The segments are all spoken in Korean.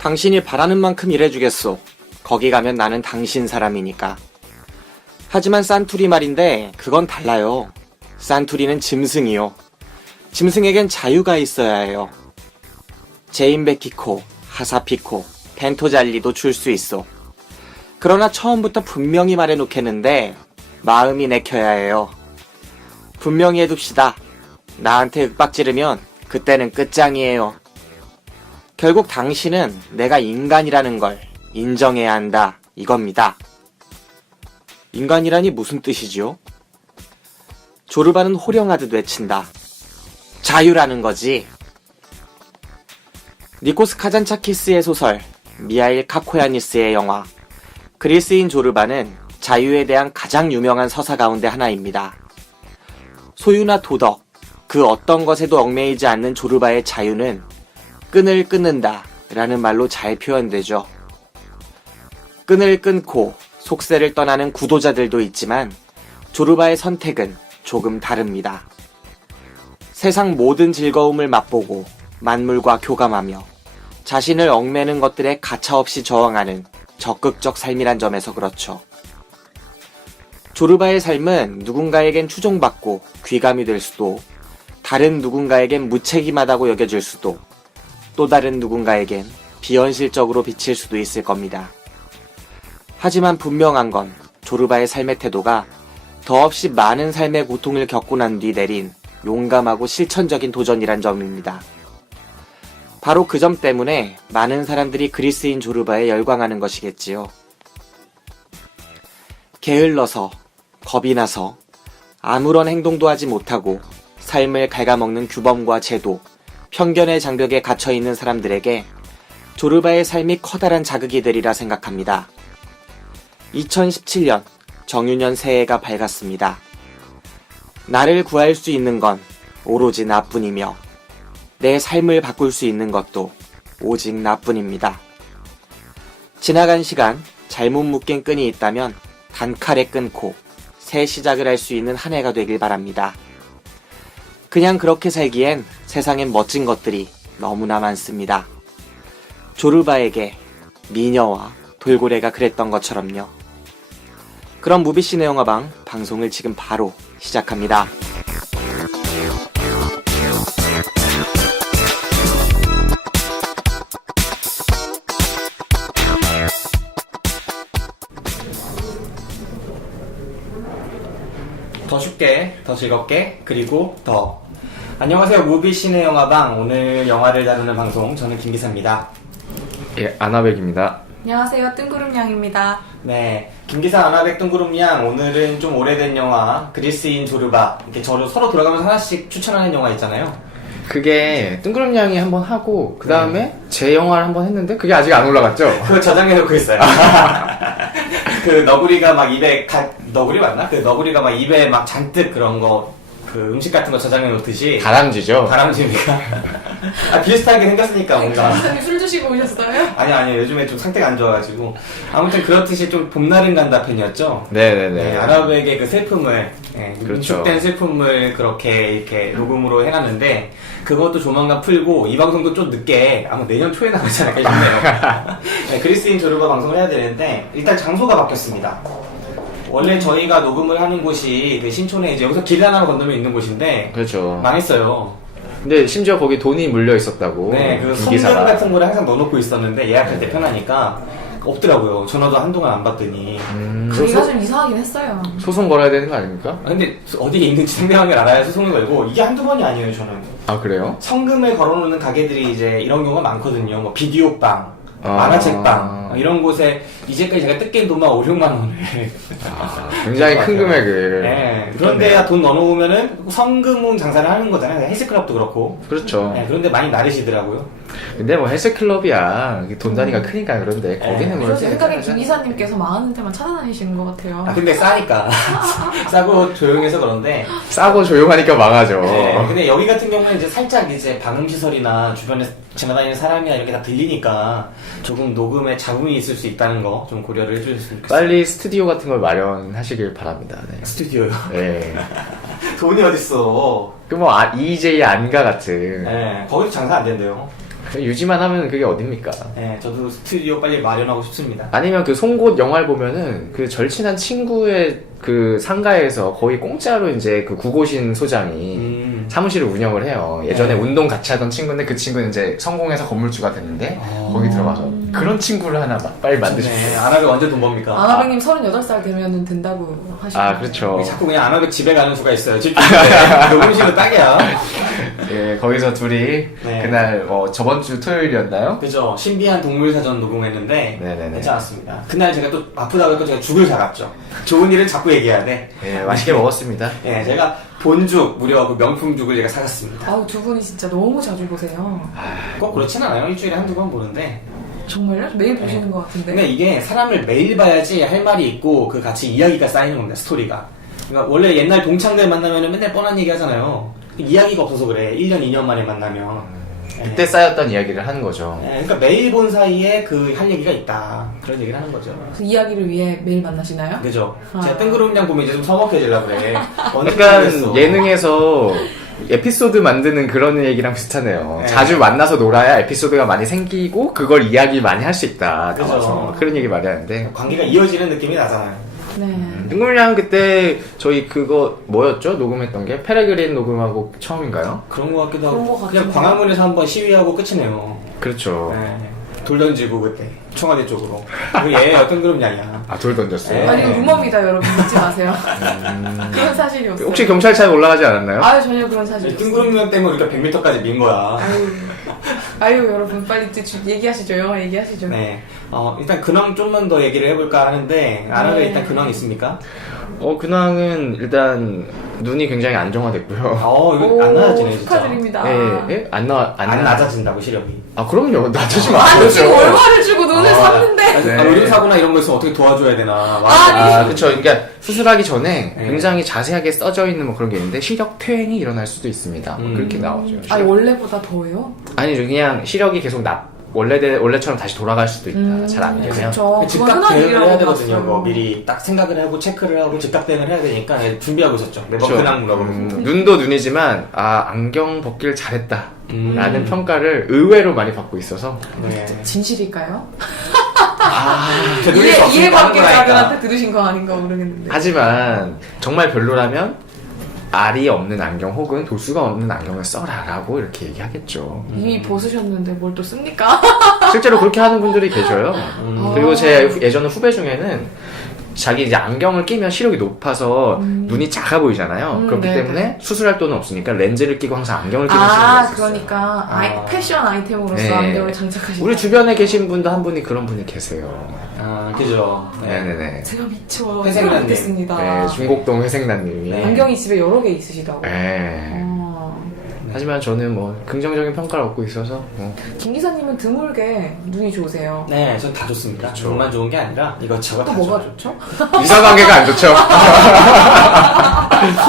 당신이 바라는 만큼 일해주겠소. 거기 가면 나는 당신 사람이니까. 하지만 산투리 말인데 그건 달라요. 산투리는 짐승이요. 짐승에겐 자유가 있어야 해요. 제인베키코, 하사피코, 펜토잘리도 줄 수 있어. 그러나 처음부터 분명히 말해놓겠는데 마음이 내켜야 해요. 분명히 해둡시다. 나한테 윽박지르면 그때는 끝장이에요. 결국 당신은 내가 인간이라는 걸 인정해야 한다 이겁니다. 인간이라니 무슨 뜻이죠? 조르바는 호령하듯 외친다. 자유라는 거지. 니코스 카잔차키스의 소설, 미하일 카코야니스의 영화 그리스인 조르바는 자유에 대한 가장 유명한 서사 가운데 하나입니다. 소유나 도덕, 그 어떤 것에도 얽매이지 않는 조르바의 자유는 끈을 끊는다 라는 말로 잘 표현되죠. 끈을 끊고 속세를 떠나는 구도자들도 있지만 조르바의 선택은 조금 다릅니다. 세상 모든 즐거움을 맛보고 만물과 교감하며 자신을 얽매는 것들에 가차없이 저항하는 적극적 삶이란 점에서 그렇죠. 조르바의 삶은 누군가에겐 추종받고 귀감이 될 수도, 다른 누군가에겐 무책임하다고 여겨질 수도, 또 다른 누군가에겐 비현실적으로 비칠 수도 있을 겁니다. 하지만 분명한 건 조르바의 삶의 태도가 더없이 많은 삶의 고통을 겪고 난 뒤 내린 용감하고 실천적인 도전이란 점입니다. 바로 그 점 때문에 많은 사람들이 그리스인 조르바에 열광하는 것이겠지요. 게을러서, 겁이 나서 아무런 행동도 하지 못하고 삶을 갉아먹는 규범과 제도, 편견의 장벽에 갇혀있는 사람들에게 조르바의 삶이 커다란 자극이 되리라 생각합니다. 2017년 정유년 새해가 밝았습니다. 나를 구할 수 있는 건 오로지 나뿐이며 내 삶을 바꿀 수 있는 것도 오직 나뿐입니다. 지나간 시간 잘못 묶인 끈이 있다면 단칼에 끊고 새 시작을 할 수 있는 한 해가 되길 바랍니다. 그냥 그렇게 살기엔 세상엔 멋진 것들이 너무나 많습니다. 조르바에게 미녀와 돌고래가 그랬던 것처럼요. 그럼 무비씨네 영화방 방송을 지금 바로 시작합니다. 더 쉽게, 더 즐겁게, 그리고 더. 안녕하세요. 무비씨네 영화방. 오늘 영화를 다루는 방송, 저는 김기사입니다. 예, 아나백입니다. 안녕하세요. 뜬구름양입니다. 네, 김기사 아나백 뜬구름양. 오늘은 좀 오래된 영화 그리스인 조르바. 이렇게 서로 돌아가면서 하나씩 추천하는 영화 있잖아요. 그게 뜬구름냥이 한번 하고 그 다음에 제 영화를 한번 했는데 그게 아직 안 올라갔죠? 그거 저장해놓고 있어요. 그 너구리가 막 입에 너구리 맞나? 그 너구리가 막 입에 막 잔뜩 그런 거, 그 음식 같은 거 저장해놓듯이. 다람쥐죠? 다람쥐입니까? 아, 비슷하게 생겼으니까 뭔가. 강사님 술 드시고 오셨어요? 아니, 요즘에 좀 상태가 안 좋아가지고. 아무튼 그렇듯이 좀 봄날은 간다 편이었죠? 네네네. 네, 아나백의 그 슬픔을, 그렇죠. 응축된 슬픔을 그렇게 이렇게 녹음으로 해놨는데, 그것도 조만간 풀고, 이 방송도 좀 늦게, 아마 내년 초에 나오지 않을까 싶네요. 네, 그리스인 조르바 방송을 해야 되는데, 일단 장소가 바뀌었습니다. 원래 저희가 녹음을 하는 곳이 그 신촌에 이제 여기서 길 하나 건너면 있는 곳인데, 그렇죠. 망했어요. 근데 심지어 거기 돈이 물려 있었다고. 네, 그 성금 같은 거를 항상 넣어놓고 있었는데 예약할 때 편하니까 없더라고요. 전화도 한동안 안 받더니. 저희가 좀 이상하긴 했어요. 소송 걸어야 되는 거 아닙니까? 근데 어디에 있는지 상대방을 알아야 소송을 걸고, 이게 한두 번이 아니에요, 저는. 아, 그래요? 성금을 걸어놓는 가게들이 이제 이런 경우가 많거든요. 뭐 비디오빵, 만화책방, 이런 곳에 이제까지 제가 뜯긴 돈만 5, 6만 원을. 굉장히 큰 금액을. 네. 그런데 돈 넣어놓으면은 성금 장사를 하는 거잖아요. 헬스클럽도 그렇고. 그렇죠. 네, 그런데 많이 나르시더라고요. 근데 뭐 헬스클럽이야. 돈 단위가 크니까 그런데. 거기는 뭐. 저 생각에 김기사님께서 망하는 데만 찾아다니시는 것 같아요. 아, 근데 싸니까. 싸고 조용해서 그런데. 싸고 조용하니까 망하죠. 네, 근데 여기 같은 경우는 이제 살짝 이제 방음시설이나 주변에 지나다니는 사람이나 이렇게 다 들리니까 조금 녹음에 잡음이 있을 수 있다는 거 좀 고려를 해주셨으면 좋겠어요. 빨리 스튜디오 같은 걸 마련하시길 바랍니다. 네. 스튜디오요? 네. 돈이 어딨어. 그 뭐 EJ 안가 같은. 네, 거기도 장사 안 된대요. 유지만 하면 그게 어딥니까? 네, 저도 스튜디오 빨리 마련하고 싶습니다. 아니면 그 송곳 영화를 보면은 그 절친한 친구의 그 상가에서 거의 공짜로 이제 그 구고신 소장이 사무실을 운영을 해요. 예전에 네. 운동 같이 하던 친구인데 그 친구는 이제 성공해서 건물주가 됐는데 거기 들어가서 그런 친구를 하나 빨리 만드시고. 네, 아나백 언제 돈 법니까? 아나백님 38살 되면 된다고 하시고. 아, 그렇죠. 자꾸 그냥 아나백 집에 가는 수가 있어요. 집 주인인데 녹음실은 딱이야. 예, 거기서 둘이 네. 그날 저번 주 토요일이었나요? 그죠. 신비한 동물사전 녹음했는데 네네네. 괜찮았습니다. 그날 제가 또 아프다고 해서 제가 죽을 사갔죠. 좋은 일은 자꾸 얘기해야 돼. 예, 맛있게 먹었습니다. 예, 제가 본죽 무려 그 명품 죽을 제가 사갔습니다. 아우, 두 분이 진짜 너무 자주 보세요. 꼭 그렇진 않아요. 일주일에 한두 번 보는데. 정말요? 매일 네. 보시는 것 같은데. 근데 이게 사람을 매일 봐야지 할 말이 있고 그 같이 이야기가 쌓이는 겁니다. 스토리가. 그러니까 원래 옛날 동창들 만나면 맨날 뻔한 얘기 하잖아요. 이야기가 없어서 그래. 1년, 2년 만에 만나면. 그때 쌓였던 이야기를 하는 거죠. 예, 그러니까 매일 본 사이에 그 할 얘기가 있다. 그런 얘기를 하는 거죠. 그 이야기를 위해 매일 만나시나요? 그죠? 아. 제가 뜬구름장 보면 이제 좀 서먹해지려고 그래. 약간 예능에서 에피소드 만드는 그런 얘기랑 비슷하네요. 네. 자주 만나서 놀아야 에피소드가 많이 생기고 그걸 이야기 많이 할 수 있다. 그죠. 나와서 그런 얘기 많이 하는데. 관계가 이어지는 느낌이 나잖아요. 네. 뜬구름양 그때 저희 그거 뭐였죠? 녹음했던 게 페레그린 녹음하고 처음인가요? 그런 거 같기도 그런 하고. 거 그냥 같은데. 광화문에서 한번 시위하고 끝이네요. 그렇죠. 네. 돌 던지고 그때 청와대 쪽으로. 얘 어떤 뜬구름장이야. 아, 돌 던졌어요? 네. 아니, 이거 루머입니다, 여러분. 믿지 마세요. 그런 사실이 없어요. 혹시 경찰차에 올라가지 않았나요? 아유, 전혀 그런 사실이 없어요. 뜬구름장 때문에 우리가 100m까지 민 거야. 아유, 여러분, 빨리 얘기하시죠. 영화 얘기하시죠. 네. 일단 근황 좀만 더 얘기를 해볼까 하는데, 아나가 네. 일단 근황 있습니까? 근황은 일단 눈이 굉장히 안정화됐고요. 이거 오, 안 낮아지네, 진짜. 축하드립니다. 예, 예? 안 낮아진다고, 시력이. 아, 그럼요. 낮아지면 안 아니, 되죠. 지금 얼마를 주고 눈을 샀는데. 네. 의료사고나 이런 거 있으면 어떻게 도와줘야 되나. 아, 그쵸. 그러니까 수술하기 전에 네. 굉장히 자세하게 써져 있는 뭐 그런 게 있는데 시력 퇴행이 일어날 수도 있습니다. 뭐 그렇게 나오죠. 아니, 원래보다 더해요? 아니죠. 그냥 시력이 계속 원래처럼 다시 돌아갈 수도 있다. 잘 안 되면. 그쵸. 그건 즉각 흔한 대응을 일이라고 해야 되거든요. 들었어요. 뭐 미리 딱 생각을 하고 체크를 하고 즉각 대응을 해야 되니까 준비하고 있었죠. 매번 그쵸. 근황 물어보면서. 눈도 눈이지만 안경 벗기를 잘했다. 라는 평가를 의외로 많이 받고 있어서 네. 진실일까요? 저 눈이 더 없으니까 하는 이해관계 거라니까. 자들한테 들으신 거 아닌가 모르겠는데. 하지만 정말 별로라면 알이 없는 안경 혹은 도수가 없는 안경을 써라 라고 이렇게 얘기하겠죠. 이미 벗으셨는데 뭘 또 씁니까? 실제로 그렇게 하는 분들이 계셔요. 그리고 아. 제 예전 후배 중에는 자기 이제 안경을 끼면 시력이 높아서 눈이 작아 보이잖아요. 그렇기 네네. 때문에 수술할 돈은 없으니까 렌즈를 끼고 항상 안경을 끼는 친구가 있었어요. 그러니까 패션 아이템으로서 네. 안경을 장착하시고. 우리 주변에 계신 분도 한 분이 그런 분이 계세요. 그죠. 네네네. 제가 미쳐 회생란님. 생각했습니다. 네, 중곡동 회생단님이. 네. 안경이 집에 여러 개 있으시다고. 네. 어. 하지만 저는 뭐 긍정적인 평가를 얻고 있어서 김 기사님은 드물게 눈이 좋으세요. 네, 전 다 좋습니다. 눈만 좋은 게 아니라 이것저것 또 다 뭐가 좋아요. 좋죠? 인사관계가 안 좋죠.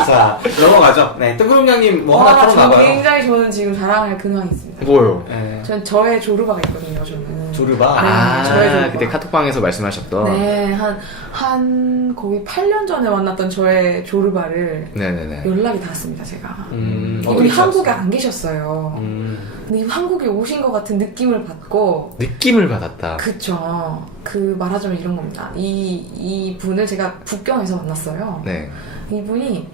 자, 넘어가죠. 네, 뜨구름장님 뭐 하나 저 풀어놔봐요. 굉장히 저는 지금 자랑할 근황이 있습니다. 뭐요? 네. 전 저의 조르바가 있거든요. 저는. 조르바. 저의 조르바. 그때 카톡방에서 말씀하셨던. 네, 한 거의 8년 전에 만났던 저의 조르바를 네네네. 연락이 닿았습니다, 제가. 어떻게 이분이 한국에 지냈어요? 안 계셨어요. 근데 이분 한국에 오신 것 같은 느낌을 받고, 느낌을 받았다. 그쵸. 말하자면 이런 겁니다. 이 분을 제가 북경에서 만났어요. 네. 이분이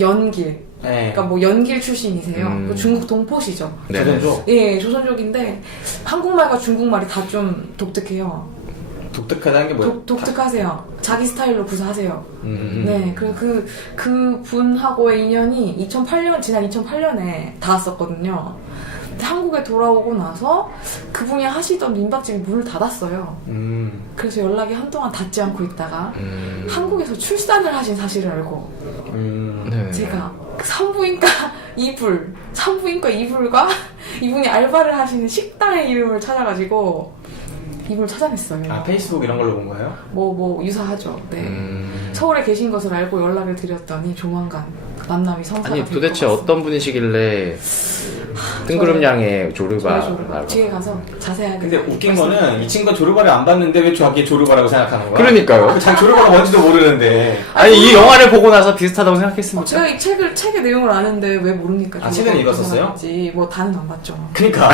연길, 네. 그러니까 뭐 연길 출신이세요. 음. 중국 동포시죠. 네네. 조선족. 예, 조선족인데 한국말과 중국말이 다 좀 독특해요. 독특하다는 게 뭐예요? 독특하세요. 자기 스타일로 구사하세요. 음. 네, 그 분하고의 인연이 지난 2008년에 닿았었거든요. 근데 한국에 돌아오고 나서 그분이 하시던 민박집이 문을 닫았어요. 그래서 연락이 한동안 닿지 않고 있다가 한국에서 출산을 하신 사실을 알고 네. 제가 산부인과 이불과 이분이 알바를 하시는 식당의 이름을 찾아가지고 이분을 찾아냈어요. 아, 페이스북 이런 걸로 본 거예요? 뭐 유사하죠. 네. 서울에 계신 것을 알고 연락을 드렸더니 조만간 그 만남이 성사가 아니 될 도대체 것 같습니다. 어떤 분이시길래 뜬구름냥의 저의 조르바 뒤에 가서 자세하게. 근데 웃긴 거는 이 친구가 조르바를 안 봤는데 왜 자기 조르바라고 생각하는 거야? 그러니까요. 자기 조르바가 뭔지도 모르는데. 아니 이 영화를 보고 나서 비슷하다고 생각했습니다. 제가 이 책의 내용을 아는데 왜 모르니까. 아, 책은 읽었었어요? 뭐 다는 안 봤죠. 그니까.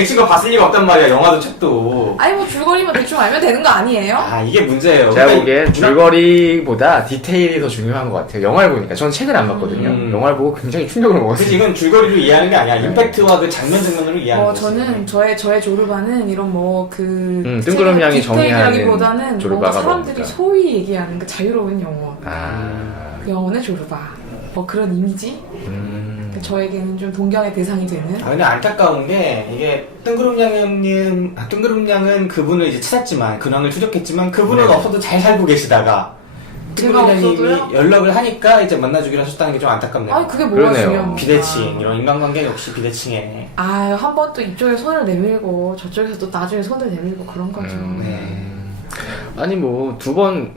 이 친구가 봤을 리가 없단 말이야, 영화도 책도. 아니 뭐 줄거리만 대충 알면 되는 거 아니에요? 아, 이게 문제예요. 제가 그러니까 보기엔 줄거리보다 디테일이 더 중요한 것 같아요. 영화를 보니까. 전 책을 안 봤거든요. 영화를 보고 굉장히 충격을 그래서 먹었어요. 이건 줄거리로 이해하는 게 아니야. 임팩트와 그 장면으로 이해하는 거지. 저는 저의 조르바는 이런 뜬구름냥이 정의하는 디테일이라기보다는 뭔가 조르바가 사람들이 뭡니까? 소위 얘기하는 그 자유로운 영혼. 아, 그 영혼의 조르바. 뭐 그런 이미지? 저에게는 좀 동경의 대상이 되는. 아, 근데 안타까운 게, 이게, 뜬구름냥은 그분을 이제 찾았지만, 근황을 추적했지만, 그분은 네. 없어도 잘 살고 계시다가, 제가 없어도요? 뜬구름냥님이 연락을 하니까 이제 만나주기로 하셨다는 게 좀 안타깝네요. 아니 그게 뭐가 그러네요. 중요한 건가. 비대칭, 이런 인간관계 역시 비대칭에. 아유 한 번 또 이쪽에 손을 내밀고 저쪽에서 또 나중에 손을 내밀고 그런 거죠. 네. 아니 뭐 두 번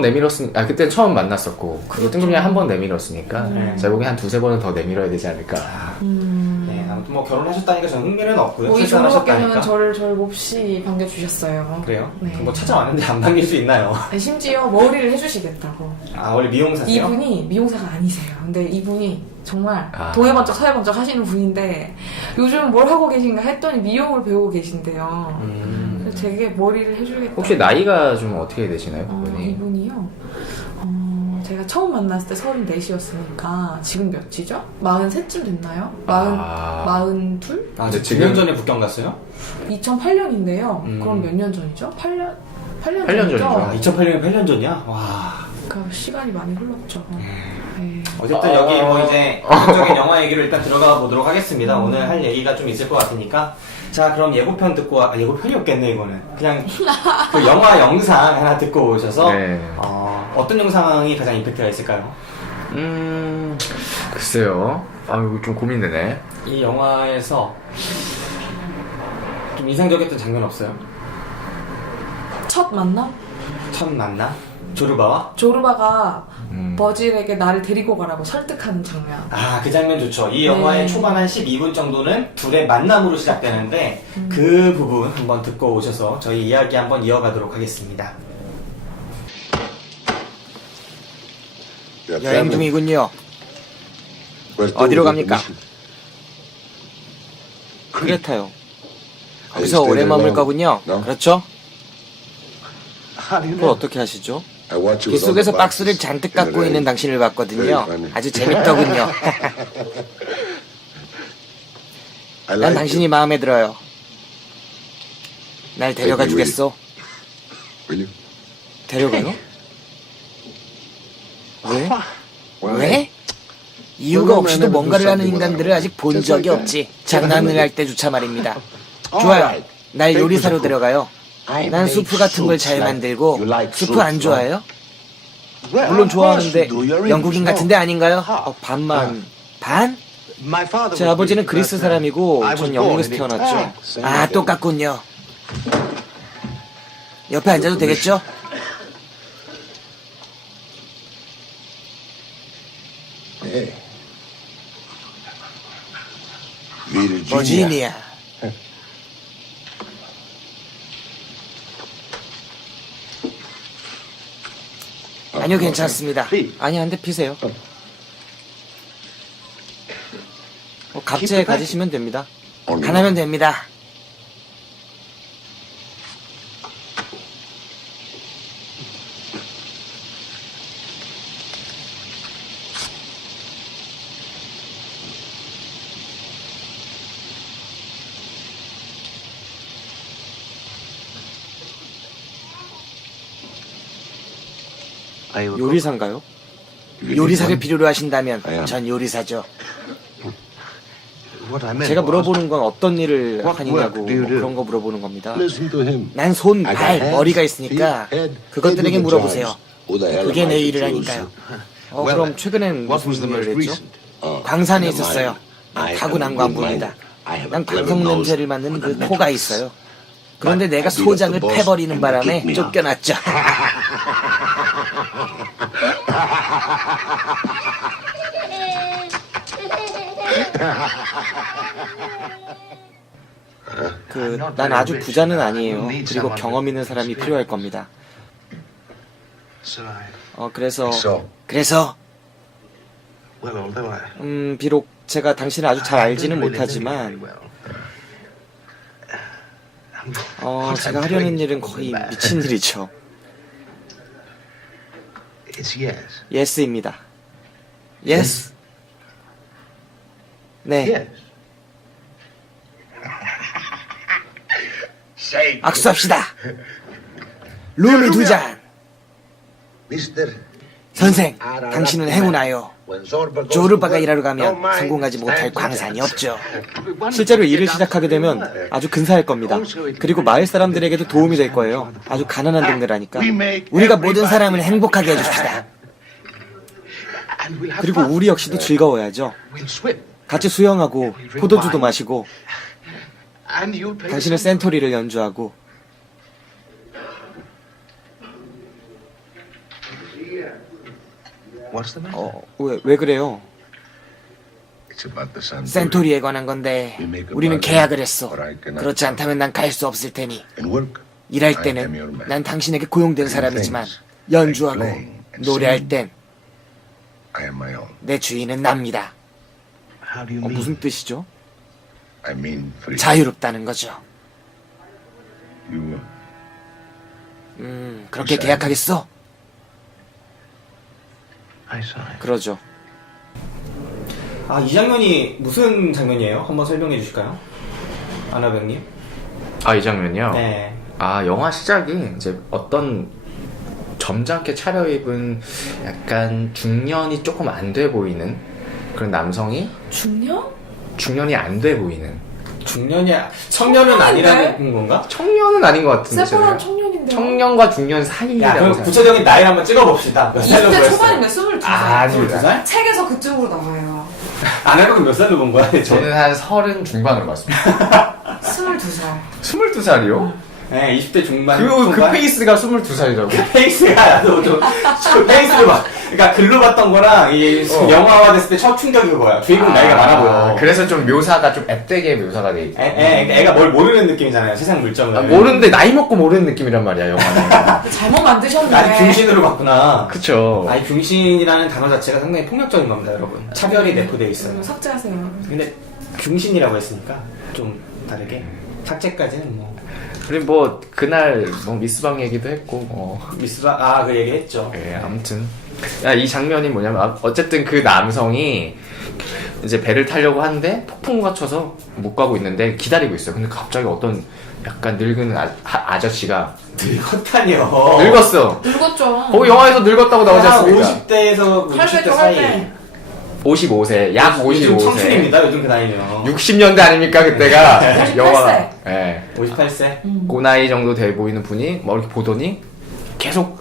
내밀었으니까 그때 처음 만났었고 그리고 뜬구름냥 한 번 내밀었으니까 제가 보기엔 한 두세 번은 더 내밀어야 되지 않을까. 네, 아무튼 뭐 결혼하셨다니까 저는 흥미는 없고요. 이 출산하셨다니까. 조르바께는 저를 몹시 반겨주셨어요. 그래요? 네. 뭐 찾아왔는데 안 반길 수 있나요? 아니, 심지어 머리를 해주시겠다고. 아, 원래 미용사세요? 이분이 미용사가 아니세요. 근데 이분이 정말 아. 동해번쩍 서해번쩍 하시는 분인데 요즘 뭘 하고 계신가 했더니 미용을 배우고 계신데요. 그래서 되게 머리를 해주겠다. 혹시 나이가 좀 어떻게 되시나요, 그분이? 이분이요? 제가 처음 만났을 때 34이었으니까 지금 몇이죠? 43쯤 됐나요? 42? 아, 근데 지금 9년 전에 북경 갔어요? 2008년인데요. 그럼 몇 년 전이죠? 8년 8년 전이죠? 전이죠. 아, 2008년이 8년 전이야? 와. 그러니까 시간이 많이 흘렀죠. 네. 어쨌든 여기 뭐 이제 본격적인 영화 얘기를 일단 들어가 보도록 하겠습니다. 오늘 할 얘기가 좀 있을 것 같으니까. 자, 그럼 예고편 듣고, 예고편이 없겠네, 이거는. 그냥 그 영화 영상 하나 듣고 오셔서, 네. 어떤 영상이 가장 임팩트가 있을까요? 글쎄요. 이거 좀 고민되네. 이 영화에서 좀 인상적이었던 장면 없어요? 첫 만남? 첫 만남? 조르바와? 조르바가 버질에게 나를 데리고 가라고 설득하는 장면. 아, 그 장면 좋죠. 이 영화의 네. 초반 한 12분 정도는 둘의 만남으로 시작되는데 그 부분 한번 듣고 오셔서 저희 이야기 한번 이어가도록 하겠습니다. 여행 중이군요. 어디로 갑니까? 그렇다요. 거기서 오래 머물 거군요. 그렇죠? 그걸 어떻게 하시죠? 빗속에서 박스를 잔뜩 갖고 있는 당신을 봤거든요. 아주 재밌더군요. 난 당신이 마음에 들어요. 날 데려가 주겠소? 데려가요? 왜? 왜? 이유가 없이도 뭔가를 하는 인간들을 아직 본 적이 없지. 장난을 할 때조차 말입니다. 좋아요. 날 요리사로 데려가요. 난 수프 같은 걸 잘 만들고. 수프 안 좋아해요? 물론 좋아하는데 영국인 같은데 아닌가요? 반만. 반? 제 아버지는 그리스 사람이고 전 영국에서 태어났죠. 아, 똑같군요. 옆에 앉아도 되겠죠? 버지니아. 아니요, 괜찮습니다. 아니, 한 대 피세요. 갑자에 가지시면 됩니다. 하나면 됩니다. 요리사인가요? 요리사를 필요로 하신다면 전 요리사죠. 제가 물어보는 건 어떤 일을 하느냐고 뭐 그런 거 물어보는 겁니다. 난 손, 발, 머리가 있으니까 그것들에게 물어보세요. 그게 내 일을 하니까요. 그럼 최근엔 무슨 일을 했죠? 광산에 있었어요. 가구난관부입니다. 난 방송 냄새를 맡는 그 코가 있어요. 그런데 내가 소장을 패버리는 바람에 쫓겨났죠. 난 아주 부자는 아니에요. 그리고 경험 있는 사람이 필요할 겁니다. 그래서 비록 제가 당신을 아주 잘 알지는 못하지만 제가 하려는 일은 거의 미친 일이죠. Yes입니다. Yes. 네. 악수합시다. 룸이 2잔. 선생, 당신은 행운아요. 조르바가 일하러 가면 성공하지 못할 광산이 없죠. 실제로 일을 시작하게 되면 아주 근사할 겁니다. 그리고 마을 사람들에게도 도움이 될 거예요. 아주 가난한 동네라니까. 우리가 모든 사람을 행복하게 해줍시다. 그리고 우리 역시도 즐거워야죠. 같이 수영하고 포도주도 마시고 당신은 센토리를 연주하고. 왜 그래요? 센토리에 관한 건데 우리는 계약을 했어. 그렇지 않다면 난 갈 수 없을 테니. 일할 때는 난 당신에게 고용된 사람이지만 연주하고 노래할 땐 내 주인은 납니다. 무슨 뜻이죠? 자유롭다는 거죠. 그렇게 계약하겠어? 그러죠. 이 장면이 무슨 장면이에요? 한번 설명해 주실까요? 아나병님? 이 장면이요? 네. 영화 시작이 이제 어떤 점잖게 차려입은 약간 중년이 조금 안 돼 보이는 그런 남성이 중년이 안 돼 보이는 청년은 아니라는 건가? 청년은 아닌 것 같은데 세포란 청년인데요. 청년과 중년 사이라고 그럼 구체적인 나이를 한번 찍어봅시다. 몇 살로 20대 보였어요? 초반인데 22살. 아닙니다. 22살? 책에서 그쪽으로 나와요. 아나병은 몇 살로 본 거야? 저는 한 30 중반으로 봤습니다. 22살. 22살이요? 네, 20대 중반. 그 페이스가 22살이라고? 페이스가 나도 좀 페이스를 봐. 그러니까 글로 봤던 거랑 이 영화화 됐을 때 첫 충격이 그거야. 주인공 나이가 많아 보여. 그래서 좀 묘사가 좀 앳되게 묘사가 돼 있고. 애가 뭘 모르는 느낌이잖아요. 세상 물정을. 모르는데 나이 먹고 모르는 느낌이란 말이야, 영화는. 잘못 만드셨네. 아니 병신으로 봤구나. 그쵸. 아니 병신이라는 단어 자체가 상당히 폭력적인 겁니다, 여러분. 차별이 내포되어 있어요. 삭제하세요. 근데 병신이라고 했으니까 좀 다르게 삭제까지는 뭐. 그리고 뭐 그날 뭐 미스방 얘기도 했고 미스바 그 얘기했죠. 아무튼 이 장면이 뭐냐면 어쨌든 그 남성이 이제 배를 타려고 하는데 폭풍우가 쳐서 못 가고 있는데 기다리고 있어요. 근데 갑자기 어떤 약간 늙은 아저씨가 늙었다니요. 늙었어. 늙었죠. 거기 영화에서 늙었다고 나오지 않습니까? 50대에서 60대 사이. 55세, 약 55세. 청춘입니다, 요즘 그 나이면. 60년대 아닙니까, 그때가? 영화가. 58세? 그 나이 정도 돼 보이는 분이 뭐 이렇게 보더니 계속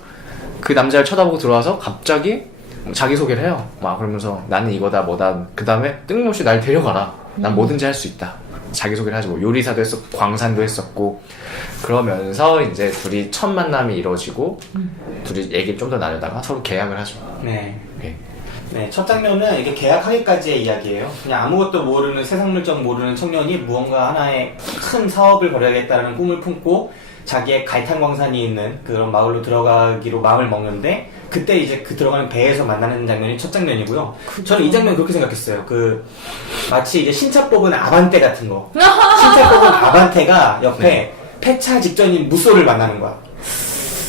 그 남자를 쳐다보고 들어와서 갑자기 자기소개를 해요. 막 그러면서 나는 이거다, 뭐다. 그 다음에 뜬금없이 날 데려가라. 난 뭐든지 할 수 있다. 자기소개를 하죠. 뭐 요리사도 했었고, 광산도 했었고. 그러면서 이제 둘이 첫 만남이 이루어지고, 둘이 얘기를 좀 더 나누다가 서로 계약을 하죠. 네. 네, 첫 장면은 이게 계약하기까지의 이야기예요. 그냥 아무것도 모르는 세상 물정 모르는 청년이 무언가 하나의 큰 사업을 벌여야겠다는 꿈을 품고 자기의 갈탄 광산이 있는 그런 마을로 들어가기로 마음을 먹는데 그때 이제 그 들어가는 배에서 만나는 장면이 첫 장면이고요. 저는 이 장면 그렇게 생각했어요. 마치 이제 신차 뽑은 아반떼 같은 거. 신차 뽑은 아반떼가 옆에 폐차 직전인 무쏘를 만나는 거야.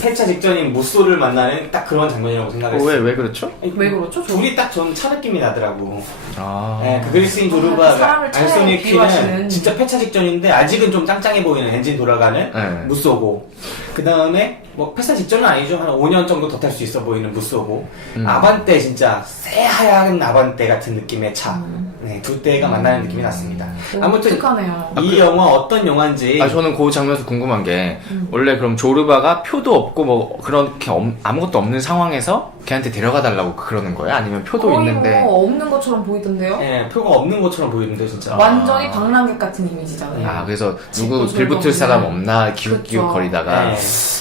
폐차 직전인 무쏘를 만나는 딱 그런 장면이라고 생각했어요. 왜 그렇죠? 왜 그렇죠? 둘이 딱 전 차 느낌이 나더라고. 아. 네, 그 그리스인 조르바, 사람을 차에 안소니 퀴는 비유하시는. 진짜 폐차 직전인데 아직은 좀 짱짱해 보이는 엔진 돌아가는 네. 무쏘고, 그 다음에 뭐 폐차 직전은 아니죠. 한 5년 정도 더 탈 수 있어 보이는 무쏘고, 아반떼 진짜 새하얀 아반떼 같은 느낌의 차. 네, 두 대가 만나는 느낌이 났습니다. 아무튼 독특하네요. 이 영화 어떤 영화인지 저는 그 장면에서 궁금한 게 원래 그럼 조르바가 표도 없고 뭐 그렇게 아무것도 없는 상황에서 걔한테 데려가 달라고 그러는 거야? 아니면 표도 거의 있는데 뭐 없는 것처럼 보이던데요? 예, 표가 없는 것처럼 보이는데 진짜. 완전히 방랑객 같은 이미지잖아요. 아 그래서 누구 짓궂은 빌붙을 거 사람 없는. 없나 기웃기웃 그쵸. 거리다가 네.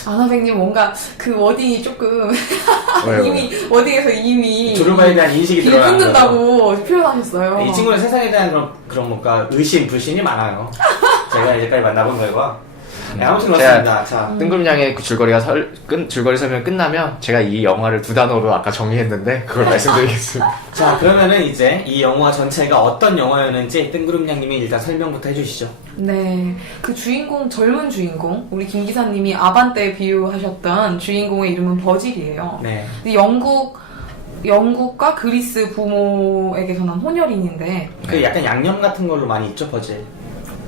아나백님 뭔가 그 워딩이 조금 왜요? 이미 워딩에서 이미 조르바에 대한 인식이 들어가는 거죠. 빌붙는다고 표현하셨어요. 이 친구는 세상에 대한 그런 뭔가 의심, 불신이 많아요. 제가 이제까지 만나본 결과. 네, 아무튼 그렇습니다. 자, 뜬금냥의 그 줄거리 설명 끝나면 제가 이 영화를 두 단어로 아까 정의했는데 그걸 말씀드리겠습니다. 자, 그러면은 이제 이 영화 전체가 어떤 영화였는지 뜬구름냥님이 일단 설명부터 해주시죠. 네, 그 주인공 젊은 주인공 우리 김 기사님이 아반떼 비유하셨던 주인공의 이름은 버질이에요. 네. 근데 영국과 그리스 부모에게서 난 혼혈인인데 그 약간 양념 같은 걸로 많이 있죠, 버질.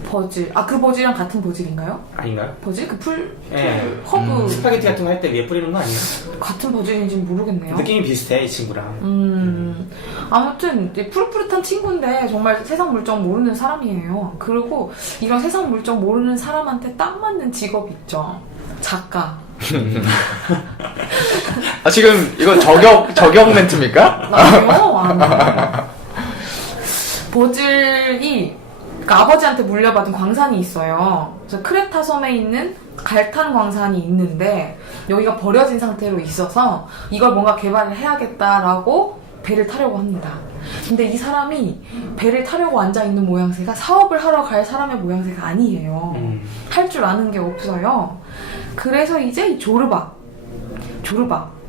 버질 그 버질이랑 같은 버질인가요? 아닌가요? 버질 그 예. 허브 스파게티 같은 거 할 때 위에 뿌리는 거 아니에요? 같은 버질인지는 모르겠네요. 느낌이 비슷해, 이 친구랑. 아무튼 이제 푸릇푸릇한 친구인데 정말 세상 물정 모르는 사람이에요. 그리고 이런 세상 물정 모르는 사람한테 딱 맞는 직업 있죠. 작가. 아 지금 이거 저격 멘트입니까? 아니요. 버질이 그러니까 아버지한테 물려받은 광산이 있어요. 그래서 크레타 섬에 있는 갈탄 광산이 있는데 여기가 버려진 상태로 있어서 이걸 뭔가 개발을 해야겠다라고 배를 타려고 합니다. 근데 이 사람이 배를 타려고 앉아있는 모양새가 사업을 하러 갈 사람의 모양새가 아니에요. 할 줄 아는 게 없어요. 그래서 이제 이 조르바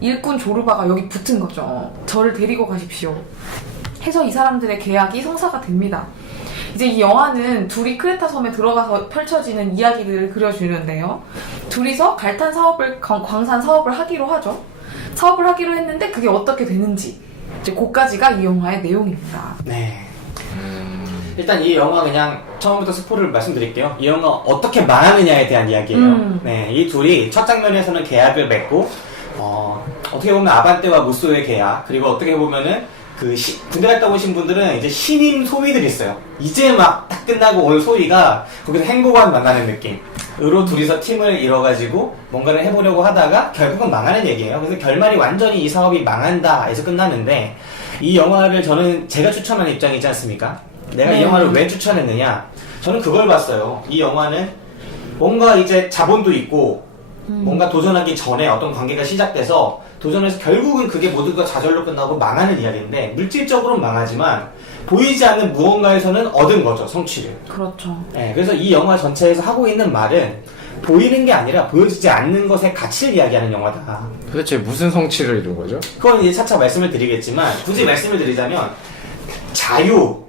일꾼 조르바가 여기 붙은 거죠. 저를 데리고 가십시오 해서 이 사람들의 계약이 성사가 됩니다. 이제 이 영화는 둘이 크레타 섬에 들어가서 펼쳐지는 이야기들을 그려주는데요. 둘이서 갈탄 사업을, 광산 사업을 하기로 하죠. 사업을 하기로 했는데 그게 어떻게 되는지 이제 그까지가 이 영화의 내용입니다. 네. 일단 이 영화 그냥 처음부터 스포를 말씀드릴게요. 이 영화 어떻게 망하느냐에 대한 이야기예요. 네, 이 둘이 첫 장면에서는 계약을 맺고 어떻게 보면 아반떼와 무쏘의 계약, 그리고 어떻게 보면은 군대 갔다 오신 분들은 이제 신임 소위들이 있어요. 이제 막 딱 끝나고 온 소위가 거기서 행보관 만나는 느낌으로 둘이서 팀을 이뤄가지고 뭔가를 해보려고 하다가 결국은 망하는 얘기예요. 그래서 결말이 완전히 이 사업이 망한다 해서 끝나는데 이 영화를 제가 추천한 입장이지 않습니까? 내가 이 영화를 왜 추천했느냐? 저는 그걸 봤어요. 이 영화는 뭔가 이제 자본도 있고 뭔가 도전하기 전에 어떤 관계가 시작돼서 도전해서 결국은 그게 모두가 좌절로 끝나고 망하는 이야기인데 물질적으로는 망하지만 보이지 않는 무언가에서는 얻은 거죠, 성취를. 그렇죠. 네, 그래서 이 영화 전체에서 하고 있는 말은 보이는 게 아니라 보여지지 않는 것의 가치를 이야기하는 영화다. 도대체 무슨 성취를 이룬 거죠? 그건 이제 차차 말씀을 드리겠지만 굳이 말씀을 드리자면 자유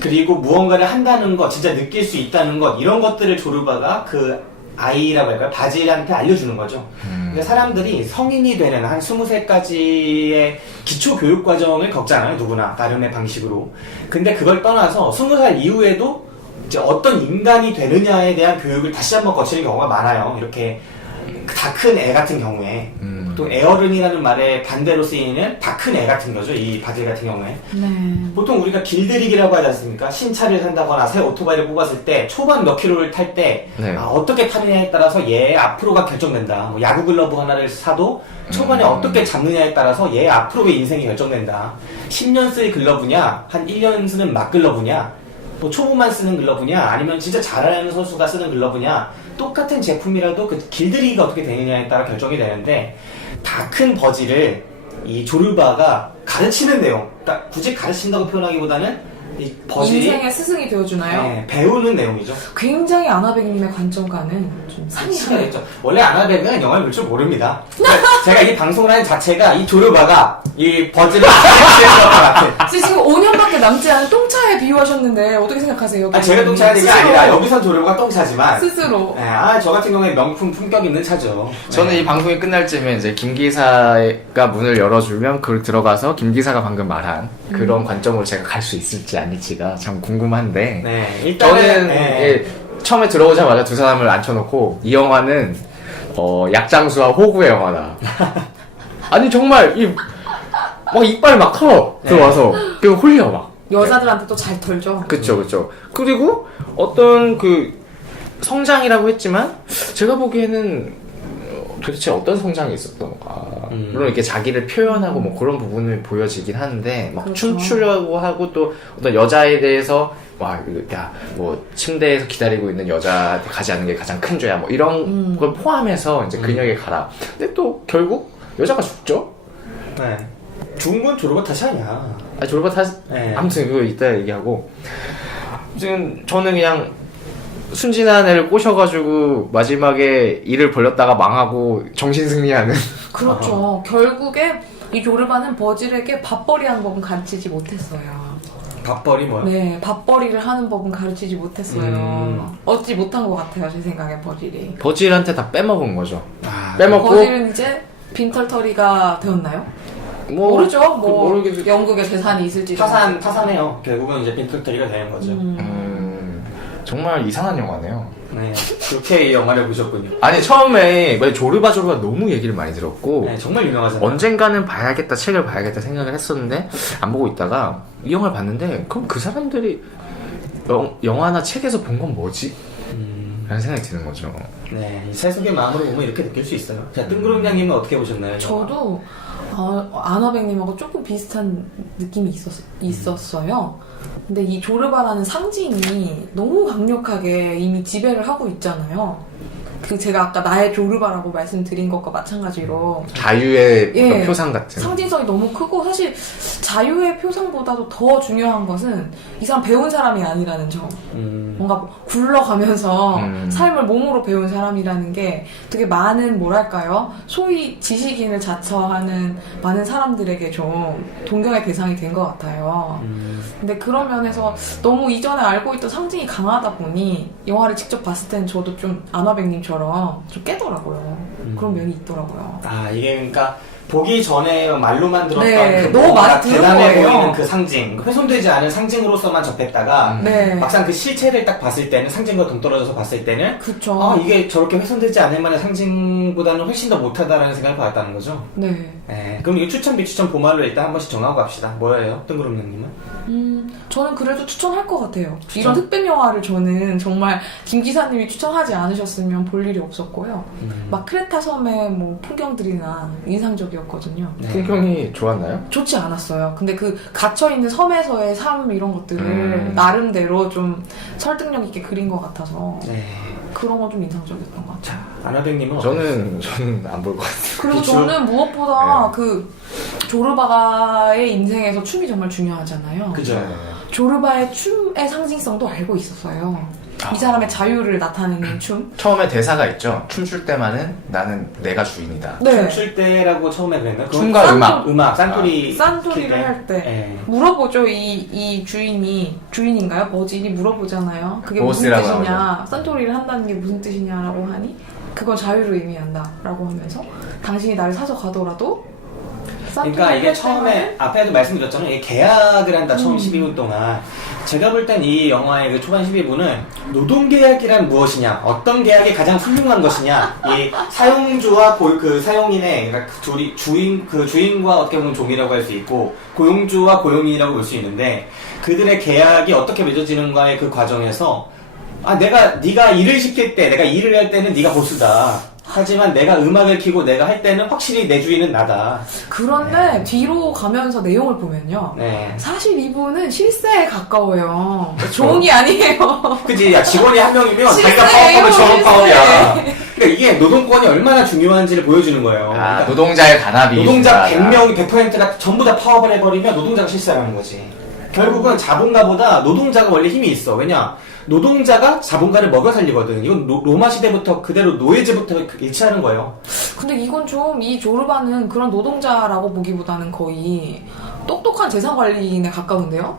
그리고 무언가를 한다는 것, 진짜 느낄 수 있다는 것 이런 것들을 조르바가 그 아이라고 할까요? 바질한테 알려주는 거죠. 그러니까 사람들이 성인이 되는 한 20살까지의 기초 교육 과정을 겪잖아요. 누구나 나름의 방식으로. 근데 그걸 떠나서 20살 이후에도 이제 어떤 인간이 되느냐에 대한 교육을 다시 한번 거치는 경우가 많아요. 이렇게 다 큰 애 같은 경우에. 보통 애어른이라는 말에 반대로 쓰이는 다 큰 애 같은 거죠. 이 바질 같은 경우에. 네. 보통 우리가 길들이기라고 하지 않습니까? 신차를 산다거나 새 오토바이를 뽑았을 때 초반 몇 킬로를 탈 때 네. 어떻게 타느냐에 따라서 얘의 앞으로가 결정된다. 뭐 야구 글러브 하나를 사도 초반에 어떻게 잡느냐에 따라서 얘의 앞으로의 인생이 결정된다. 10년 쓸 글러브냐, 한 1년 쓰는 막 글러브냐, 뭐 초보만 쓰는 글러브냐, 아니면 진짜 잘하는 선수가 쓰는 글러브냐, 똑같은 제품이라도 그 길들이기가 어떻게 되느냐에 따라 결정이 되는데 다 큰 버질을 이 조르바가 가르치는 내용, 그러니까 굳이 가르친다고 표현하기보다는 이 버질이 인생의 스승이 되어주나요? 네, 배우는 내용이죠. 굉장히 아나백님의 관점과는 좀 상이가 상이하네요. 있죠. 원래 아나백은 영화를 볼 줄 모릅니다. 그러니까 제가 이 방송을 하는 자체가 이 조르바가 이 버질을 가르치는 것 같아. 지금 5년밖에 남지 않은 똥차에 비유하셨는데 어떻게 생각하세요? 제가 똥차는 게 스스로. 아니라 여기선 조르바가 똥차지만 스스로. 네, 저 같은 경우에 명품 품격 있는 차죠. 저는 이 방송이 끝날 쯤에 이제 김 기사가 문을 열어주면 그걸 들어가서 김 기사가 방금 말한 그런 관점으로 제가 갈 수 있을지 아닐지가 참 궁금한데 네, 일단은 저는 예, 처음에 들어오자마자 두 사람을 앉혀놓고 이 영화는 약장수와 호구의 영화다. 아니 정말 막 이빨 막 털어 들어와서 그리고 홀려 막 여자들한테 또 잘 털죠. 그쵸. 그리고 어떤 그 성장이라고 했지만 제가 보기에는 도대체 어떤 성장이 있었던가. 물론 이렇게 자기를 표현하고 뭐 그런 부분을 보여지긴 하는데 막 그렇죠. 춤추려고 하고 또 어떤 여자에 대해서 뭐 침대에서 기다리고 있는 여자한테 가지 않는 게 가장 큰 죄야 뭐 이런 걸 포함해서 이제 그녀에게 가라. 근데 또 결국 여자가 죽죠. 네. 죽은 건 조르바 탓이 아니야. 졸바 다 네. 아무튼 그거 이따 얘기하고 지금 저는 그냥 순진한 애를 꼬셔가지고 마지막에 일을 벌렸다가 망하고 정신승리하는 그렇죠. 결국에 이 조르바는 버질에게 밥벌이하는 법은 가르치지 못했어요. 밥벌이 뭐야? 네, 밥벌이를 하는 법은 가르치지 못했어요. 얻지 못한 것 같아요, 제 생각에 버질이. 버질한테 다 빼먹은 거죠. 아, 빼먹고 버질은 이제 빈털터리가 되었나요? 뭐 모르죠. 뭐 모르겠... 영국에 재산이 있을지 타산해요. 결국은 이제 빈털터리가 되는 거죠. 정말 이상한 영화네요. 네. 그렇게 이 영화를 보셨군요. 아니 처음에 조르바 너무 얘기를 많이 들었고 네, 정말 유명하잖아요. 언젠가는 봐야겠다, 책을 봐야겠다 생각을 했었는데 안 보고 있다가 이 영화를 봤는데 그럼 그 사람들이 영화나 책에서 본 건 뭐지? 라는 생각이 드는 거죠. 네, 이 세속의 마음으로 보면 이렇게 느낄 수 있어요. 자, 뜬구름장님은 어떻게 보셨나요? 저도 아나백님하고 조금 비슷한 느낌이 있었어요. 근데 이 조르바라는 상징이 너무 강력하게 이미 지배를 하고 있잖아요. 그 제가 아까 나의 조르바라고 말씀드린 것과 마찬가지로 자유의 어떤 예, 표상 같은 상징성이 너무 크고 사실 자유의 표상보다도 더 중요한 것은 이 사람 배운 사람이 아니라는 점. 뭔가 굴러가면서 삶을 몸으로 배운 사람이라는 게 되게 많은 뭐랄까요? 소위 지식인을 자처하는 많은 사람들에게 좀 동경의 대상이 된 것 같아요. 근데 그런 면에서 너무 이전에 알고 있던 상징이 강하다 보니 영화를 직접 봤을 때는 저도 좀 아나백님처럼 좀 깨더라고요. 그런 면이 있더라고요. 아, 이게 그러니까 보기 전에 말로만 들었던 네, 그 너무 뭔가 많이 들은 대단해 거예요. 보이는 그 상징, 훼손되지 않은 상징으로서만 접했다가 네. 막상 그 실체를 딱 봤을 때는 상징과 동떨어져서 봤을 때는 그쵸. 아, 이게 저렇게 훼손되지 않을 만한 상징보다는 훨씬 더 못하다라는 생각을 받았다는 거죠. 네. 네, 그럼 이거 추천 비추천 보말로 일단 한 번씩 정하고 갑시다. 뭐예요, 뜬구름님은? 저는 그래도 추천할 것 같아요. 이런 흑백 영화를 저는 정말 김 기사님이 추천하지 않으셨으면 볼 일이 없었고요. 막 크레타 섬의 뭐 풍경들이나 인상적이었거든요. 네. 풍경이 좋았나요? 좋지 않았어요. 근데 그 갇혀있는 섬에서의 삶 이런 것들을 나름대로 좀 설득력 있게 그린 것 같아서 네. 그런 건 좀 인상적이었던 것 같아요. 아나백님은 저는 안 볼 것 같아요. 그리고 비추? 저는 무엇보다 네. 그 조르바의 인생에서 춤이 정말 중요하잖아요. 그죠. 조르바의 춤의 상징성도 알고 있었어요. 이 사람의 자유를 나타내는 춤. 처음에 대사가 있죠. 춤출 때만은 나는 내가 주인이다. 네. 춤출 때라고 처음에 그랬나? 그건 춤과 싼 음악. 싼돌이 싼소리를 할 때 네. 물어보죠. 이 주인인가요? 버질이 물어보잖아요. 그게 무슨 보스라고 뜻이냐? 싼소리를 한다는 게 무슨 뜻이냐라고 하니 그건 자유를 의미한다라고 하면서 당신이 나를 사서 가더라도 그러니까 이게 처음에 앞에도 말씀드렸잖아요. 이게 계약을 한다 처음 12분 동안. 제가 볼 땐 이 영화의 그 초반 12분은 노동계약이란 무엇이냐, 어떤 계약이 가장 훌륭한 것이냐, 이 사용주와 그 사용인의 그러니까 그 주인과 어떻게 보면 종이라고 할 수 있고 고용주와 고용인이라고 볼 수 있는데 그들의 계약이 어떻게 맺어지는가의 그 과정에서 네가 일을 시킬 때, 내가 일을 할 때는 네가 보스다. 하지만 내가 음악을 켜고 내가 할 때는 확실히 내 주인은 나다. 그런데 뒤로 가면서 내용을 보면요. 네. 사실 이분은 실세에 가까워요. 종이 아니에요. 그치, 야, 직원이 한 명이면 실세예요, 자기가 파업하면 저런 실세. 파업이야. 그러니까 이게 노동권이 얼마나 중요한지를 보여주는 거예요. 그러니까 노동자의 단합이 노동자 중요하다. 100명, 100%가 전부 다 파업을 해버리면 노동자가 실세라는 거지. 결국은 자본가보다 노동자가 원래 힘이 있어. 왜냐? 노동자가 자본가를 먹여 살리거든. 이건 로마 시대부터 그대로 노예제부터 일치하는 거예요. 근데 이건 좀 이 조르바는 그런 노동자라고 보기보다는 거의 똑똑한 재산관리인에 가까운데요?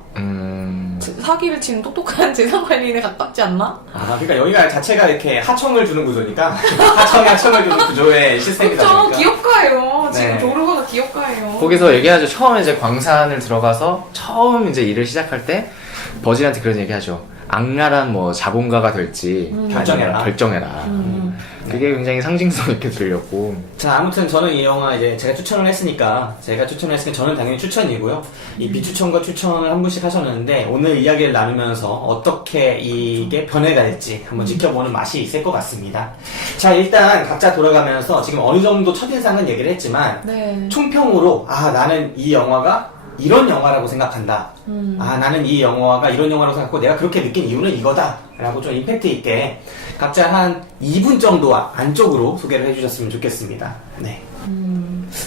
사기를 치는 똑똑한 재산관리인에 가깝지 않나? 그러니까 여기가 자체가 이렇게 하청을 주는 구조니까 하청을 주는 구조의 시스템이다 그렇죠. 보니까. 기업가예요. 지금 네. 조르바가 기업가예요. 거기서 얘기하죠. 처음에 이제 광산을 들어가서 처음 이제 일을 시작할 때 버질한테 그런 얘기하죠. 악랄한 뭐 자본가가 될지 결정해라. 결정해라. 그게 굉장히 상징성 있게 들렸고. 자, 아무튼 저는 이 영화 이제 제가 추천을 했으니까 저는 당연히 추천이고요. 이 비추천과 추천을 한 분씩 하셨는데 오늘 이야기를 나누면서 어떻게 이게 변해갈지 한번 지켜보는 맛이 있을 것 같습니다. 자, 일단 각자 돌아가면서 지금 어느 정도 첫인상은 얘기를 했지만 네. 총평으로 나는 이 영화가 이런 영화라고 생각한다. 나는 이 영화가 이런 영화라고 생각하고 내가 그렇게 느낀 이유는 이거다. 라고 좀 임팩트 있게 각자 한 2분 정도 안쪽으로 소개를 해주셨으면 좋겠습니다. 네.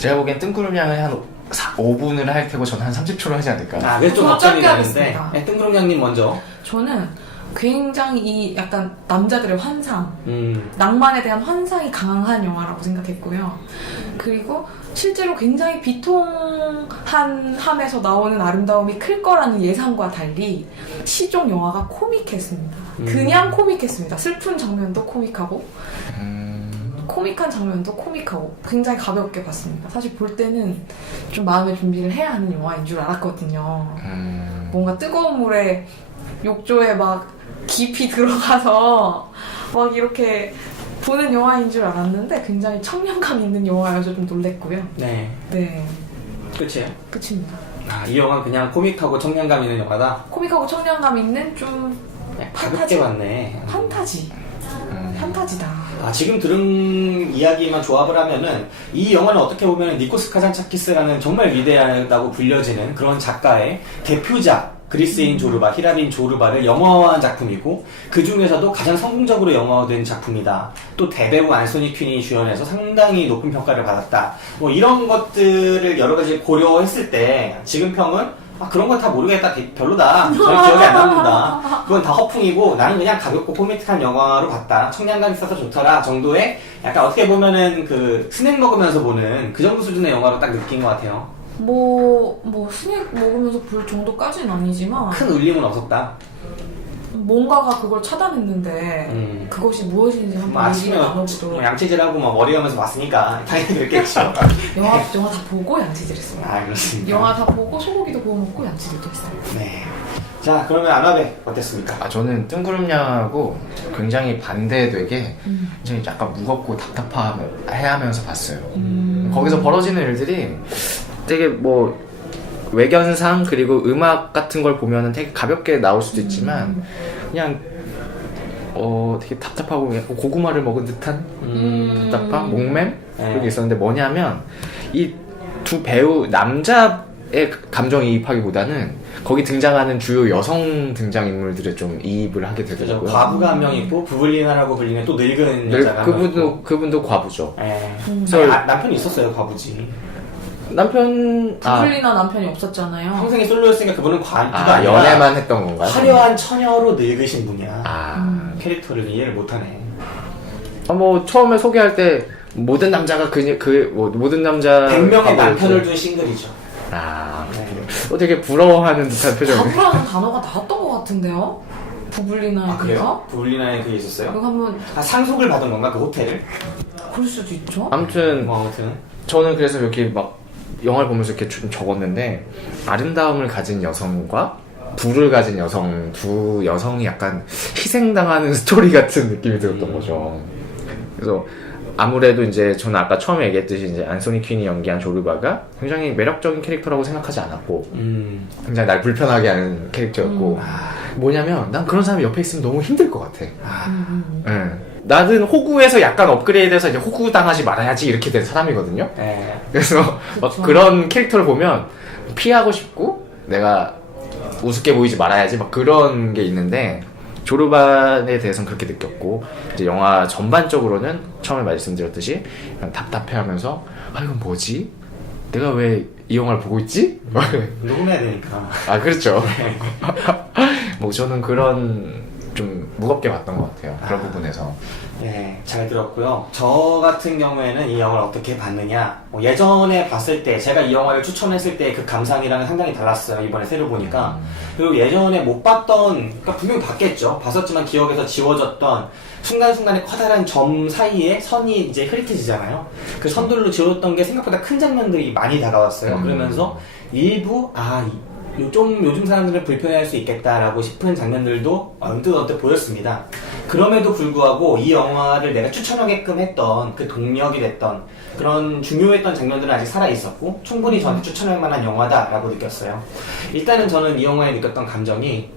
제가 보기엔 뜬구름양은 한 5분을 할 테고 저는 한 30초를 하지 않을까. 그래서 좀 그거 걱정이 짧게 되는데 하겠습니다. 네, 뜬구름양님 먼저. 저는 굉장히 이 약간 남자들의 환상, 음, 낭만에 대한 환상이 강한 영화라고 생각했고요. 그리고 실제로 굉장히 비통한 함에서 나오는 아름다움이 클 거라는 예상과 달리 시종 영화가 코믹했습니다. 그냥 코믹했습니다. 슬픈 장면도 코믹하고 코믹한 장면도 코믹하고 굉장히 가볍게 봤습니다. 사실 볼 때는 좀 마음의 준비를 해야 하는 영화인 줄 알았거든요. 뭔가 뜨거운 물에 욕조에 막 깊이 들어가서 막 이렇게 보는 영화인 줄 알았는데 굉장히 청량감 있는 영화여서 좀 놀랬고요. 네. 네, 끝이에요. 끝입니다. 이 영화는 그냥 코믹하고 청량감 있는 영화다. 코믹하고 청량감 있는 좀 가볍게 봤네. 판타지. 판타지다. 지금 들은 이야기만 조합을 하면은 이 영화는 어떻게 보면 니코스 카잔차키스라는 정말 위대하다고 불려지는 그런 작가의 대표작 그리스인 조르바, 히라린 조르바를 영화화한 작품이고 그 중에서도 가장 성공적으로 영화화된 작품이다. 또 대배우 안소니 퀸이 주연해서 상당히 높은 평가를 받았다. 뭐 이런 것들을 여러 가지 고려했을 때 지금 평은 그런 건 다 모르겠다. 별로다. 저는 기억이 안 남는다. 그건 다 허풍이고 나는 그냥 가볍고 코믹한 영화로 봤다. 청량감 있어서 좋더라 정도의 약간 어떻게 보면은 그 스낵 먹으면서 보는 그 정도 수준의 영화로 딱 느낀 것 같아요. 스낵 먹으면서 볼 정도까지는 아니지만 큰 울림은 없었다. 뭔가가 그걸 차단했는데 그것이 무엇인지 한번 아침에 얘기를 나눠보도록. 양치질하고 머리 감면서 봤으니까 당연히 그랬겠죠. 영화 다 보고 양치질했습니다. 그렇습니다. 영화 다 보고 소고기도 구워 먹고 양치질도 했어요. 네. 자, 그러면 안화배 어땠습니까? 저는 뜬구름양하고 굉장히 반대되게 굉장히 약간 무겁고 답답해하면서 봤어요. 거기서 벌어지는 일들이 되게 뭐 외견상 그리고 음악 같은 걸 보면은 되게 가볍게 나올 수도 있지만 그냥 되게 답답하고 그냥 고구마를 먹은 듯한 답답함, 목맴 그런 게 있었는데 뭐냐면 이 두 배우 남자의 감정이입하기보다는 거기 등장하는 주요 여성 등장인물들에 좀 이입을 하게 되더라고요. 과부가 한 명 있고 부블리나라고 불리는 또 늙은 여자가 한 명 있고. 그분도 과부죠. 그래서 남편이 있었어요, 과부지. 남편 부블리나 남편이 없었잖아요. 평생이 솔로였으니까 그분은 과부가 아니라 연애만 했던 건가요? 화려한 처녀로 늙으신 분이야. 캐릭터를 이해를 못하네. 뭐 처음에 소개할 때 모든 남자가 모든 남자 100명의 남편을 둔 싱글이죠. 되게 부러워하는 듯한 표정이. 과부라는 단어가 나왔던 것 같은데요? 부블리나에서? 그래요? 부블리나에 그게 있었어요? 이거 한번 상속을 받은 건가 그 호텔을? 그럴 수도 있죠. 아무튼 아무튼 저는 그래서 이렇게 막 영화를 보면서 이렇게 좀 적었는데 아름다움을 가진 여성과 불을 가진 여성 두 여성이 약간 희생당하는 스토리 같은 느낌이 들었던 거죠. 그래서 아무래도 이제 저는 아까 처음에 얘기했듯이 이제 안소니 퀸이 연기한 조르바가 굉장히 매력적인 캐릭터라고 생각하지 않았고 굉장히 날 불편하게 하는 캐릭터였고 뭐냐면 난 그런 사람이 옆에 있으면 너무 힘들 것 같아. 나는 호구에서 약간 업그레이드해서 이제 호구 당하지 말아야지 이렇게 된 사람이거든요. 그래서 막 그런 캐릭터를 보면 피하고 싶고 내가 우습게 보이지 말아야지 막 그런 게 있는데 조르반에 대해서는 그렇게 느꼈고 이제 영화 전반적으로는 처음에 말씀드렸듯이 그냥 답답해하면서 이건 뭐지? 내가 왜 이 영화를 보고 있지? 녹음해야 되니까. 그렇죠. 뭐 저는 그런 좀 무겁게 봤던 것 같아요. 그런 부분에서. 네, 잘 들었고요. 저 같은 경우에는 이 영화를 어떻게 봤느냐. 예전에 봤을 때, 제가 이 영화를 추천했을 때 그 감상이랑은 상당히 달랐어요. 이번에 새로 보니까. 그리고 예전에 못 봤던, 그러니까 분명히 봤겠죠. 봤었지만 기억에서 지워졌던 순간순간의 커다란 점 사이에 선이 이제 흐릿해지잖아요. 그 선들로 지워졌던 게 생각보다 큰 장면들이 많이 다가왔어요. 그러면서 일부, 좀 요즘 사람들은 불편해할 수 있겠다라고 싶은 장면들도 언뜻 보였습니다. 그럼에도 불구하고 이 영화를 내가 추천하게끔 했던 그 동력이 됐던 그런 중요했던 장면들은 아직 살아있었고 충분히 저한테 추천할 만한 영화다라고 느꼈어요. 일단은 저는 이 영화에 느꼈던 감정이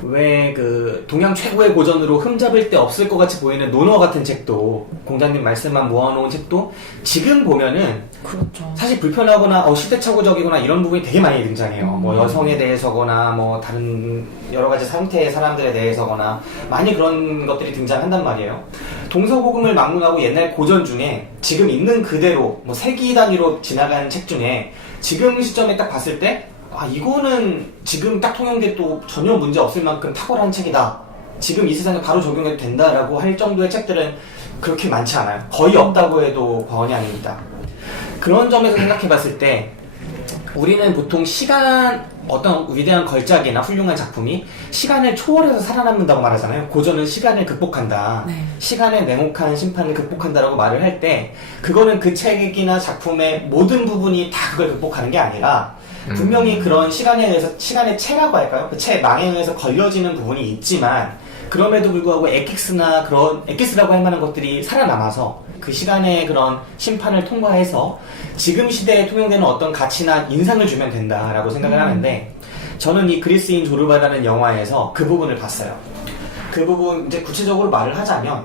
왜 그 동양 최고의 고전으로 흠잡을 데 없을 것 같이 보이는 논어 같은 책도 공자님 말씀만 모아놓은 책도 지금 보면은 그렇죠. 사실 불편하거나 시대착오적이거나 이런 부분이 되게 많이 등장해요. 뭐 여성에 대해서거나 뭐 다른 여러 가지 상태의 사람들에 대해서거나 많이 그런 것들이 등장한단 말이에요. 동서고금을 막론하고 옛날 고전 중에 지금 있는 그대로 뭐 세기 단위로 지나간 책 중에 지금 시점에 딱 봤을 때 이거는 지금 딱 통용돼도 전혀 문제 없을 만큼 탁월한 책이다. 지금 이 세상에 바로 적용해도 된다라고 할 정도의 책들은 그렇게 많지 않아요. 거의 없다고 해도 과언이 아닙니다. 그런 점에서 생각해 봤을 때 우리는 보통 어떤 위대한 걸작이나 훌륭한 작품이 시간을 초월해서 살아남는다고 말하잖아요. 고전은 시간을 극복한다. 네. 시간의 냉혹한 심판을 극복한다라고 말을 할 때 그거는 그 책이나 작품의 모든 부분이 다 그걸 극복하는 게 아니라 분명히 그런 시간에 의해서 시간의 체라고 할까요? 그 체망에 의해서 걸려지는 부분이 있지만 그럼에도 불구하고 엑기스라고 할 만한 것들이 살아남아서 그 시간의 그런 심판을 통과해서 지금 시대에 통용되는 어떤 가치나 인상을 주면 된다라고 생각을 하는데 저는 이 그리스인 조르바라는 영화에서 그 부분을 봤어요. 그 부분 이제 구체적으로 말을 하자면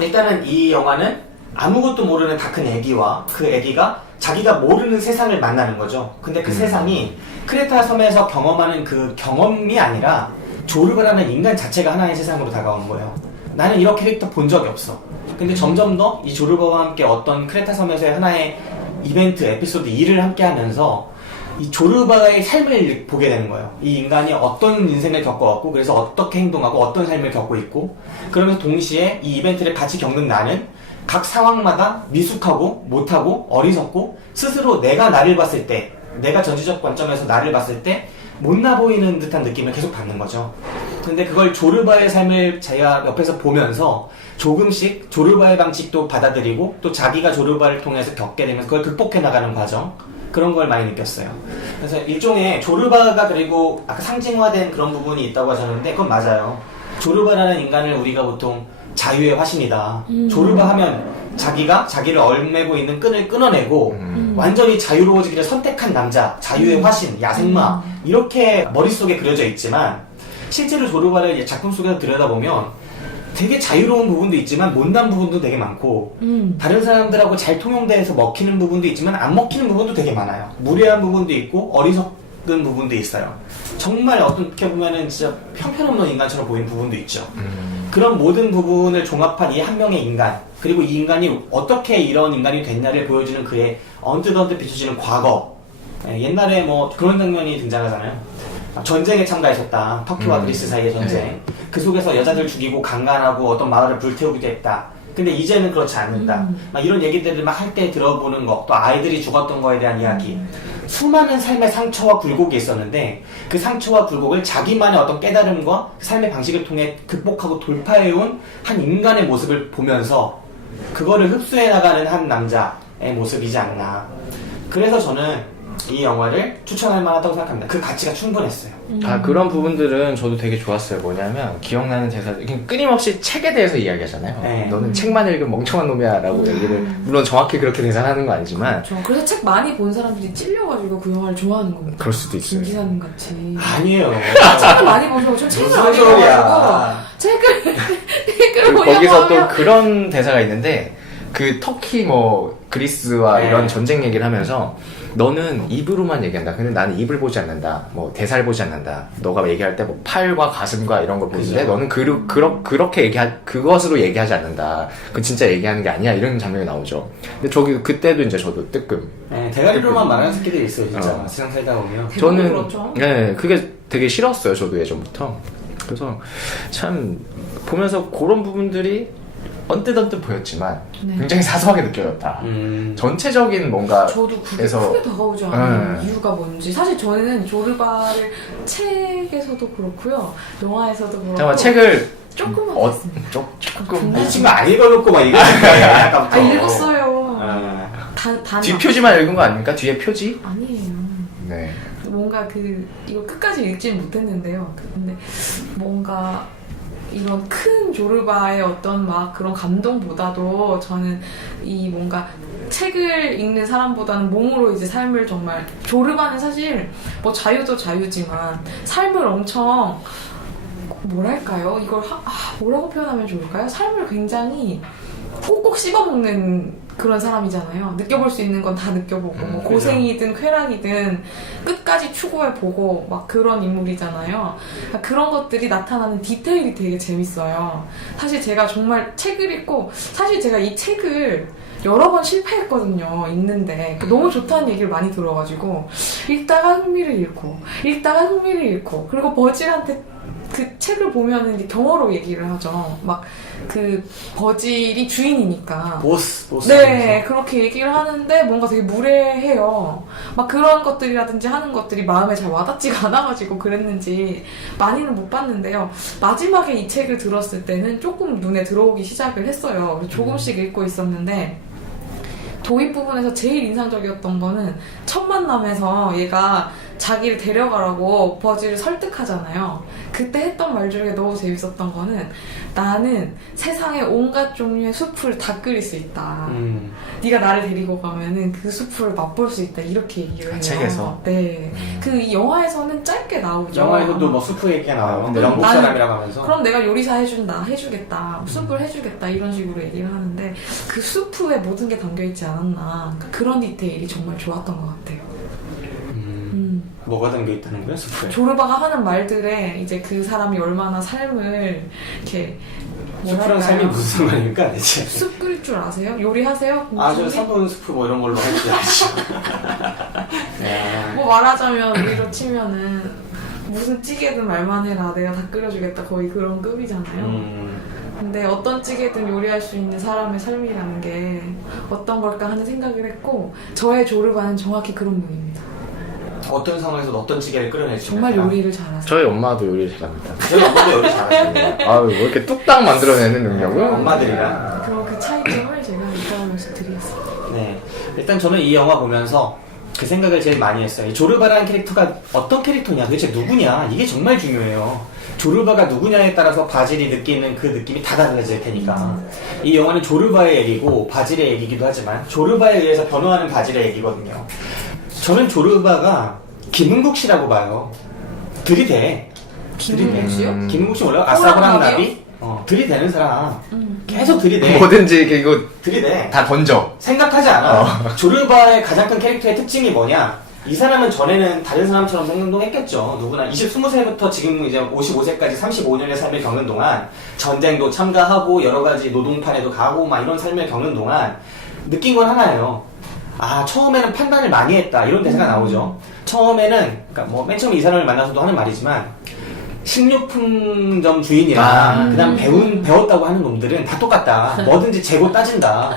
일단은 이 영화는 아무것도 모르는 다 큰 애기와 그 애기가 자기가 모르는 세상을 만나는 거죠. 근데 그 세상이 크레타 섬에서 경험하는 그 경험이 아니라 조르바라는 인간 자체가 하나의 세상으로 다가오는 거예요. 나는 이런 캐릭터 본 적이 없어. 근데 점점 더 이 조르바와 함께 어떤 크레타 섬에서의 하나의 이벤트, 에피소드 2를 함께 하면서 이 조르바의 삶을 보게 되는 거예요. 이 인간이 어떤 인생을 겪어왔고 그래서 어떻게 행동하고 어떤 삶을 겪고 있고 그러면서 동시에 이 이벤트를 같이 겪는 나는 각 상황마다 미숙하고 못하고 어리석고 스스로 내가 나를 봤을 때 내가 전지적 관점에서 나를 봤을 때 못나 보이는 듯한 느낌을 계속 받는 거죠. 근데 그걸 조르바의 삶을 제가 옆에서 보면서 조금씩 조르바의 방식도 받아들이고 또 자기가 조르바를 통해서 겪게 되면서 그걸 극복해 나가는 과정 그런 걸 많이 느꼈어요. 그래서 일종의 조르바가 그리고 아까 상징화된 그런 부분이 있다고 하셨는데 그건 맞아요. 조르바라는 인간을 우리가 보통 자유의 화신이다. 조르바 하면 자기가 자기를 얽매고 있는 끈을 끊어내고 완전히 자유로워지기를 선택한 남자, 자유의 화신, 야생마 이렇게 머릿속에 그려져 있지만 실제로 조르바를 작품 속에서 들여다보면 되게 자유로운 부분도 있지만 못난 부분도 되게 많고 다른 사람들하고 잘 통용돼서 먹히는 부분도 있지만 안 먹히는 부분도 되게 많아요. 무례한 부분도 있고 어리석은 부분도 있어요. 정말 어떻게 보면은 진짜 형편없는 인간처럼 보이는 부분도 있죠. 그런 모든 부분을 종합한 이 한 명의 인간 그리고 이 인간이 어떻게 이런 인간이 됐냐를 보여주는 그의 언뜻 비춰지는 과거. 옛날에 뭐 그런 장면이 등장하잖아요. 전쟁에 참가했었다. 터키와 그리스 사이의 전쟁. 그 속에서 여자들 죽이고 강간하고 어떤 마을을 불태우기도 했다. 근데 이제는 그렇지 않는다. 막 이런 얘기들을 막 할 때 들어보는 거, 또 아이들이 죽었던 거에 대한 이야기. 수많은 삶의 상처와 굴곡이 있었는데 그 상처와 굴곡을 자기만의 어떤 깨달음과 삶의 방식을 통해 극복하고 돌파해온 한 인간의 모습을 보면서 그거를 흡수해 나가는 한 남자의 모습이지 않나. 그래서 저는 이 영화를 추천할 만하다고 생각합니다. 그 가치가 충분했어요. 그런 부분들은 저도 되게 좋았어요. 뭐냐면 기억나는 대사, 끊임없이 책에 대해서 이야기하잖아요. 네. 너는 책만 읽은 멍청한 놈이야 라고 얘기를 물론 정확히 그렇게 대사하는 건 아니지만 그래서 책 많이 본 사람들이 찔려가지고 그 영화를 좋아하는 겁니다. 그럴 수도 있어요. 김기사님 같이. 아니에요. 책을 많이 보셔. 전 책을 안 무슨 읽어가지고 책을 그리고 보려고 거기서 또 하면 그런 대사가 있는데 그 터키 뭐 그리스와 네. 이런 전쟁 얘기를 하면서 너는 입으로만 얘기한다. 근데 나는 입을 보지 않는다. 뭐 대사를 보지 않는다. 너가 얘기할 때 뭐 팔과 가슴과 이런 걸 보는데 그죠. 너는 그렇게 그것으로 얘기하지 않는다. 그 진짜 얘기하는 게 아니야. 이런 장면이 나오죠. 근데 그때도 이제 저도 뜨끔. 네, 대가리로만 말하는 새끼들이 있어요, 진짜. 세상 살다 보면. 저는 그렇죠. 네, 그게 되게 싫었어요. 저도 예전부터. 그래서 참 보면서 그런 부분들이 언뜻 보였지만 네. 굉장히 사소하게 느껴졌다. 전체적인 뭔가 저도 그게 에서 크게 다가오지 않은 네. 이유가 뭔지. 사실 저는 조르바를 책에서도 그렇고요, 영화에서도 그렇고. 잠깐만 책을 조금만 봤습니다. 조금 이 친구 안 읽어놓고 막 이러는 거야, 아까부터. 읽었어요. 아, 단 뒷표지만 읽은 거 아닙니까? 뒤에 표지? 아니에요. 네. 뭔가 이거 끝까지 읽지는 못했는데요. 근데 뭔가 이런 큰 조르바의 어떤 막 그런 감동보다도 저는 이 뭔가 책을 읽는 사람보다는 몸으로 이제 삶을 정말 조르바는 사실 뭐 자유도 자유지만 삶을 엄청 뭐랄까요? 이걸 뭐라고 표현하면 좋을까요? 삶을 굉장히 꼭꼭 씹어먹는 그런 사람이잖아요. 느껴볼 수 있는 건 다 느껴보고 뭐 고생이든 쾌락이든 끝까지 추구해보고 막 그런 인물이잖아요. 그러니까 그런 것들이 나타나는 디테일이 되게 재밌어요. 사실 제가 정말 책을 읽고 사실 제가 이 책을 여러 번 실패했거든요. 읽는데 너무 좋다는 얘기를 많이 들어가지고 읽다가 흥미를 잃고 그리고 버질한테 그 책을 보면은 이제 경어로 얘기를 하죠. 막 그 버질이 주인이니까. 보스. 네, 그렇게 얘기를 하는데 뭔가 되게 무례해요. 막 그런 것들이라든지 하는 것들이 마음에 잘 와닿지가 않아가지고 그랬는지 많이는 못 봤는데요. 마지막에 이 책을 들었을 때는 조금 눈에 들어오기 시작을 했어요. 그래서 조금씩 읽고 있었는데 도입 부분에서 제일 인상적이었던 거는 첫 만남에서 얘가 자기를 데려가라고 버질을 설득하잖아요. 그때 했던 말 중에 너무 재밌었던 거는 나는 세상의 온갖 종류의 숲을 다 끓일 수 있다. 네가 나를 데리고 가면은 그 숲을 맛볼 수 있다. 이렇게 얘기를 해요. 책에서? 네. 이 영화에서는 짧게 나오죠. 영화에서도 뭐 수프 얘기가 나와요. 근데 영국 나는- 사람이라고 하면서. 그럼 내가 요리사 해주겠다. 숲을 해주겠다. 이런 식으로 얘기를 하는데 그 숲에 모든 게 담겨있지 않았나. 그런 디테일이 정말 좋았던 것 같아요. 뭐가 담겨있다는 거야, 수프에? 조르바가 하는 말들에 이제 그 사람이 얼마나 삶을 이렇게 수프랑 삶이 무슨 상관입니까, 대체? 숲 끓일 줄 아세요? 요리하세요? 아, 저 공주님? 3분 수프 뭐 이런 걸로 할 줄 알죠. 네. 뭐 말하자면 우리로 치면은 무슨 찌개든 말만 해라 내가 다 끓여주겠다 거의 그런 급이잖아요. 근데 어떤 찌개든 요리할 수 있는 사람의 삶이라는 게 어떤 걸까 하는 생각을 했고 저의 조르바는 정확히 그런 분입니다. 어떤 상황에서 어떤 찌개를 끓여낼지. 정말 요리를 잘하세요. 저희 엄마도 요리를 잘합니다. 저희 엄마도 요리 잘하시는데. 아유, 뭐 이렇게 뚝딱 만들어내는 능력은? 엄마들이랑. 그럼 그 차이점을 제가 이따가면서 드리겠습니다. 네. 일단 저는 이 영화 보면서 그 생각을 제일 많이 했어요. 이 조르바라는 캐릭터가 어떤 캐릭터냐, 도대체 누구냐, 이게 정말 중요해요. 조르바가 누구냐에 따라서 바질이 느끼는 그 느낌이 다 달라질 테니까. 이 영화는 조르바의 얘기고 바질의 얘기기도 하지만 조르바에 의해서 변화하는 바질의 얘기거든요. 저는 조르바가 김은국 씨라고 봐요. 들이대. 김은국 씨요? 김은국 씨 몰라요? 아싸호랑 호랑나비요? 나비? 들이대는 사람. 계속 들이대. 뭐든지 이거 들이대. 다 던져. 생각하지 않아. 조르바의 가장 큰 캐릭터의 특징이 뭐냐? 이 사람은 전에는 다른 사람처럼 행동했겠죠. 누구나 20살부터 지금 이제 55세까지 35년의 삶을 겪는 동안 전쟁도 참가하고 여러 가지 노동판에도 가고 막 이런 삶을 겪는 동안 느낀 건 하나예요. 아, 처음에는 판단을 많이 했다. 이런 대사가 나오죠. 처음에는, 그러니까 뭐 맨 처음에 이 사람을 만나서도 하는 말이지만 식료품점 주인이랑 그다음 배웠다고 하는 놈들은 다 똑같다. 뭐든지 재고 따진다.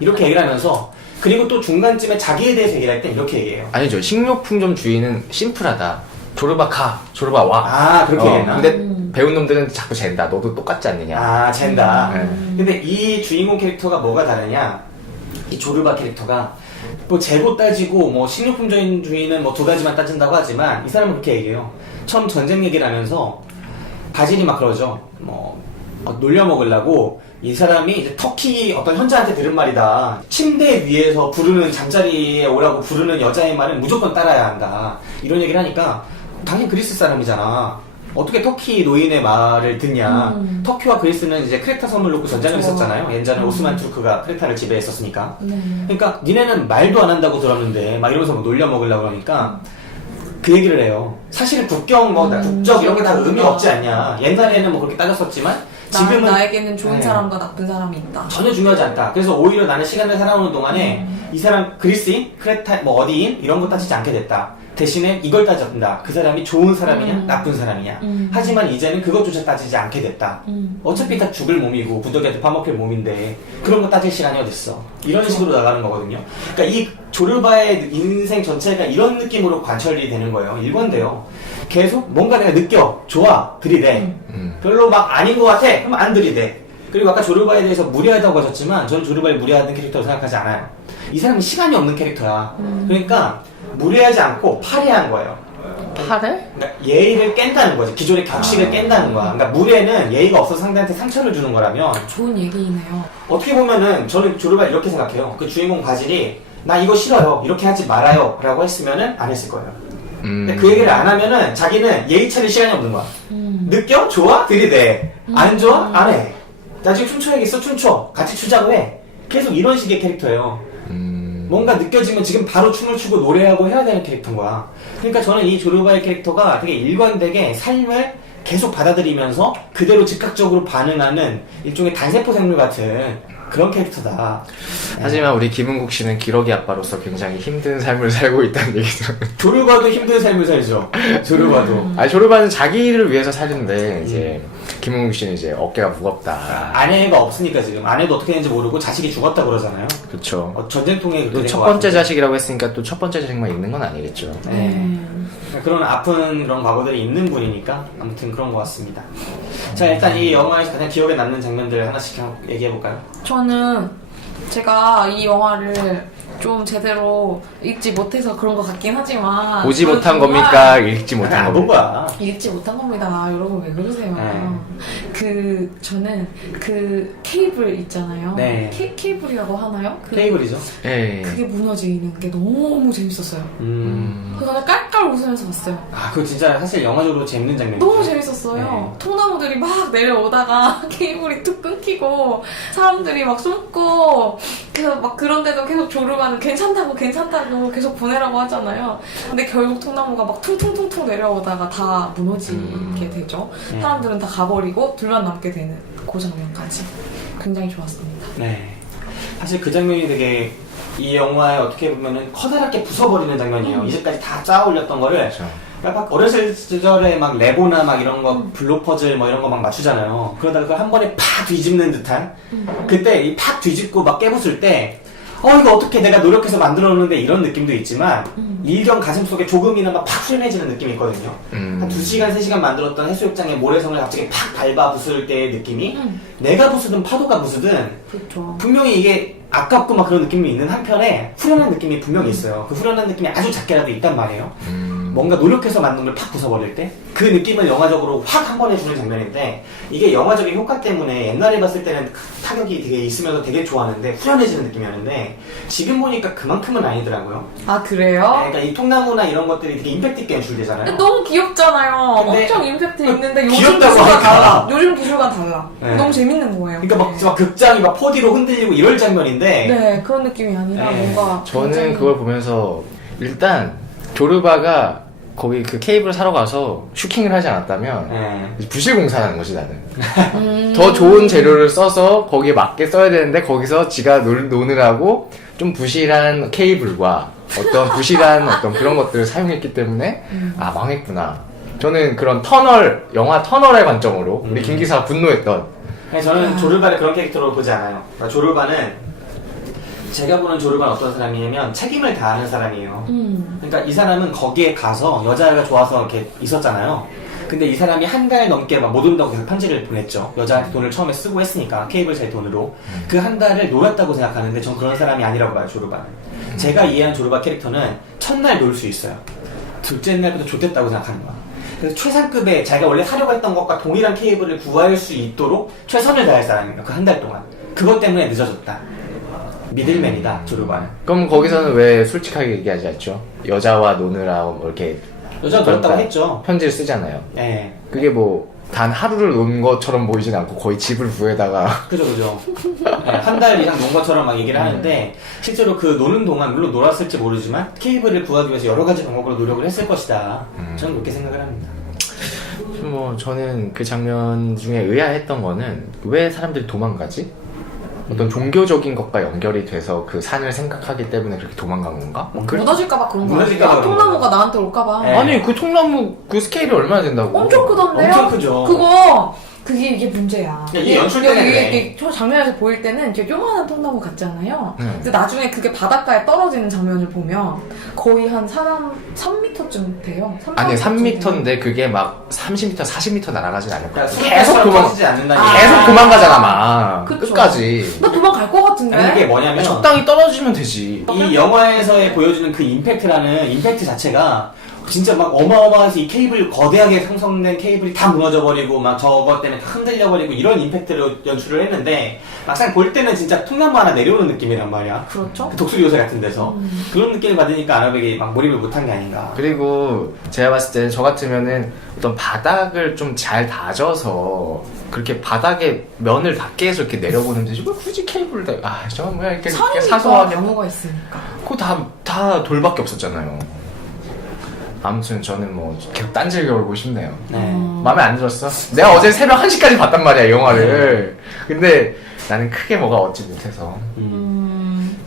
이렇게 얘기를 하면서 그리고 또 중간쯤에 자기에 대해서 얘기할 때 이렇게 얘기해요. 아니죠. 식료품점 주인은 심플하다. 조르바 가, 조르바 와. 아, 그렇게 얘기했나? 근데 배운 놈들은 자꾸 잰다. 너도 똑같지 않느냐. 아, 젠다. 네. 근데 이 주인공 캐릭터가 뭐가 다르냐? 이 조르바 캐릭터가 뭐 재고 따지고 뭐 식료품점 주인은 뭐 2가지만 따진다고 하지만 이 사람은 그렇게 얘기해요. 처음 전쟁 얘기를 하면서 바질이 막 그러죠. 뭐 놀려 먹으려고 이 사람이 이제 터키 어떤 현자한테 들은 말이다. 침대 위에서 부르는 잠자리에 오라고 부르는 여자의 말은 무조건 따라야 한다. 이런 얘기를 하니까 당연히 그리스 사람이잖아. 어떻게 터키 노인의 말을 듣냐. 터키와 그리스는 이제 크레타 섬을 놓고 전쟁을 했었잖아요. 옛날에 오스만 투르크가 크레타를 지배했었으니까. 그러니까 니네는 말도 안 한다고 들었는데 막 이러면서 뭐 놀려 먹으려고 그러니까 그 얘기를 해요. 사실은 국경 국적 이런 게 다 의미 없지 않냐. 옛날에는 뭐 그렇게 따졌었지만 지금은 나에게는 좋은 네. 사람과 나쁜 사람이 있다. 전혀 중요하지 않다. 그래서 오히려 나는 시간을 살아오는 동안에 이 사람 그리스인, 크레타, 뭐 어디인 이런 거 따지지 않게 됐다. 대신에 이걸 따졌다. 그 사람이 좋은 사람이냐, 나쁜 사람이냐. 하지만 이제는 그것조차 따지지 않게 됐다. 어차피 다 죽을 몸이고 부덕이한테 파먹힐 몸인데 그런 거 따질 시간이 어딨어. 이런 식으로 나가는 거거든요. 그러니까 이 조르바의 인생 전체가 이런 느낌으로 관철이 되는 거예요. 일관돼요. 계속 뭔가 내가 느껴, 좋아, 들이대. 별로 막 아닌 것 같아. 그럼 안 들이대. 그리고 아까 조르바에 대해서 무례하다고 하셨지만 저는 조르바를 무례하는 캐릭터로 생각하지 않아요. 이 사람은 시간이 없는 캐릭터야. 그러니까 무례하지 않고 파리한 거예요. 팔에? 그러니까 예의를 깬다는 거지. 기존의 격식을 깬다는 거야. 그러니까 물에는 예의가 없어 상대한테 상처를 주는 거라면 좋은 얘기이네요. 어떻게 보면은 저는 조르발 이렇게 생각해요. 그 주인공 바질이 나 이거 싫어요. 이렇게 하지 말아요. 라고 했으면은 안 했을 거예요. 근데 그 얘기를 안 하면은 자기는 예의 차릴 시간이 없는 거야. 느껴? 좋아? 들이대. 안 좋아? 안 해. 나 지금 춤춰야겠어? 춤춰. 같이 추자고 해. 계속 이런 식의 캐릭터예요. 뭔가 느껴지면 지금 바로 춤을 추고 노래하고 해야 되는 캐릭터인 거야. 그러니까 저는 이 조르바의 캐릭터가 되게 일관되게 삶을 계속 받아들이면서 그대로 즉각적으로 반응하는 일종의 단세포 생물 같은 그런 캐릭터다. 하지만 우리 김은국 씨는 기러기 아빠로서 굉장히 힘든 삶을 살고 있다는 얘기죠. 조르바도 힘든 삶을 살죠. 조르바도. 아니 조르바는 자기를 위해서 사는데 이제 김은국 씨는 이제 어깨가 무겁다. 아내가 없으니까 지금 아내도 어떻게 되는지 모르고 자식이 죽었다 그러잖아요. 그렇죠. 전쟁통에 또 첫 번째 자식이라고 했으니까 또 첫 번째 자식만 있는 건 아니겠죠. 네. 그런 아픈 그런 과거들이 있는 분이니까 아무튼 그런 것 같습니다. 자, 일단 이 영화에서 가장 기억에 남는 장면들 하나씩 얘기해 볼까요? 저는 제가 이 영화를 좀 제대로 읽지 못해서 그런 것 같긴 하지만 보지 저는 못한 정말 겁니까? 읽지 못한 안 본 겁니까? 거야. 읽지 못한 겁니다. 여러분 왜 그러세요? 네. 저는 그 케이블 있잖아요. 네. 케이블이라고 하나요? 케이블이죠. 예. 그게 무너지는 게 너무 재밌었어요. 그래서 저는 깔깔 웃으면서 봤어요. 아, 그거 진짜 사실 영화적으로 재밌는 장면이죠. 너무 재밌었어요. 통나무들이 막 내려오다가 케이블이 툭 끊기고 사람들이 막 숨고 그래서 막 그런데도 계속 조르바는 괜찮다고 계속 보내라고 하잖아요. 근데 결국 통나무가 막 퉁퉁퉁퉁 내려오다가 다 무너지게 되죠. 사람들은 다 가버리고 둘만 남게 되는 그 장면까지 굉장히 좋았습니다. 네. 사실 그 장면이 되게 이 영화에 어떻게 보면은 커다랗게 부숴버리는 장면이에요. 이제까지 다 쌓아 올렸던 거를 그렇죠. 막 어렸을 시절에 막 레고나 막 이런 거 블록 퍼즐 뭐 이런 거 막 맞추잖아요. 그러다가 그걸 한 번에 팍 뒤집는 듯한 그때 이 팍 뒤집고 막 깨부술 때 이거 어떻게 내가 노력해서 만들었는데 이런 느낌도 있지만 일경 가슴속에 조금이나마 팍 후련해지는 느낌이 있거든요. 한 2시간, 3시간 만들었던 해수욕장의 모래성을 갑자기 팍 밟아 부술 때의 느낌이 내가 부수든 파도가 부수든 그렇죠. 분명히 이게 아깝고 막 그런 느낌이 있는 한편에 후련한 느낌이 분명히 있어요. 그 후련한 느낌이 아주 작게라도 있단 말이에요. 뭔가 노력해서 만든 걸 팍 부숴버릴 때 그 느낌을 영화적으로 확 한 번에 주는 장면인데 이게 영화적인 효과 때문에 옛날에 봤을 때는 타격이 되게 있으면서 되게 좋았는데 후련해지는 느낌이었는데 지금 보니까 그만큼은 아니더라고요. 아 그래요? 그러니까 이 통나무나 이런 것들이 되게 임팩트 있게 연출되잖아요. 너무 귀엽잖아요. 근데 엄청 임팩트 있는데 요즘 귀엽다고 기술과 하니까. 달라. 요즘 기술과 달라. 네. 너무 재밌는 거예요. 그러니까 막 극장이 막 4D로 흔들리고 이럴 장면인데 네 그런 느낌이 아니라 네. 뭔가 저는 굉장히- 그걸 보면서 일단 조르바가 거기 그 케이블을 사러 가서 슈킹을 하지 않았다면 네. 부실공사하는 거지 나는. 더 좋은 재료를 써서 거기에 맞게 써야 되는데 거기서 지가 노느라고 좀 부실한 케이블과 어떤 부실한 어떤 그런 것들을 사용했기 때문에 아 망했구나. 저는 그런 영화 터널의 관점으로 우리 김 기사가 분노했던 저는 조르바를 그런 캐릭터로 보지 않아요. 그러니까 조르바는 제가 보는 조르바는 어떤 사람이냐면 책임을 다하는 사람이에요. 그러니까 이 사람은 거기에 가서 여자가 좋아서 이렇게 있었잖아요. 근데 이 사람이 한 달 넘게 막 못 온다고 계속 편지를 보냈죠. 여자한테 돈을 처음에 쓰고 했으니까 케이블사의 돈으로 그 한 달을 놀았다고 생각하는데 전 그런 사람이 아니라고 봐요. 조르바는. 제가 이해한 조르바 캐릭터는 첫날 놀 수 있어요. 둘째 날부터 좋댔다고 생각하는 거야. 그래서 최상급의 자기가 원래 사려고 했던 것과 동일한 케이블을 구할 수 있도록 최선을 다할 사람이에요. 그 한 달 동안. 그것 때문에 늦어졌다. 미들맨이다, 조르바는. 그럼 거기서는 왜 솔직하게 얘기하지 않죠? 여자와 노느라 뭐 이렇게 여자가 그렇다고 했죠. 편지를 쓰잖아요. 네. 그게 뭐 단 하루를 논 것처럼 보이진 않고 거의 집을 구해다가 그죠. 네, 한 달 이상 논 것처럼 막 얘기를 하는데 실제로 그 노는 동안 물론 놀았을지 모르지만 케이블을 구하기 위해서 여러 가지 방법으로 노력을 했을 것이다. 저는 그렇게 생각을 합니다. 뭐 저는 그 장면 중에 의아했던 거는 왜 사람들이 도망가지? 어떤 종교적인 것과 연결이 돼서 그 산을 생각하기 때문에 그렇게 도망간 건가? 무너질까봐 그런 거 무너질까봐 아니에요? 그런 통나무가 나한테 올까봐. 네. 아니 그 통나무 그 스케일이 얼마나 된다고? 엄청 크던데요? 엄청 크죠. 이게 문제야. 이게 연출 때문에 그래. 이게 저 장면에서 보일 때는 이렇게 요만한 통나무 같잖아요. 네. 근데 나중에 그게 바닷가에 떨어지는 장면을 보면 거의 한 사람 3m쯤 돼요. 아니 3m인데 그게 막 30m, 40m 날아가진 않을 거야. 그러니까 계속 도망 터지지 않는다는 아. 얘기야. 계속 도망가잖아 막 그쵸. 끝까지. 나 도망갈 것 같은데? 아니 이게 뭐냐면 적당히 떨어지면 되지. 이 영화에서의 보여주는 그 임팩트라는 임팩트 자체가 진짜 막 어마어마해서 이 케이블 거대하게 형성된 케이블이 다 무너져버리고 막 저것 때문에 다 흔들려버리고 이런 임팩트로 연출을 했는데 막상 볼 때는 진짜 통나무 하나 내려오는 느낌이란 말이야. 그렇죠. 그 독수리 요새 같은 데서 그런 느낌을 받으니까 아나백이 막 몰입을 못한 게 아닌가. 그리고 제가 봤을 때는 저 같으면은 어떤 바닥을 좀 잘 다져서 그렇게 바닥에 면을 닿게 해서 이렇게 내려보는 데지 왜 굳이 케이블을 저는 왜 이렇게 산이니까 사소하게 나무가 있으니까. 그거 다 돌밖에 없었잖아요. 아무튼 저는 뭐 계속 딴질 걸고 싶네요. 네. 마음에 안 들었어. 내가 어제 새벽 1시까지 봤단 말이야, 이 영화를. 근데 나는 크게 뭐가 얻지 못해서.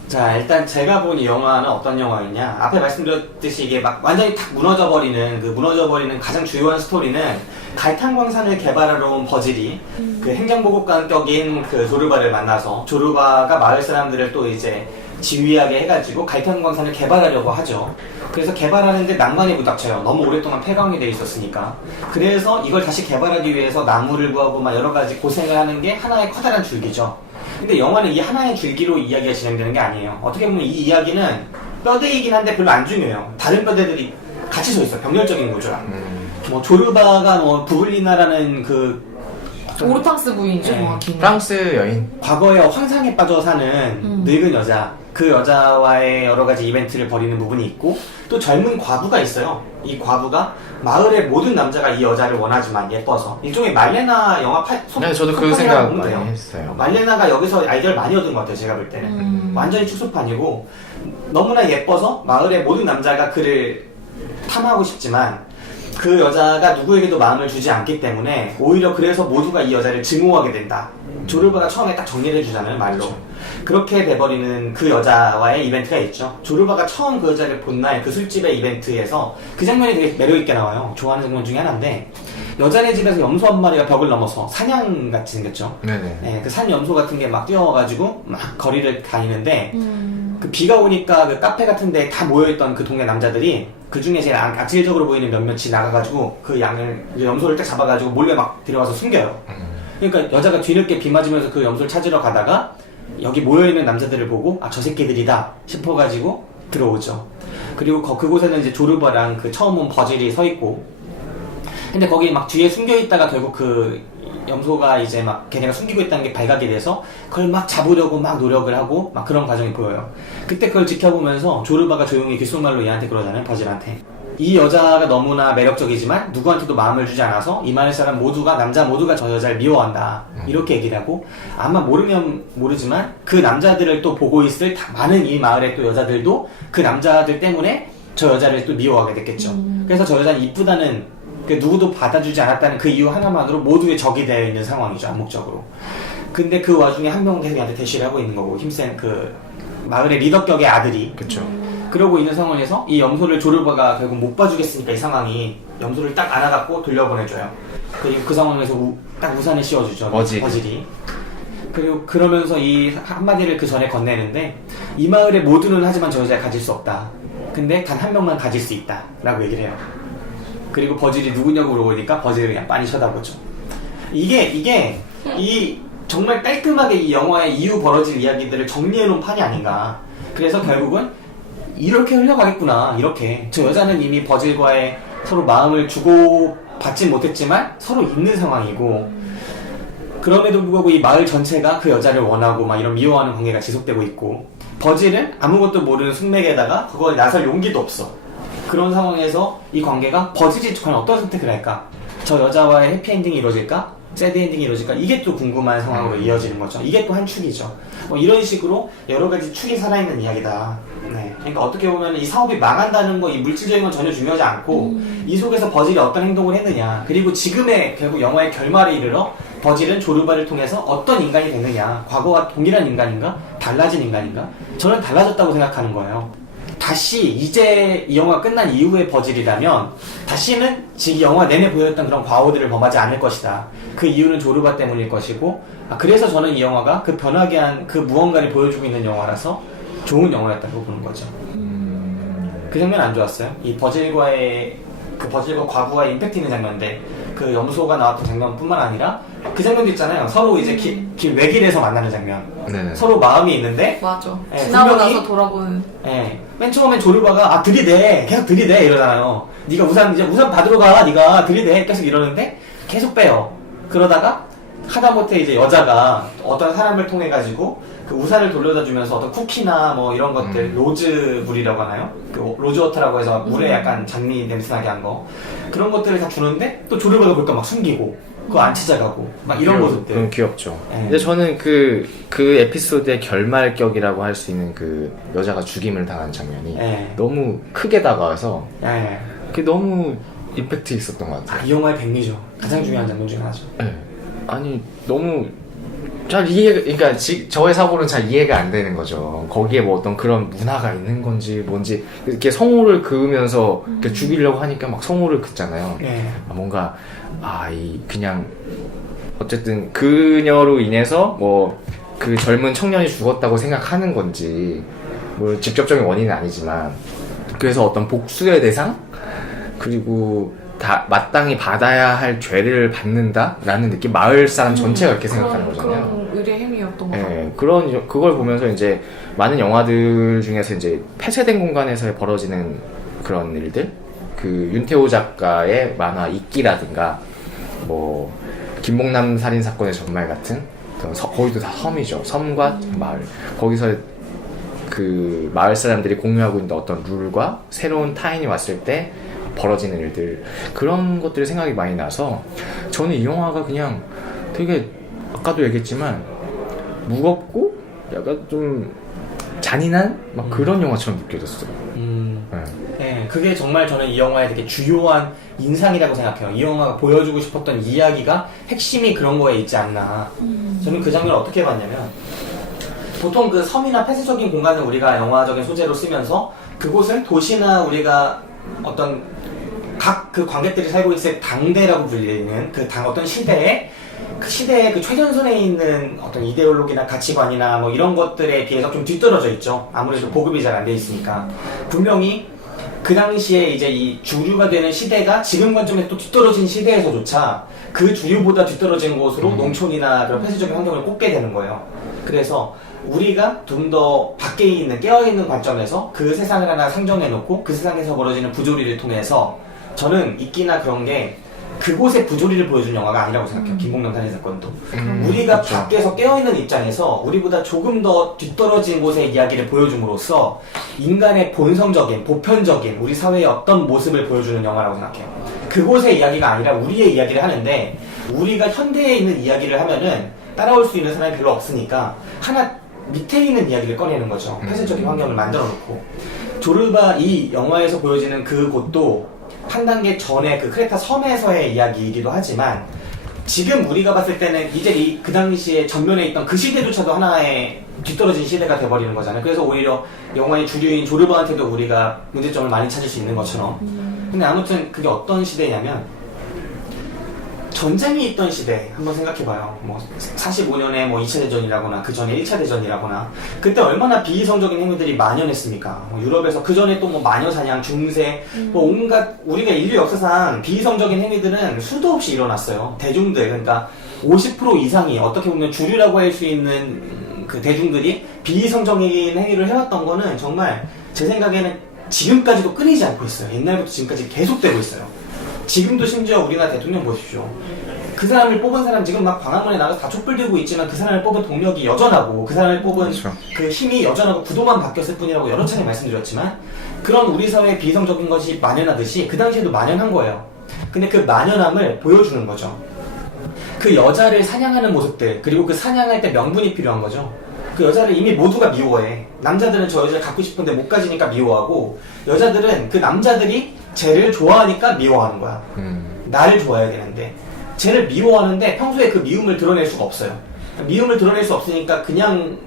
자, 일단 제가 본 이 영화는 어떤 영화였냐. 앞에 말씀드렸듯이 이게 막 완전히 탁 무너져버리는 가장 주요한 스토리는 갈탄광산을 개발하러 온 버질이 그 행정보급관격인 그 조르바를 만나서 조르바가 마을 사람들을 또 이제 지휘하게 해가지고 갈탄광산을 개발하려고 하죠. 그래서 개발하는데 낭만이 부닥쳐요. 너무 오랫동안 폐광이 돼 있었으니까. 그래서 이걸 다시 개발하기 위해서 나무를 구하고 막 여러 가지 고생을 하는 게 하나의 커다란 줄기죠. 근데 영화는 이 하나의 줄기로 이야기가 진행되는 게 아니에요. 어떻게 보면 이 이야기는 뼈대이긴 한데 별로 안 중요해요. 다른 뼈대들이 같이 서 있어요. 병렬적인 구조랑. 뭐 조르바가 뭐 부블리나라는 그 오르탕스 부인이죠, 네. 정확히. 프랑스 여인. 과거에 환상에 빠져 사는 늙은 여자, 그 여자와의 여러 가지 이벤트를 벌이는 부분이 있고 또 젊은 과부가 있어요. 이 과부가 마을의 모든 남자가 이 여자를 원하지만 예뻐서 일종의 말레나 영화 네, 저도 그 생각 많이 했어요. 말레나가 여기서 아이디어를 많이 얻은 것 같아요. 제가 볼 때는 완전히 축소판이고 너무나 예뻐서 마을의 모든 남자가 그를 탐하고 싶지만 그 여자가 누구에게도 마음을 주지 않기 때문에 오히려 그래서 모두가 이 여자를 증오하게 된다. 조르바가 처음에 딱 정리를 해주잖아요, 말로. 그렇게 돼버리는 그 여자와의 이벤트가 있죠. 조르바가 처음 그 여자를 본 날 그 술집의 이벤트에서 그 장면이 되게 매력있게 나와요. 좋아하는 장면 중에 하나인데 여자네 집에서 염소 한 마리가 벽을 넘어서 사냥같이 생겼죠. 네네. 네, 그 산 염소 같은 게 막 뛰어와가지고 막 거리를 다니는데 그 비가 오니까 그 카페 같은 데 다 모여있던 그 동네 남자들이 그 중에 제일 악질적으로 보이는 몇몇이 나가가지고 그 염소를 딱 잡아가지고 몰래 막 들여와서 숨겨요. 그러니까 여자가 뒤늦게 비 맞으면서 그 염소를 찾으러 가다가 여기 모여있는 남자들을 보고 저 새끼들이다 싶어가지고 들어오죠. 그리고 그곳에는 이제 조르바랑 그 처음 온 버질이 서 있고 근데 거기 막 뒤에 숨겨있다가 결국 그 염소가 이제 막 걔네가 숨기고 있다는 게 발각이 돼서 그걸 막 잡으려고 막 노력을 하고 막 그런 과정이 보여요. 그때 그걸 지켜보면서 조르바가 조용히 귓속말로 얘한테 그러잖아요. 버질한테. 이 여자가 너무나 매력적이지만 누구한테도 마음을 주지 않아서 이 마을 사람 모두가 남자 모두가 저 여자를 미워한다. 이렇게 얘기를 하고 아마 모르면 모르지만 그 남자들을 또 보고 있을 많은 이 마을의 또 여자들도 그 남자들 때문에 저 여자를 또 미워하게 됐겠죠. 그래서 저 여자는 이쁘다는 누구도 받아주지 않았다는 그 이유 하나만으로 모두의 적이 되어 있는 상황이죠. 암묵적으로. 근데 그 와중에 한 명은 계속 얘한테 대시를 하고 있는 거고 힘센 그 마을의 리더격의 아들이 그쵸. 그러고 있는 상황에서 이 염소를 조르바가 결국 못 봐주겠으니까 이 상황이 염소를 딱 안아갖고 돌려보내줘요. 그리고 그 상황에서 딱 우산을 씌워주죠. 버질이. 그리고 그러면서 이 한마디를 그 전에 건네는데 이 마을의 모두는 하지만 저 여자를 가질 수 없다. 근데 단 한 명만 가질 수 있다. 라고 얘기를 해요. 그리고 버질이 누구냐고 물어보니까 버질을 그냥 빤히 쳐다보죠. 이게 정말 깔끔하게 이 영화의 이후 벌어질 이야기들을 정리해놓은 판이 아닌가. 그래서 결국은 이렇게 흘러가겠구나. 이렇게 저 여자는 이미 버질과의 서로 마음을 주고 받진 못했지만 서로 있는 상황이고 그럼에도 불구하고 이 마을 전체가 그 여자를 원하고 막 이런 미워하는 관계가 지속되고 있고 버질은 아무것도 모르는 숙맥에다가 그걸 나설 용기도 없어. 그런 상황에서 이 관계가 버질이 과연 어떤 선택을 할까? 저 여자와의 해피엔딩이 이루어질까? 새드엔딩이 이루어질까? 이게 또 궁금한 상황으로 이어지는 거죠. 이게 또 한 축이죠. 뭐 이런 식으로 여러 가지 축이 살아있는 이야기다. 네. 그러니까 어떻게 보면 이 사업이 망한다는 거, 이 물질적인 건 전혀 중요하지 않고 이 속에서 버질이 어떤 행동을 했느냐. 그리고 지금의 결국 영화의 결말에 이르러 버질은 조르바를 통해서 어떤 인간이 됐느냐. 과거와 동일한 인간인가? 달라진 인간인가? 저는 달라졌다고 생각하는 거예요. 다시 이제 이 영화 끝난 이후의 버질이라면 다시는 이 영화 내내 보였던 그런 과오들을 범하지 않을 것이다. 그 이유는 조르바 때문일 것이고 그래서 저는 이 영화가 그 변하게 한 그 무언가를 보여주고 있는 영화라서 좋은 영화였다고 보는 거죠. 그 장면 안 좋았어요? 이 버질과 과부와의 임팩트 있는 장면인데 그 염소가 나왔던 장면뿐만 아니라 그 장면도 있잖아요. 서로 이제 길 외길에서 만나는 장면. 네네. 서로 마음이 있는데 맞아. 예, 지나고 분명히- 나서 돌아보는. 예, 맨 처음엔 조르바가 들이대 계속 들이대 이러잖아요. 네가 우산 받으러 가 네가 들이대 계속 이러는데 계속 빼요. 그러다가 하다못해 이제 여자가 어떤 사람을 통해 가지고 그 우산을 돌려다 주면서 어떤 쿠키나 뭐 이런 것들 로즈 물이라고 하나요? 그 로즈워터라고 해서 물에 약간 장미 냄새 나게 한 거 그런 것들을 다 주는데 또 조르바가 볼까 막 숨기고 그거 안 찾아가고 막 이런 모습들. 그럼 귀엽죠. 예. 근데 저는 그 에피소드의 결말격이라고 할 수 있는 그 여자가 죽임을 당한 장면이 예. 너무 크게 다가와서 예. 그게 너무 임팩트 있었던 것 같아요. 이 영화의 백미죠. 가장 중요한 장면 중에 하나죠. 네. 아니 너무 잘 그러니까 저의 사고는 잘 이해가 안 되는 거죠. 거기에 뭐 어떤 그런 문화가 있는 건지 뭔지 이렇게 성호를 그으면서 이렇게 죽이려고 하니까 막 성호를 긋잖아요. 예. 뭔가 그냥 어쨌든 그녀로 인해서 뭐 그 젊은 청년이 죽었다고 생각하는 건지 뭐 직접적인 원인은 아니지만 그래서 어떤 복수의 대상 그리고 다 마땅히 받아야 할 죄를 받는다라는 느낌 마을 사람 전체가 그렇게 생각하는 거잖아요. 그런 의뢰 행위였던 것 같아요. 예, 그걸 보면서 이제 많은 영화들 중에서 이제 폐쇄된 공간에서 벌어지는 그런 일들, 그 윤태호 작가의 만화 이끼라든가, 뭐 김봉남 살인 사건의 전말 같은 거기도 다 섬이죠. 섬과 마을. 거기서 그 마을 사람들이 공유하고 있는 어떤 룰과 새로운 타인이 왔을 때 벌어지는 일들 그런 것들이 생각이 많이 나서 저는 이 영화가 그냥 되게 아까도 얘기했지만 무겁고 약간 좀 잔인한 막 그런 영화처럼 느껴졌어요. 네, 그게 정말 저는 이 영화의 되게 주요한 인상이라고 생각해요. 이 영화가 보여주고 싶었던 이야기가 핵심이 그런 거에 있지 않나. 저는 그 장면을 어떻게 봤냐면 보통 그 섬이나 폐쇄적인 공간을 우리가 영화적인 소재로 쓰면서 그곳을 도시나 우리가 어떤 각 그 관객들이 살고 있을 당대라고 불리는 그 어떤 시대의 그 최전선에 있는 어떤 이데올로기나 가치관이나 뭐 이런 것들에 비해서 좀 뒤떨어져 있죠. 아무래도 보급이 잘 안 돼 있으니까. 분명히 그 당시에 이제 이 주류가 되는 시대가 지금 관점에서 또 뒤떨어진 시대에서조차 그 주류보다 뒤떨어진 곳으로 농촌이나 그런 폐쇄적인 환경을 꼽게 되는 거예요. 그래서 우리가 좀 더 밖에 있는 깨어있는 관점에서 그 세상을 하나 상정해놓고 그 세상에서 벌어지는 부조리를 통해서 저는 이끼나 그런 게 그곳의 부조리를 보여준 영화가 아니라고 생각해요. 김봉남 살인 사건도. 우리가 그렇죠. 밖에서 깨어있는 입장에서 우리보다 조금 더 뒤떨어진 곳의 이야기를 보여줌으로써 인간의 본성적인, 보편적인 우리 사회의 어떤 모습을 보여주는 영화라고 생각해요. 그곳의 이야기가 아니라 우리의 이야기를 하는데 우리가 현대에 있는 이야기를 하면은 따라올 수 있는 사람이 별로 없으니까 하나 밑에 있는 이야기를 꺼내는 거죠. 폐쇄적인 환경을 만들어 놓고. 조르바 이 영화에서 보여지는 그 곳도 한 단계 전에 그 크레타 섬에서의 이야기이기도 하지만 지금 우리가 봤을 때는 이제 그 당시에 전면에 있던 그 시대조차도 하나의 뒤떨어진 시대가 돼버리는 거잖아요. 그래서 오히려 영화의 주류인 조르바한테도 우리가 문제점을 많이 찾을 수 있는 것처럼. 근데 아무튼 그게 어떤 시대냐면 전쟁이 있던 시대 한번 생각해봐요. 뭐 45년에 뭐 2차 대전이라거나 그 전에 1차 대전이라거나 그때 얼마나 비이성적인 행위들이 만연했습니까? 뭐 유럽에서 그 전에 또 뭐 마녀 사냥, 중세, 뭐 온갖 우리가 인류 역사상 비이성적인 행위들은 수도 없이 일어났어요. 대중들 그러니까 50% 이상이 어떻게 보면 주류라고 할 수 있는 그 대중들이 비이성적인 행위를 해왔던 거는 정말 제 생각에는 지금까지도 끊이지 않고 있어요. 옛날부터 지금까지 계속되고 있어요. 지금도 심지어 우리나라 대통령 보십시오. 그 사람을 뽑은 사람 지금 막 광화문에 나가서 다 촛불 들고 있지만 그 사람을 뽑은 동력이 여전하고 그 사람을 뽑은 그렇죠. 그 힘이 여전하고 구도만 바뀌었을 뿐이라고 여러 차례 말씀드렸지만 그런 우리 사회의 비이성적인 것이 만연하듯이 그 당시에도 만연한 거예요. 근데 그 만연함을 보여주는 거죠. 그 여자를 사냥하는 모습들 그리고 그 사냥할 때 명분이 필요한 거죠. 그 여자를 이미 모두가 미워해. 남자들은 저 여자를 갖고 싶은데 못 가지니까 미워하고 여자들은 그 남자들이 쟤를 좋아하니까 미워하는 거야. 나를 좋아해야 되는데 쟤를 미워하는데 평소에 그 미움을 드러낼 수가 없어요. 미움을 드러낼 수 없으니까 그냥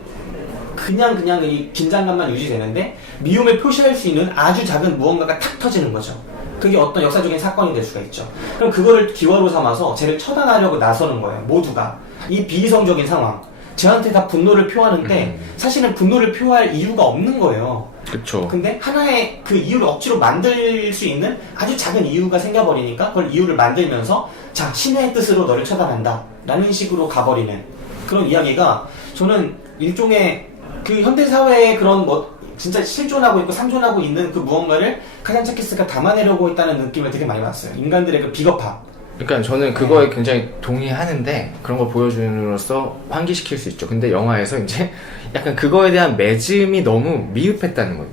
이 긴장감만 유지되는데 미움을 표시할 수 있는 아주 작은 무언가가 탁 터지는 거죠. 그게 어떤 역사적인 사건이 될 수가 있죠. 그럼 그거를 기화로 삼아서 쟤를 처단하려고 나서는 거예요. 모두가 이 비이성적인 상황. 저한테 다 분노를 표하는데 사실은 분노를 표할 이유가 없는 거예요. 그쵸. 근데 하나의 그 이유를 억지로 만들 수 있는 아주 작은 이유가 생겨버리니까 그걸 이유를 만들면서 자, 신의 뜻으로 너를 처단한다 라는 식으로 가버리는 그런 이야기가 저는 일종의 그 현대사회의 그런 뭐 진짜 실존하고 있고 상존하고 있는 그 무언가를 카잔차키스가 담아내려고 했다는 느낌을 되게 많이 받았어요. 인간들의 그 비겁함. 그러니까 저는 그거에 굉장히 동의하는데 그런 걸 보여줌으로써 환기시킬 수 있죠. 근데 영화에서 이제 약간 그거에 대한 매짐이 너무 미흡했다는 거예요.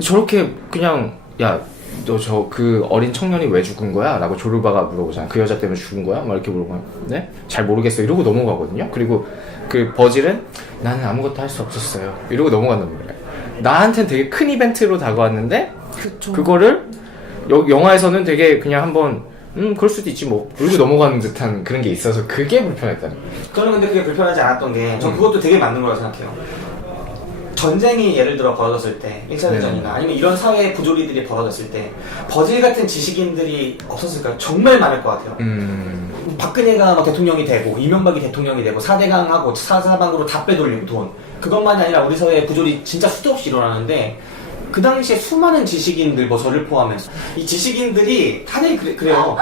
저렇게 그냥 야 너 저 그 어린 청년이 왜 죽은 거야? 라고 조르바가 물어보잖아. 그 여자 때문에 죽은 거야? 막 이렇게 물어보면 네? 잘 모르겠어 이러고 넘어가거든요. 그리고 그 버질은 나는 아무것도 할 수 없었어요 이러고 넘어간단 말이에요. 나한텐 되게 큰 이벤트로 다가왔는데 그쵸. 그거를 영화에서는 되게 그냥 한번 그럴 수도 있지 뭐 그리고 넘어가는 듯한 그런 게 있어서 그게 불편했다는 거예요. 저는 근데 그게 불편하지 않았던 게 전 그것도 되게 맞는 거라고 생각해요. 전쟁이 예를 들어 벌어졌을 때 1차 대전이나 아니면 이런 사회 부조리들이 벌어졌을 때 버질 같은 지식인들이 없었을까요? 정말 많을 것 같아요. 박근혜가 막 대통령이 되고 이명박이 대통령이 되고 4대강하고 사사방으로 다 빼돌리고 돈 그것만이 아니라 우리 사회의 부조리 진짜 수도 없이 일어나는데 그 당시에 수많은 지식인들 뭐 저를 포함해서 이 지식인들이 다들 그래요.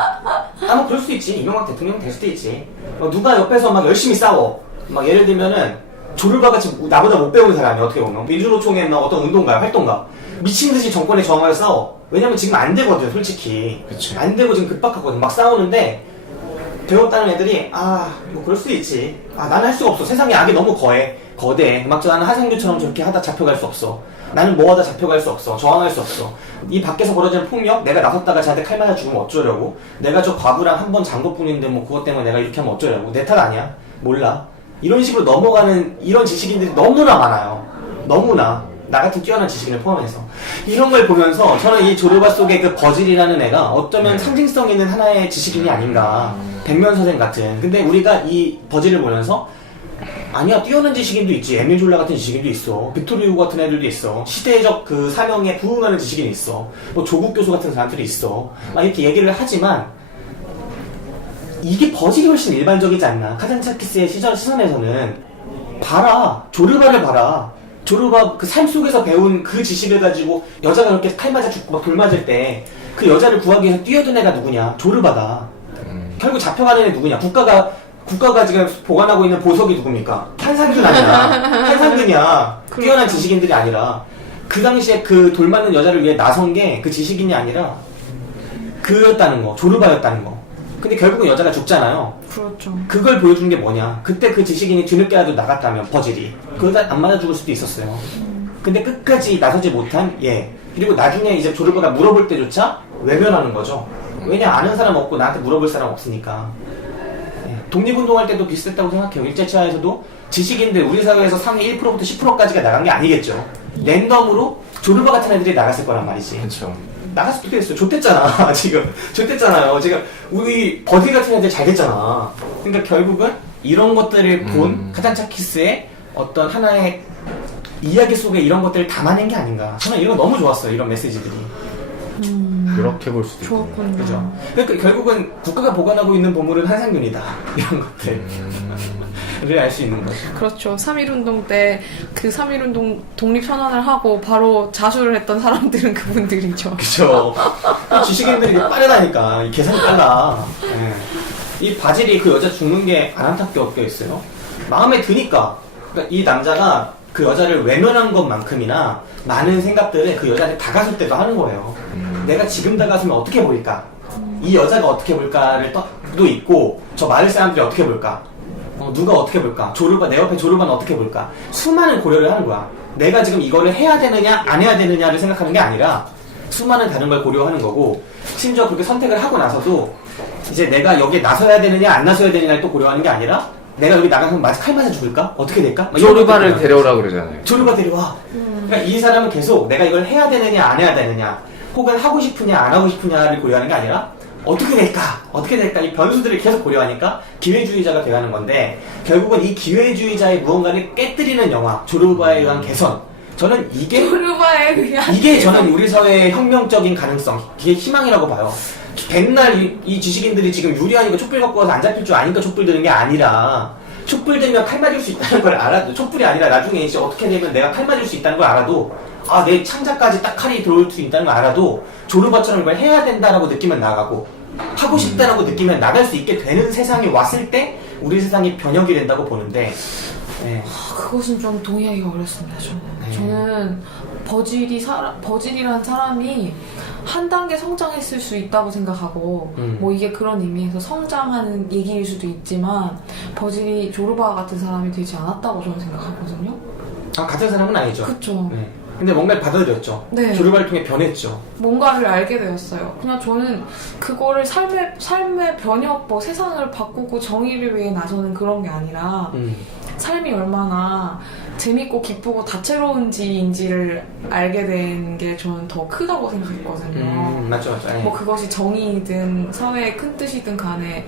뭐 그럴 수도 있지. 이명박 대통령 될 수도 있지. 누가 옆에서 막 열심히 싸워. 막 예를 들면은 조르바같이 나보다 못 배운 사람이 어떻게 보면 민주노총의 어떤 운동가 활동가 미친 듯이 정권에 저항하여 싸워. 왜냐면 지금 안 되거든 솔직히. 그치. 안 되고 지금 급박하거든. 막 싸우는데 배웠다는 애들이 뭐 그럴 수도 있지. 나는 할 수가 없어. 세상에 악이 너무 거대. 막 나는 하상규처럼 저렇게 하다 잡혀갈 수 없어. 나는 뭐 하다 잡혀갈 수 없어. 저항할 수 없어. 이 밖에서 벌어지는 폭력 내가 나섰다가 쟤한테 칼 맞아 죽으면 어쩌려고. 내가 저 과부랑 한 번 잔 것뿐인데 뭐 그것 때문에 내가 이렇게 하면 어쩌려고. 내 탓 아니야. 몰라. 이런 식으로 넘어가는 이런 지식인들이 너무나 많아요. 너무나. 나 같은 뛰어난 지식인을 포함해서. 이런 걸 보면서 저는 이 조르바 속의 그 버질이라는 애가 어쩌면 상징성 있는 하나의 지식인이 아닌가. 백면서생 같은. 근데 우리가 이 버질을 보면서 아니야, 뛰어난 지식인도 있지. 에밀 졸라 같은 지식인도 있어. 빅토르 휴고 같은 애들도 있어. 시대적 그 사명에 부응하는 지식인이 있어. 뭐 조국 교수 같은 사람들이 있어. 막 이렇게 얘기를 하지만 이게 버질이 훨씬 일반적이지 않나. 카잔차키스의 시선에서는 봐라. 조르바를 봐라. 조르바 그 삶 속에서 배운 그 지식을 가지고 여자가 그렇게 칼 맞아 죽고 막 돌 맞을 때 그 여자를 구하기 위해서 뛰어든 애가 누구냐? 조르바다. 결국 잡혀가는 애 누구냐? 국가가 지금 보관하고 있는 보석이 누굽니까? 한상균 아니야. 한상균이야. 뛰어난 지식인들이 아니라 그 당시에 그 돌 맞는 여자를 위해 나선 게 그 지식인이 아니라 그였다는 거. 조르바였다는 거. 근데 결국은 여자가 죽잖아요. 그렇죠. 그걸 보여준 게 뭐냐? 그때 그 지식인이 뒤늦게라도 나갔다면 버질이 그러다 안 맞아 죽을 수도 있었어요. 근데 끝까지 나서지 못한 얘. 그리고 나중에 이제 조르바가 물어볼 때조차 외면하는 거죠. 왜냐 아는 사람 없고 나한테 물어볼 사람 없으니까. 독립운동할 때도 비슷했다고 생각해요. 일제치하에서도 지식인들 우리 사회에서 상위 1%부터 10%까지가 나간 게 아니겠죠. 랜덤으로 조르바 같은 애들이 나갔을 거란 말이지. 그렇죠. 나가서 어떻게 됐어요? 좋댔잖아. 지금 좋댔잖아요. 지금 우리 버디 같은 애들 잘 됐잖아. 그러니까 결국은 이런 것들을 본 카잔차키스의 어떤 하나의 이야기 속에 이런 것들을 담아낸 게 아닌가. 저는 이런 거 너무 좋았어요. 이런 메시지들이. 그렇게 볼 수도 있고. 좋았군요. 그죠? 그러니까 결국은 국가가 보관하고 있는 보물은 한상균이다. 이런 것들을 알 수 있는 거죠. 그렇죠. 3.1운동 때 그 3.1운동 독립선언을 하고 바로 자수를 했던 사람들은 그분들이죠. 그죠. 지식인들이 빠르다니까. 이 계산이 빨라. 예. 이 바질이 그 여자 죽는 게 안 안타깝게 있어요. 마음에 드니까. 그러니까 이 남자가 그 여자를 외면한 것만큼이나 많은 생각들을 그 여자한테 다가설 때도 하는 거예요. 내가 지금 다가서면 어떻게 보일까? 이 여자가 어떻게 볼까를 또 있고, 저 마을 사람들이 어떻게 볼까? 누가 어떻게 볼까? 조르바, 내 옆에 조르바는 어떻게 볼까? 수많은 고려를 하는 거야. 내가 지금 이거를 해야 되느냐, 안 해야 되느냐를 생각하는 게 아니라, 수많은 다른 걸 고려하는 거고, 심지어 그렇게 선택을 하고 나서도, 이제 내가 여기에 나서야 되느냐, 안 나서야 되느냐를 또 고려하는 게 아니라, 내가 여기 나가서 마치 칼 맞아 죽을까? 어떻게 될까? 조르바를 데려오라 그러잖아요. 조르바 데려와. 그러니까 이 사람은 계속 내가 이걸 해야 되느냐, 안 해야 되느냐, 혹은 하고 싶으냐, 안 하고 싶으냐를 고려하는 게 아니라, 어떻게 될까? 이 변수들을 계속 고려하니까 기회주의자가 돼가는 건데, 결국은 이 기회주의자의 무언가를 깨뜨리는 영화, 조르바에 의한 개선. 저는 조르바에 의한 이게 저는 우리 사회의 혁명적인 가능성, 이게 희망이라고 봐요. 백날 이 지식인들이 지금 유리하니까 촛불 갖고 와서 안 잡힐 줄 아니까 촛불 드는 게 아니라, 촛불 되면 칼 맞을 수 있다는 걸 알아도, 촛불이 아니라 나중에 이제 어떻게 되면 내가 칼 맞을 수 있다는 걸 알아도, 아, 내 창자까지 딱 칼이 들어올 수 있다는 걸 알아도 조르바처럼 이걸 해야 된다라고 느끼면 나가고, 하고 싶다라고 느끼면 나갈 수 있게 되는 세상이 왔을 때 우리 세상이 변혁이 된다고 보는데, 네. 그것은 좀 동의하기가 어렵습니다. 저는 네. 저는 버질이라는 사람이 한 단계 성장했을 수 있다고 생각하고 뭐 이게 그런 의미에서 성장하는 얘기일 수도 있지만 버질이 조르바 같은 사람이 되지 않았다고 저는 생각하거든요. 아, 같은 사람은 아니죠. 그쵸. 네. 근데 뭔가를 받아들였죠. 네. 조르바를 통해 변했죠. 뭔가를 알게 되었어요. 그냥 저는 그거를 삶의 변혁, 뭐 세상을 바꾸고 정의를 위해 나서는 그런 게 아니라 삶이 얼마나 재밌고 기쁘고 다채로운지인지를 알게 된 게 저는 더 크다고 생각했거든요. 맞죠. 네. 뭐 그것이 정의이든 사회의 큰 뜻이든 간에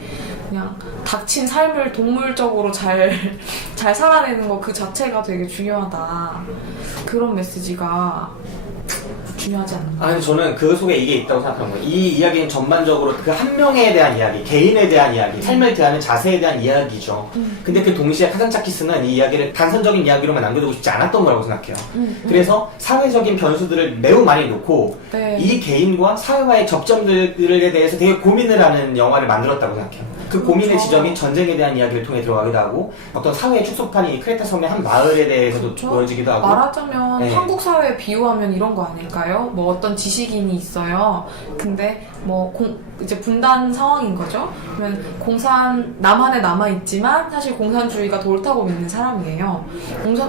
그냥 닥친 삶을 동물적으로 잘 살아내는 거 그 자체가 되게 중요하다. 그런 메시지가 중요하지 않나. 아니, 저는 그 속에 이게 있다고 생각하는 거예요. 이 이야기는 전반적으로 그 한 명에 대한 이야기, 개인에 대한 이야기, 삶을 대하는 자세에 대한 이야기죠. 근데 그 동시에 카잔차키스는 이 이야기를 단선적인 이야기로만 남겨두고 싶지 않았던 거라고 생각해요. 그래서 사회적인 변수들을 매우 많이 놓고 네. 이 개인과 사회와의 접점들에 대해서 되게 고민을 하는 영화를 만들었다고 생각해요. 그 고민의 그렇죠. 지점이 전쟁에 대한 이야기를 통해 들어가기도 하고, 어떤 사회의 축소판이 이 크레타 섬의 한 마을에 대해서도 그렇죠. 보여지기도 하고. 말하자면 네. 한국 사회에 비유하면 이런 거 아닐까요? 뭐 어떤 지식인이 있어요. 근데 뭐 이제 분단 상황인 거죠. 그러면 남한에 남아 있지만 사실 공산주의가 더 옳다고 믿는 사람이에요.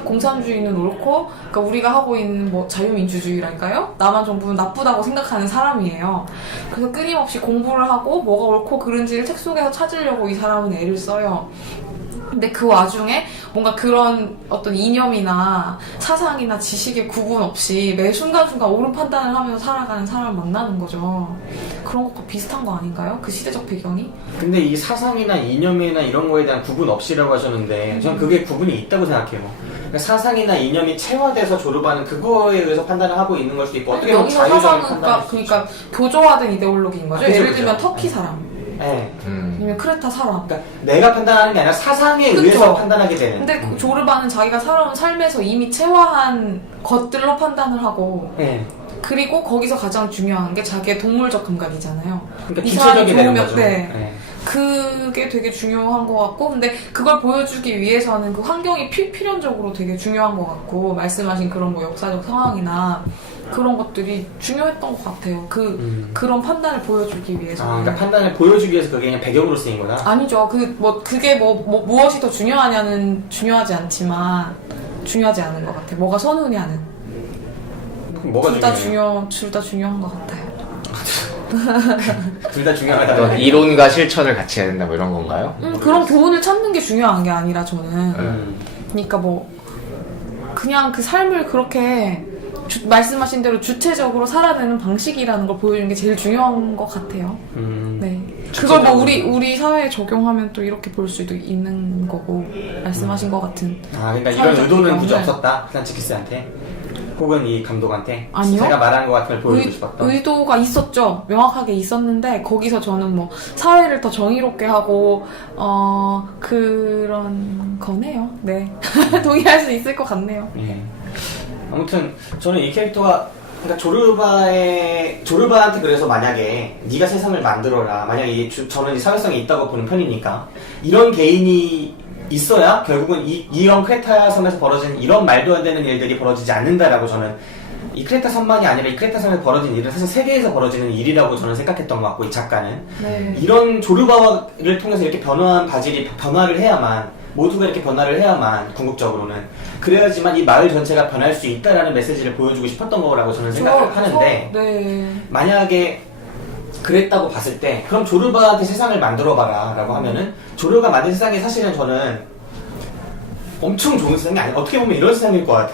공산주의는 옳고, 그러니까 우리가 하고 있는 뭐 자유민주주의랄까요? 남한 정부는 나쁘다고 생각하는 사람이에요. 그래서 끊임없이 공부를 하고 뭐가 옳고 그른지를 책 속에서 찾으려고 이 사람은 애를 써요. 근데 그 와중에 뭔가 그런 어떤 이념이나 사상이나 지식의 구분 없이 매 순간순간 옳은 판단을 하면서 살아가는 사람을 만나는 거죠. 그런 것과 비슷한 거 아닌가요? 그 시대적 배경이? 근데 이 사상이나 이념이나 이런 거에 대한 구분 없이라고 하셨는데, 전 그게 구분이 있다고 생각해요. 그러니까 사상이나 이념이 체화돼서 조르바는 그거에 의해서 판단을 하고 있는 걸 수도 있고, 어떻게 보면 여기서 자유적인 사상은 판단일 수도 그러니까 교조화된 이데올로기인 거죠. 아, 그죠, 예를 들면 그죠. 터키 사람, 네. 아니면 크레타 사람. 그러니까 내가 판단하는 게 아니라 사상에 그쵸. 의해서 판단하게 되는. 근데 그 조르바는 자기가 살아온 삶에서 이미 체화한 것들로 판단을 하고, 네. 그리고 거기서 가장 중요한 게 자기의 동물적 감각이잖아요. 그러니까 이 사람이 주체적이 되는 좋으면, 거죠. 네. 네. 그게 되게 중요한 것 같고, 근데 그걸 보여주기 위해서는 그 환경이 필연적으로 되게 중요한 것 같고, 말씀하신 그런 뭐 역사적 상황이나 그런 것들이 중요했던 것 같아요. 그런 판단을 보여주기 위해서. 그러니까 판단을 보여주기 위해서 그게 그냥 배경으로 쓰인 거다? 아니죠. 그게 무엇이 더 중요하지 않지만, 중요하지 않은 것 같아요. 뭐가 선우냐는. 뭐가 둘 다 중요해요? 중요한 것 같아요. 둘 다 중요하다. 어떤 이론과 실천을 같이 해야 된다 뭐 이런 건가요? 그런 교훈을 찾는 게 중요한 게 아니라 저는. 음. 그러니까 뭐 그냥 그 삶을 그렇게 말씀하신 대로 주체적으로 살아내는 방식이라는 걸 보여주는 게 제일 중요한 것 같아요. 네. 그걸 뭐 우리 사회에 적용하면 또 이렇게 볼 수도 있는 거고, 말씀하신 것 같은. 그러니까 이런 사회적 의도는 굳이 배경은. 없었다. 카잔차키스한테. 혹은 이 감독한테. 아니요. 제가 말하는 것 같은 걸 보여주고 싶었던. 의도가 있었죠. 명확하게 있었는데 거기서 저는 뭐 사회를 더 정의롭게 하고 그런 거네요. 네. 동의할 수 있을 것 같네요. 예. 아무튼 저는 이 캐릭터가, 그러니까 조르바한테 그래서 만약에 네가 세상을 만들어라, 만약에 저는 이 사회성이 있다고 보는 편이니까, 이런 개인이 있어야 결국은 이런 크레타 섬에서 벌어진 이런 말도 안 되는 일들이 벌어지지 않는다라고, 저는 이 크레타 섬만이 아니라 이 크레타 섬에 벌어진 일은 사실 세계에서 벌어지는 일이라고 저는 생각했던 것 같고, 이 작가는 네. 이런 조르바를 통해서 이렇게 변화한 바질이 변화를 해야만, 모두가 이렇게 변화를 해야만, 궁극적으로는 그래야지만 이 마을 전체가 변할 수 있다라는 메시지를 보여주고 싶었던 거라고 저는 생각을 하는데, 네. 만약에 그랬다고 봤을 때, 그럼 조르바한테 세상을 만들어봐라 라고 하면은, 조르가 만든 세상이 사실은 저는 엄청 좋은 세상이 아니야. 어떻게 보면 이런 세상일 것 같아.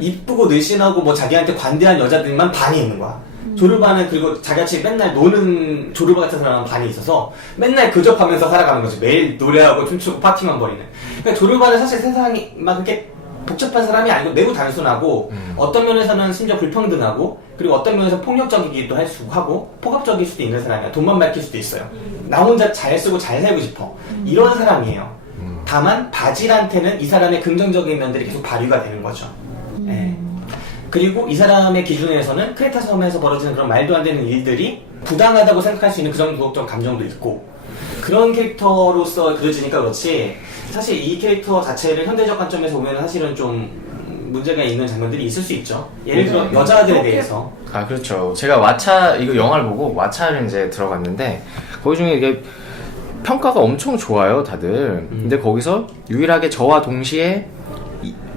이쁘고 늘씬하고 뭐 자기한테 관대한 여자들만 반이 있는 거야. 조르바는, 그리고 자기같이 맨날 노는 조르바 같은 사람은 반이 있어서 맨날 근접하면서 살아가는 거지. 매일 노래하고 춤추고 파티만 벌이는. 그러니까 조르바는 사실 세상이 막 그렇게 복잡한 사람이 아니고 매우 단순하고, 어떤 면에서는 심지어 불평등하고, 그리고 어떤 면에서 폭력적이기도 할 수 하고 폭압적일 수도 있는 사람이야. 돈만 밝힐 수도 있어요. 나 혼자 잘 쓰고 잘 살고 싶어. 이런 사람이에요. 다만 바질한테는 이 사람의 긍정적인 면들이 계속 발휘가 되는 거죠. 예. 그리고 이 사람의 기준에서는 크레타 섬에서 벌어지는 그런 말도 안 되는 일들이 부당하다고 생각할 수 있는 그런 도덕적 감정도 있고, 그런 캐릭터로서 그려지니까 그렇지, 사실 이 캐릭터 자체를 현대적 관점에서 보면 사실은 좀 문제가 있는 장면들이 있을 수 있죠. 예를 들어 여자들에 대해서. 아, 그렇죠. 제가 왓챠 이거 영화를 보고 왓챠를 이제 들어갔는데 거기 중에 이게 평가가 엄청 좋아요, 다들. 근데 거기서 유일하게 저와 동시에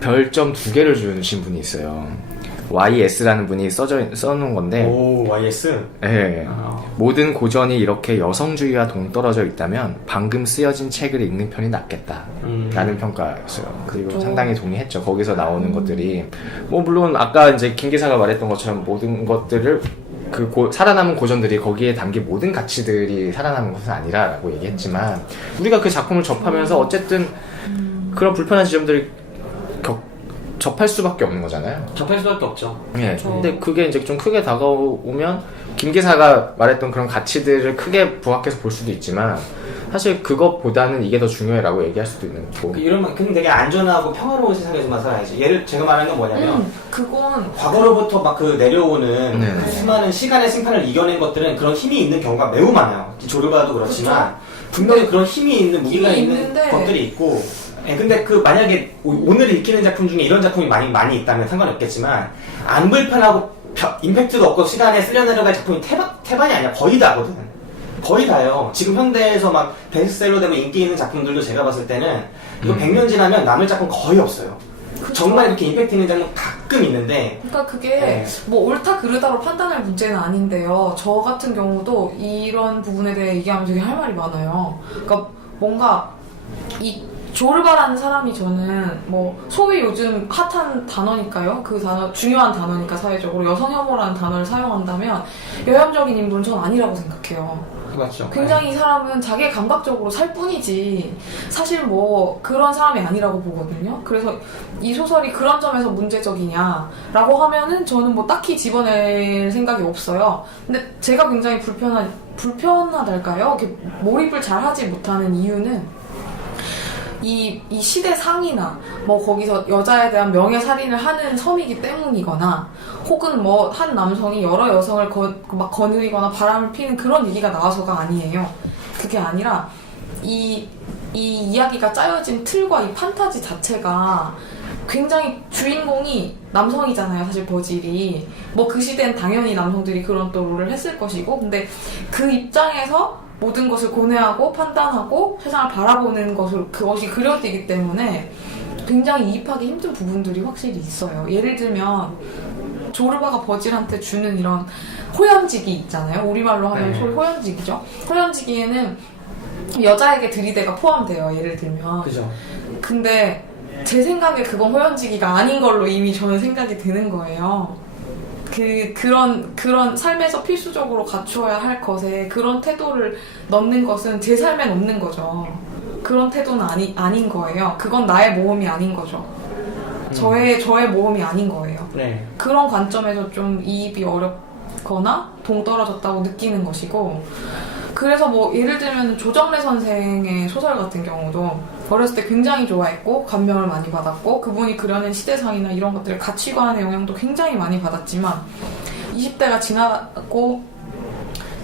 별점 2개를 주신 분이 있어요. YS라는 분이 써놓은 건데, 오, YS? 예. 모든 고전이 이렇게 여성주의와 동떨어져 있다면 방금 쓰여진 책을 읽는 편이 낫겠다 라는 평가였어요. 그리고 상당히 동의했죠. 거기서 나오는 것들이 뭐 물론 아까 이제 김 기사가 말했던 것처럼 모든 것들을 살아남은 고전들이 거기에 담긴 모든 가치들이 살아남은 것은 아니라라고 얘기했지만, 우리가 그 작품을 접하면서 어쨌든 그런 불편한 지점들을 접할 수밖에 없는 거잖아요. 접할 수밖에 없죠. 예. 근데 그게 이제 좀 크게 다가오면 김 기사가 말했던 그런 가치들을 크게 부각해서 볼 수도 있지만, 사실 그것보다는 이게 더 중요해라고 얘기할 수도 있는 거고. 이런 만큼 되게 안전하고 평화로운 세상에서만 살아야지. 제가 말하는 건 뭐냐면, 그건 과거로부터 막 그 내려오는 네. 그 수많은 시간의 심판을 이겨낸 것들은 그런 힘이 있는 경우가 매우 많아요. 조르바도 그렇지만 분명히 그런 힘이 있는 무기가 힘이 있는 있는데. 것들이 있고. 예, 근데 만약에 오늘 읽히는 작품 중에 이런 작품이 많이 있다면 상관이 없겠지만, 안 불편하고 임팩트도 없고 시간에 쓸려 내려갈 작품이 태반이 아니라 거의 다거든. 거의 다요. 지금 현대에서 막 베스트셀러 되고 인기 있는 작품들도 제가 봤을 때는 이거 100년 지나면 남을 작품 거의 없어요. 그쵸. 정말 이렇게 임팩트 있는 작품 가끔 있는데, 그러니까 그게 네. 뭐 옳다 그르다로 판단할 문제는 아닌데요. 저 같은 경우도 이런 부분에 대해 얘기하면 되게 할 말이 많아요. 그러니까 뭔가 이 조르바라는 사람이 저는 뭐 소위 요즘 핫한 단어니까요. 그 단어 중요한 단어니까 사회적으로 여성 혐오라는 단어를 사용한다면 여혐적인 인물은 전 아니라고 생각해요. 맞죠. 굉장히 이 사람은 자기의 감각적으로 살 뿐이지 사실 뭐 그런 사람이 아니라고 보거든요. 그래서 이 소설이 그런 점에서 문제적이냐라고 하면은 저는 뭐 딱히 집어낼 생각이 없어요. 근데 제가 굉장히 불편하달까요? 이렇게 몰입을 잘 하지 못하는 이유는 이 시대 상이나 뭐 거기서 여자에 대한 명예살인을 하는 섬이기 때문이거나, 혹은 뭐 한 남성이 여러 여성을 막 거느리거나 바람을 피는 그런 얘기가 나와서가 아니에요. 그게 아니라 이 이야기가 짜여진 틀과 이 판타지 자체가 굉장히 주인공이 남성이잖아요. 사실 버질이 뭐 그 시대엔 당연히 남성들이 그런 또 롤을 했을 것이고, 근데 그 입장에서 모든 것을 고뇌하고 판단하고 세상을 바라보는 그것이 그려지기 때문에 굉장히 이입하기 힘든 부분들이 확실히 있어요. 예를 들면 조르바가 버질한테 주는 이런 호연지기 있잖아요. 우리말로 하면 호연지기죠. 호연지기에는 여자에게 들이대가 포함돼요. 예를 들면. 그죠. 근데 제 생각에 그건 호연지기가 아닌 걸로 이미 저는 생각이 드는 거예요. 그런 삶에서 필수적으로 갖추어야 할 것에 그런 태도를 넣는 것은 제 삶엔 없는 거죠. 그런 태도는 아닌 거예요. 그건 나의 모험이 아닌 거죠. 저의 모험이 아닌 거예요. 네. 그런 관점에서 좀 이입이 어렵거나 동떨어졌다고 느끼는 것이고, 그래서 뭐 예를 들면 조정래 선생의 소설 같은 경우도 어렸을 때 굉장히 좋아했고 감명을 많이 받았고, 그분이 그려낸 시대상이나 이런 것들 가치관의 영향도 굉장히 많이 받았지만 20대가 지나고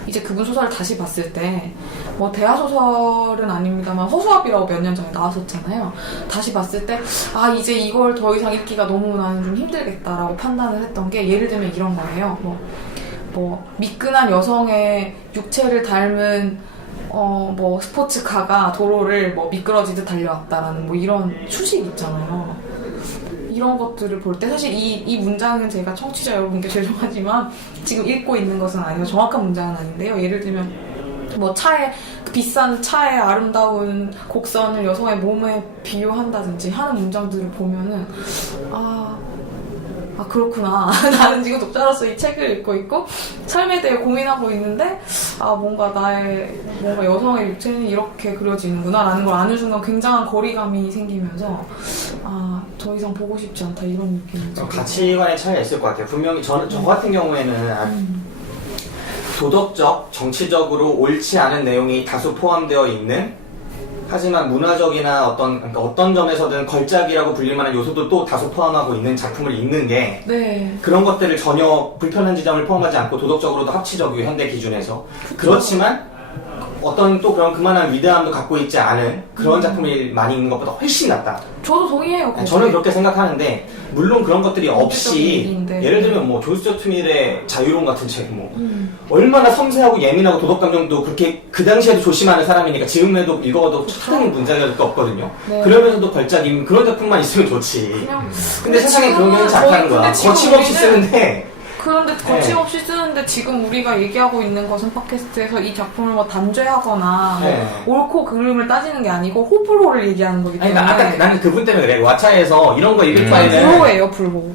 이제 그분 소설을 다시 봤을 때, 뭐 대하소설은 아닙니다만 허수아비라고 몇 년 전에 나왔었잖아요. 다시 봤을 때 이제 이걸 더 이상 읽기가 너무 나는 좀 힘들겠다라고 판단을 했던 게, 예를 들면 이런 거예요. 뭐 미끈한 여성의 육체를 닮은 뭐 스포츠카가 도로를 뭐 미끄러지듯 달려왔다라는 뭐 이런 수식 있잖아요. 이런 것들을 볼 때 사실 이 문장은 제가 청취자 여러분께 죄송하지만 지금 읽고 있는 것은 아니고 정확한 문장은 아닌데요. 예를 들면 뭐 비싼 차의 아름다운 곡선을 여성의 몸에 비유한다든지 하는 문장들을 보면은 그렇구나. 나는 지금 독자로서 이 책을 읽고 있고 삶에 대해 고민하고 있는데 뭔가 여성의 육체는 이렇게 그려지는구나 라는 걸 아는 순간 굉장한 거리감이 생기면서 더 이상 보고 싶지 않다 이런 느낌이 들어요. 가치관의 차이가 있을 것 같아요. 분명히 저 같은 경우에는 도덕적, 정치적으로 옳지 않은 내용이 다소 포함되어 있는 하지만 문화적이나 그러니까 어떤 점에서든 걸작이라고 불릴 만한 요소도 또 다소 포함하고 있는 작품을 읽는 게 네. 그런 것들을 전혀 불편한 지점을 포함하지 않고 도덕적으로도 합치적이고 현대 기준에서 그렇지만 어떤 또 그런 그만한 위대함도 갖고 있지 않은 그런 작품이 많이 있는 것보다 훨씬 낫다. 저도 동의해요. 그게. 저는 그렇게 생각하는데 물론 그런 것들이 문제적인 없이 얘기인데. 예를 들면 뭐 조스트 투밀의 자유론 같은 책 뭐 얼마나 섬세하고 예민하고 도덕 감정도 그렇게 그 당시에도 조심하는 사람이니까 지금에도 읽어도 상당히 문제가 없거든요. 네. 그러면서도 걸작인 그런 작품만 있으면 좋지. 그냥 근데 세상에 그런 게 흔치 않다는 거야. 거침없이 쓰는데 그런데 거침없이 쓰는데 지금 우리가 얘기하고 있는 것은 팟캐스트에서 이 작품을 뭐 단죄하거나 네. 뭐 옳고 그름을 따지는 게 아니고 호불호를 얘기하는 거기 아니 때문에. 아까 나는 그분 때문에 그래. 왓챠에서 이런 거 읽을 바에는 불호예요, 불호.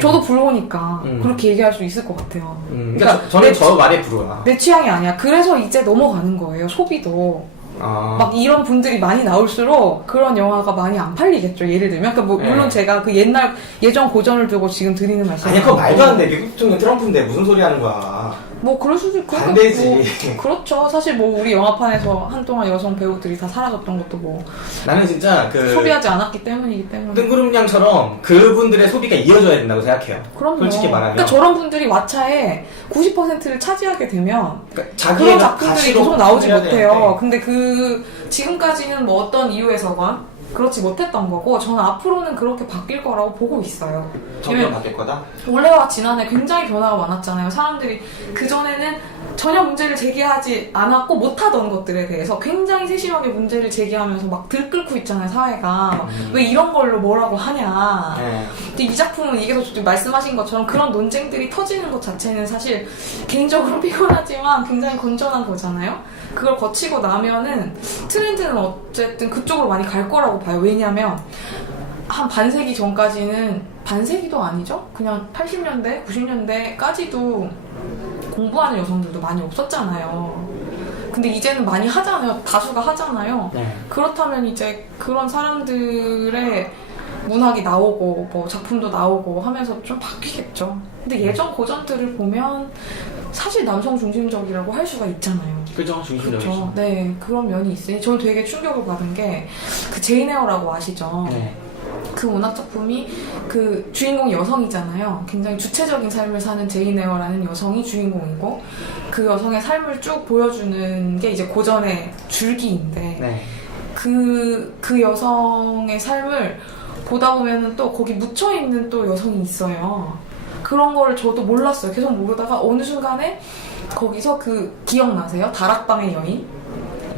저도 불호니까 그렇게 얘기할 수 있을 것 같아요. 그러니까 저는 저 말에 불호야. 내 취향이 아니야. 그래서 이제 넘어가는 거예요. 소비도. 막 이런 분들이 많이 나올수록 그런 영화가 많이 안 팔리겠죠. 예를 들면. 그러니까 뭐 물론 네. 제가 그 옛날 예전 고전을 두고 지금 드리는 말씀이 아니 그거 말도 안 돼. 미국 대통령 트럼프인데 무슨 소리 하는 거야. 뭐 그럴 수도 있고. 안 되지. 뭐, 그렇죠. 사실 뭐 우리 영화판에서 한동안 여성 배우들이 다 사라졌던 것도 뭐 나는 진짜 그 소비하지 않았기 때문이기 때문에. 뜬구름냥처럼 그분들의 소비가 이어져야 된다고 생각해요. 그럼요. 솔직히 말하면. 그러니까 저런 분들이 왓챠에 90%를 차지하게 되면 그러니까 그런 자기의 작품들이 가치로 계속 나오지 해야 못해요. 되는데. 근데 그 지금까지는 뭐 어떤 이유에서건 그렇지 못했던 거고 저는 앞으로는 그렇게 바뀔 거라고 보고 있어요. 점점 바뀔 거다. 올해와 지난해 굉장히 변화가 많았잖아요. 사람들이 그전에는 전혀 문제를 제기하지 않았고 못하던 것들에 대해서 굉장히 세심하게 문제를 제기하면서 막 들끓고 있잖아요, 사회가. 막 왜 이런 걸로 뭐라고 하냐. 네. 근데 이 작품은 이게 더 말씀하신 것처럼 그런 논쟁들이 터지는 것 자체는 사실 개인적으로 피곤하지만 굉장히 건전한 거잖아요. 그걸 거치고 나면은 트렌드는 어쨌든 그쪽으로 많이 갈 거라고 봐요. 왜냐면 한 반세기 전까지는 반세기도 아니죠? 그냥 80년대, 90년대까지도 공부하는 여성들도 많이 없었잖아요. 근데 이제는 많이 하잖아요. 다수가 하잖아요. 네. 그렇다면 이제 그런 사람들의 문학이 나오고 뭐 작품도 나오고 하면서 좀 바뀌겠죠. 근데 예전 고전들을 보면 사실 남성 중심적이라고 할 수가 있잖아요. 그죠? 중심적이죠. 그렇죠. 네, 그런 면이 있으니 저는 되게 충격을 받은 게 그 제인 에어라고 아시죠? 네. 그 문학 작품이 그 주인공이 여성이잖아요. 굉장히 주체적인 삶을 사는 제인 에어라는 여성이 주인공이고 그 여성의 삶을 쭉 보여주는 게 이제 고전의 줄기인데 네. 그 여성의 삶을 보다 보면은 또 거기 묻혀있는 또 여성이 있어요. 그런 거를 저도 몰랐어요. 계속 모르다가 어느 순간에 거기서 그 기억나세요? 다락방의 여인?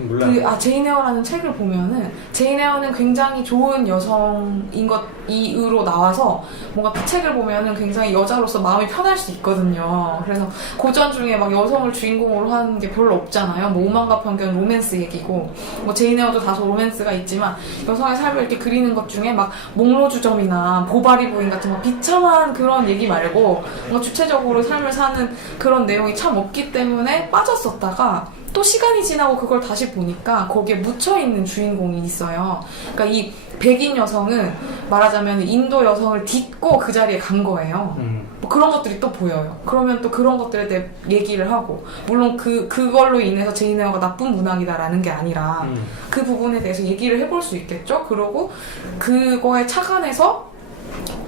몰라요. 제인 에어라는 책을 보면은 제인 에어는 굉장히 좋은 여성인 것 이유로 나와서 뭔가 그 책을 보면은 굉장히 여자로서 마음이 편할 수 있거든요. 그래서 고전 중에 막 여성을 주인공으로 하는 게 별로 없잖아요. 뭐 오만과 편견 로맨스 얘기고 뭐 제인 에어도 다소 로맨스가 있지만 여성의 삶을 이렇게 그리는 것 중에 막 목로주점이나 보바리 부인 같은 막 비참한 그런 얘기 말고 뭔가 주체적으로 삶을 사는 그런 내용이 참 없기 때문에 빠졌었다가 또 시간이 지나고 그걸 다시 보니까 거기에 묻혀있는 주인공이 있어요. 그러니까 이 백인 여성은 말하자면 인도 여성을 딛고 그 자리에 간 거예요. 뭐 그런 것들이 또 보여요. 그러면 또 그런 것들에 대해 얘기를 하고 물론 그걸로 인해서 제인 에어가 나쁜 문학이다라는 게 아니라 그 부분에 대해서 얘기를 해볼 수 있겠죠. 그리고 그거에 착안해서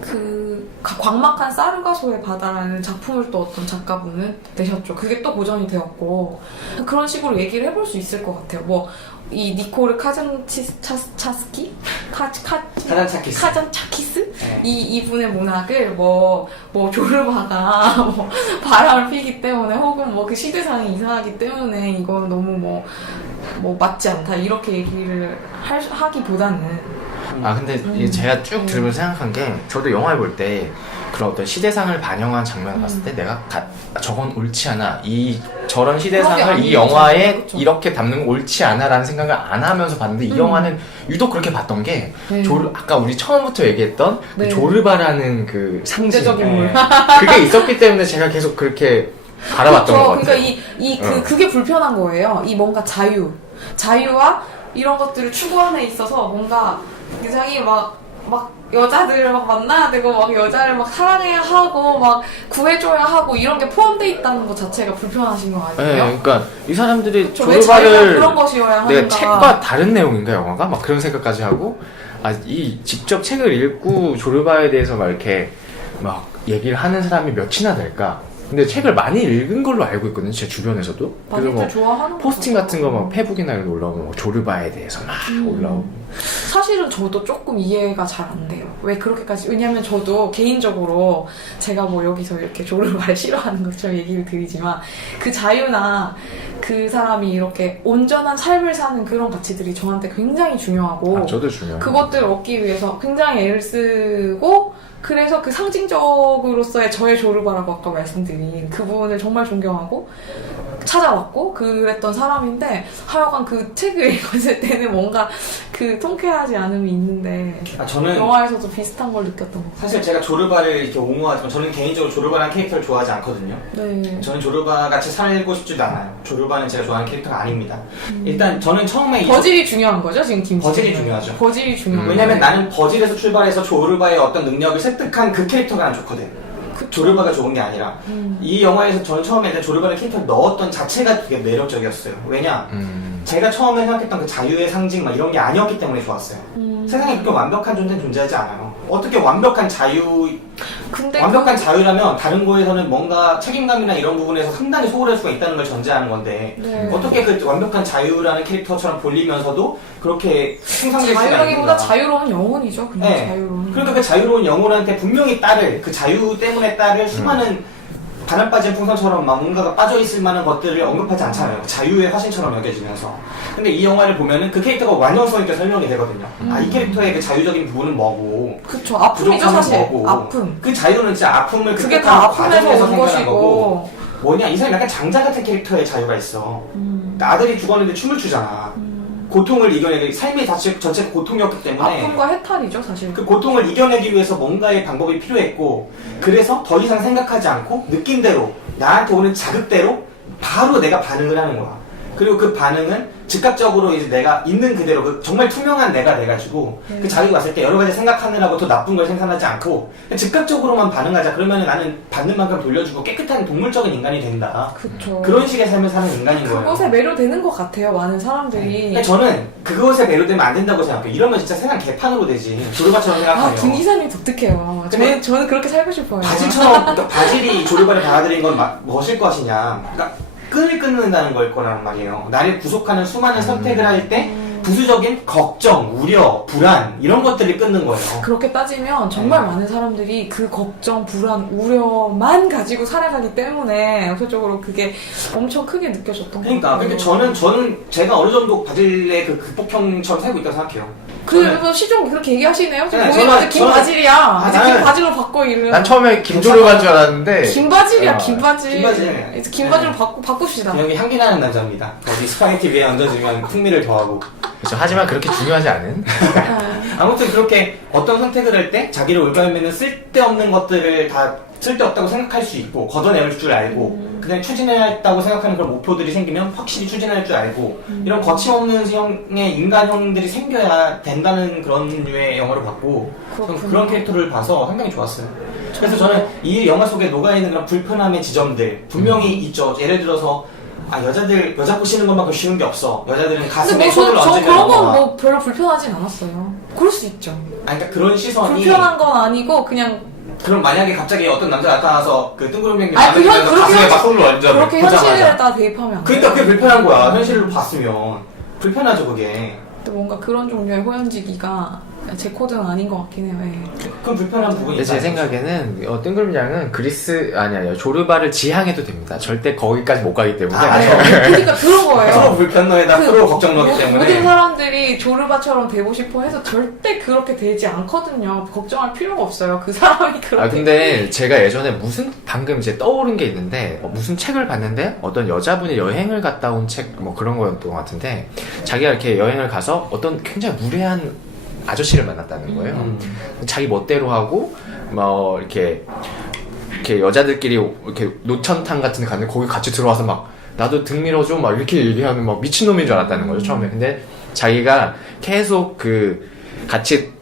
그 광막한 사르가소의 바다라는 작품을 또 어떤 작가분은 내셨죠. 그게 또 고전이 되었고 그런 식으로 얘기를 해볼 수 있을 것 같아요. 뭐 이 니코르 카잔차스키? 카잔차키스? 네. 이분의 문학을 뭐 조르바가 뭐 바람을 피기 때문에 혹은 뭐 그 시대상이 이상하기 때문에 이건 너무 뭐 맞지 않다 이렇게 얘기를 하기보다는 근데 이게 제가 쭉 들으면서 생각한 게 저도 영화를 볼 때 그런 어떤 시대상을 반영한 장면을 봤을 때 내가 저건 옳지 않아 저런 시대상을 이 영화에 그렇죠. 이렇게 담는 건 옳지 않아 라는 생각을 안 하면서 봤는데 이 영화는 유독 그렇게 봤던 게 네. 아까 우리 처음부터 얘기했던 그 네. 조르바라는 그 상징 경제적인 물. 그게 있었기 때문에 제가 계속 그렇게 바라봤던 것 같아요. 그러니까 그게 불편한 거예요. 이 뭔가 자유와 이런 것들을 추구함에 있어서 뭔가 굉장히 막 여자들을 막 만나야 되고 막 여자를 막 사랑해야 하고 막 구해줘야 하고 이런 게 포함돼 있다는 것 자체가 불편하신 거 네, 아니에요? 그러니까 이 사람들이 왜 자유가 조르바를 그런 것이어야 하는가? 내가 책과 다른 내용인가 영화가 막 그런 생각까지 하고 이 직접 책을 읽고 조르바에 대해서 막 이렇게 막 얘기를 하는 사람이 몇이나 될까? 근데 책을 많이 읽은 걸로 알고 있거든요, 제 주변에서도. 그래서 많이들 좋아하는 포스팅 것 같은 거 막 페북이나 이런 거 올라오면 막 조르바에 대해서 막 올라오고. 사실은 저도 조금 이해가 잘 안 돼요. 왜 그렇게까지? 왜냐면 저도 개인적으로 제가 뭐 여기서 이렇게 조르바를 싫어하는 것처럼 얘기를 드리지만 그 자유나 그 사람이 이렇게 온전한 삶을 사는 그런 가치들이 저한테 굉장히 중요하고 저도 중요해요. 그것들을 얻기 위해서 굉장히 애를 쓰고 그래서 그 상징적으로서의 저의 조르바라고 아까 말씀드린 그 부분을 정말 존경하고 찾아왔고 그랬던 사람인데 하여간 그 책을 읽었을 때는 뭔가 그 통쾌하지 않음이 있는데 저는 영화에서도 비슷한 걸 느꼈던 것 같아요. 사실 제가 조르바를 이렇게 옹호하지만 저는 개인적으로 조르바라는 캐릭터를 좋아하지 않거든요. 네. 저는 조르바 같이 살고 싶지도 않아요. 조르바는 제가 좋아하는 캐릭터가 아닙니다. 일단 저는 처음에 버질이 중요한 거죠 지금 김 버질이 씨는? 중요하죠. 버질이 중요한 왜냐면 나는 버질에서 출발해서 조르바의 어떤 능력을 습득한 그 캐릭터가 난 좋거든. 조르바가 좋은 게 아니라 이 영화에서 저는 처음에 조르바를 캐릭터를 넣었던 자체가 되게 매력적이었어요. 왜냐? 제가 처음에 생각했던 그 자유의 상징 막 이런 게 아니었기 때문에 좋았어요. 세상에 그렇게 완벽한 존재는 존재하지 않아요. 어떻게 완벽한 완벽한 자유라면 다른 거에서는 뭔가 책임감이나 이런 부분에서 상당히 소홀할 수가 있다는 걸 전제하는 건데 네. 어떻게 그 완벽한 자유라는 캐릭터처럼 볼리면서도 그렇게 생성될 수가 자유라기보다 있는가. 자유로운 영혼이죠. 그냥 네. 자유로운. 그러니까 그 자유로운 영혼한테 분명히 그 자유 때문에 수많은 바람 빠진 풍선처럼 막 뭔가가 빠져있을 만한 것들을 언급하지 않잖아요. 자유의 화신처럼 여겨지면서. 근데 이 영화를 보면은 그 캐릭터가 완전성 있게 설명이 되거든요. 이 캐릭터의 그 자유적인 부분은 뭐고. 그쵸. 아픔이죠 부족함은 사실. 뭐고. 아픔. 그 자유는 진짜 아픔을 그게 극복하는 다 아픔에서 과정에서 온 생겨난 것이고. 거고. 뭐냐, 이 사람이 약간 장자 같은 캐릭터의 자유가 있어. 그러니까 아들이 죽었는데 춤을 추잖아. 고통을 이겨내기, 삶이 전체가 고통이었기 때문에 아픔과 해탈이죠 사실. 그 고통을 이겨내기 위해서 뭔가의 방법이 필요했고 그래서 더 이상 생각하지 않고 느낀 대로 나한테 오는 자극대로 바로 내가 반응을 하는 거야. 그리고 그 반응은 즉각적으로 이제 내가 있는 그대로 정말 투명한 내가 돼가지고 그 자극이 왔을 때 여러 가지 생각하느라고 더 나쁜 걸 생산하지 않고 즉각적으로만 반응하자. 그러면 나는 받는 만큼 돌려주고 깨끗한 동물적인 인간이 된다. 그쵸. 그런 식의 삶을 사는 인간인 거예요. 그것에 매료되는 것 같아요. 많은 사람들이. 근데 저는 그것에 매료되면 안 된다고 생각해요. 이러면 진짜 세상 개판으로 되지. 조르바처럼 생각하면. 김 기사님 독특해요. 근데 저는 그렇게 살고 싶어요. 그러니까 바질이 조르바를 받아들인 건 무엇일 것이냐. 그러니까 끈을 끊는다는 걸 거란 말이에요. 나를 구속하는 수많은 선택을 할 때 부수적인 걱정, 우려, 불안 이런 것들을 끊는 거예요. 그렇게 따지면 정말 많은 사람들이 그 걱정, 불안, 우려만 가지고 살아가기 때문에 역설적으로 그게 엄청 크게 느껴졌던 것 그러니까 같아요. 근데 저는 제가 어느 정도 바질의 그 극복형처럼 살고 있다고 생각해요. 그래서 시종 그렇게 얘기하시네요. 지금 네, 본인 아직 김바질이야. 아직 나는- 김바질로 바꿔 이르면. 난 처음에 김조르바인 줄 알았는데 김바질이야, 어, 김바질. 김바질. 이제 김바질로 바꿉시다. 여기 향기 나는 남자입니다. 어디 스파게티 위에 얹어주면 풍미를 더하고. 그렇죠. 하지만 그렇게 중요하지 않은 아무튼 그렇게 어떤 선택을 할 때 자기를 올가매는 쓸데없는 것들을 다 쓸데없다고 생각할 수 있고 걷어낼 줄 알고 그냥 추진했다고 생각하는 그런 목표들이 생기면 확실히 추진할 줄 알고 이런 거침없는 형의 인간형들이 생겨야 된다는 그런 류의 영화를 봤고 저는 그렇구나. 그런 캐릭터를 봐서 상당히 좋았어요. 그래서 저는 이 영화 속에 녹아있는 그런 불편함의 지점들 분명히 있죠. 예를 들어서 여자 꼬시는 것만큼 쉬운 게 없어. 여자들은 가슴에 근데 손을 저 얹으면 그런 건 넘어가. 뭐 별로 불편하진 않았어요. 그럴 수 있죠. 그러니까 그런 시선이 불편한 건 아니고 그냥 그럼 만약에 갑자기 어떤 남자가 나타나서 그 뜬구름이 아니, 그건 그렇게 가슴에 막 손을 얹어 그렇게 현실에 따라 대입하면 안 돼요. 그러니까 그게 불편한 거야. 현실로 봤으면 불편하죠 그게. 또 뭔가 그런 종류의 호연지기가 제 코드는 아닌 것 같긴 해요. 예. 그건 불편한 부분이 근데 제 있다. 생각에는 뜬구름장은 그리스 아니야 조르바를 지향해도 됩니다. 절대 거기까지 못 가기 때문에 그러니까 그런 거예요. 서로 불편너에다 서로 걱정너기 모든 때문에 사람들이 조르바처럼 되고 싶어 해서 절대 그렇게 되지 않거든요. 걱정할 필요가 없어요. 그 사람이 그렇게. 근데 제가 예전에 방금 이제 떠오른 게 있는데 무슨 책을 봤는데 어떤 여자분이 여행을 갔다 온 책 뭐 그런 거였던 것 같은데 자기가 이렇게 여행을 가서 어떤 굉장히 무례한 아저씨를 만났다는 거예요. 자기 멋대로 하고 뭐 이렇게 여자들끼리 이렇게 노천탕 같은 데 갔는데 거기 같이 들어와서 막 나도 등 밀어줘 막 이렇게 얘기하는 막 미친놈인 줄 알았다는 거죠 처음에. 근데 자기가 계속 같이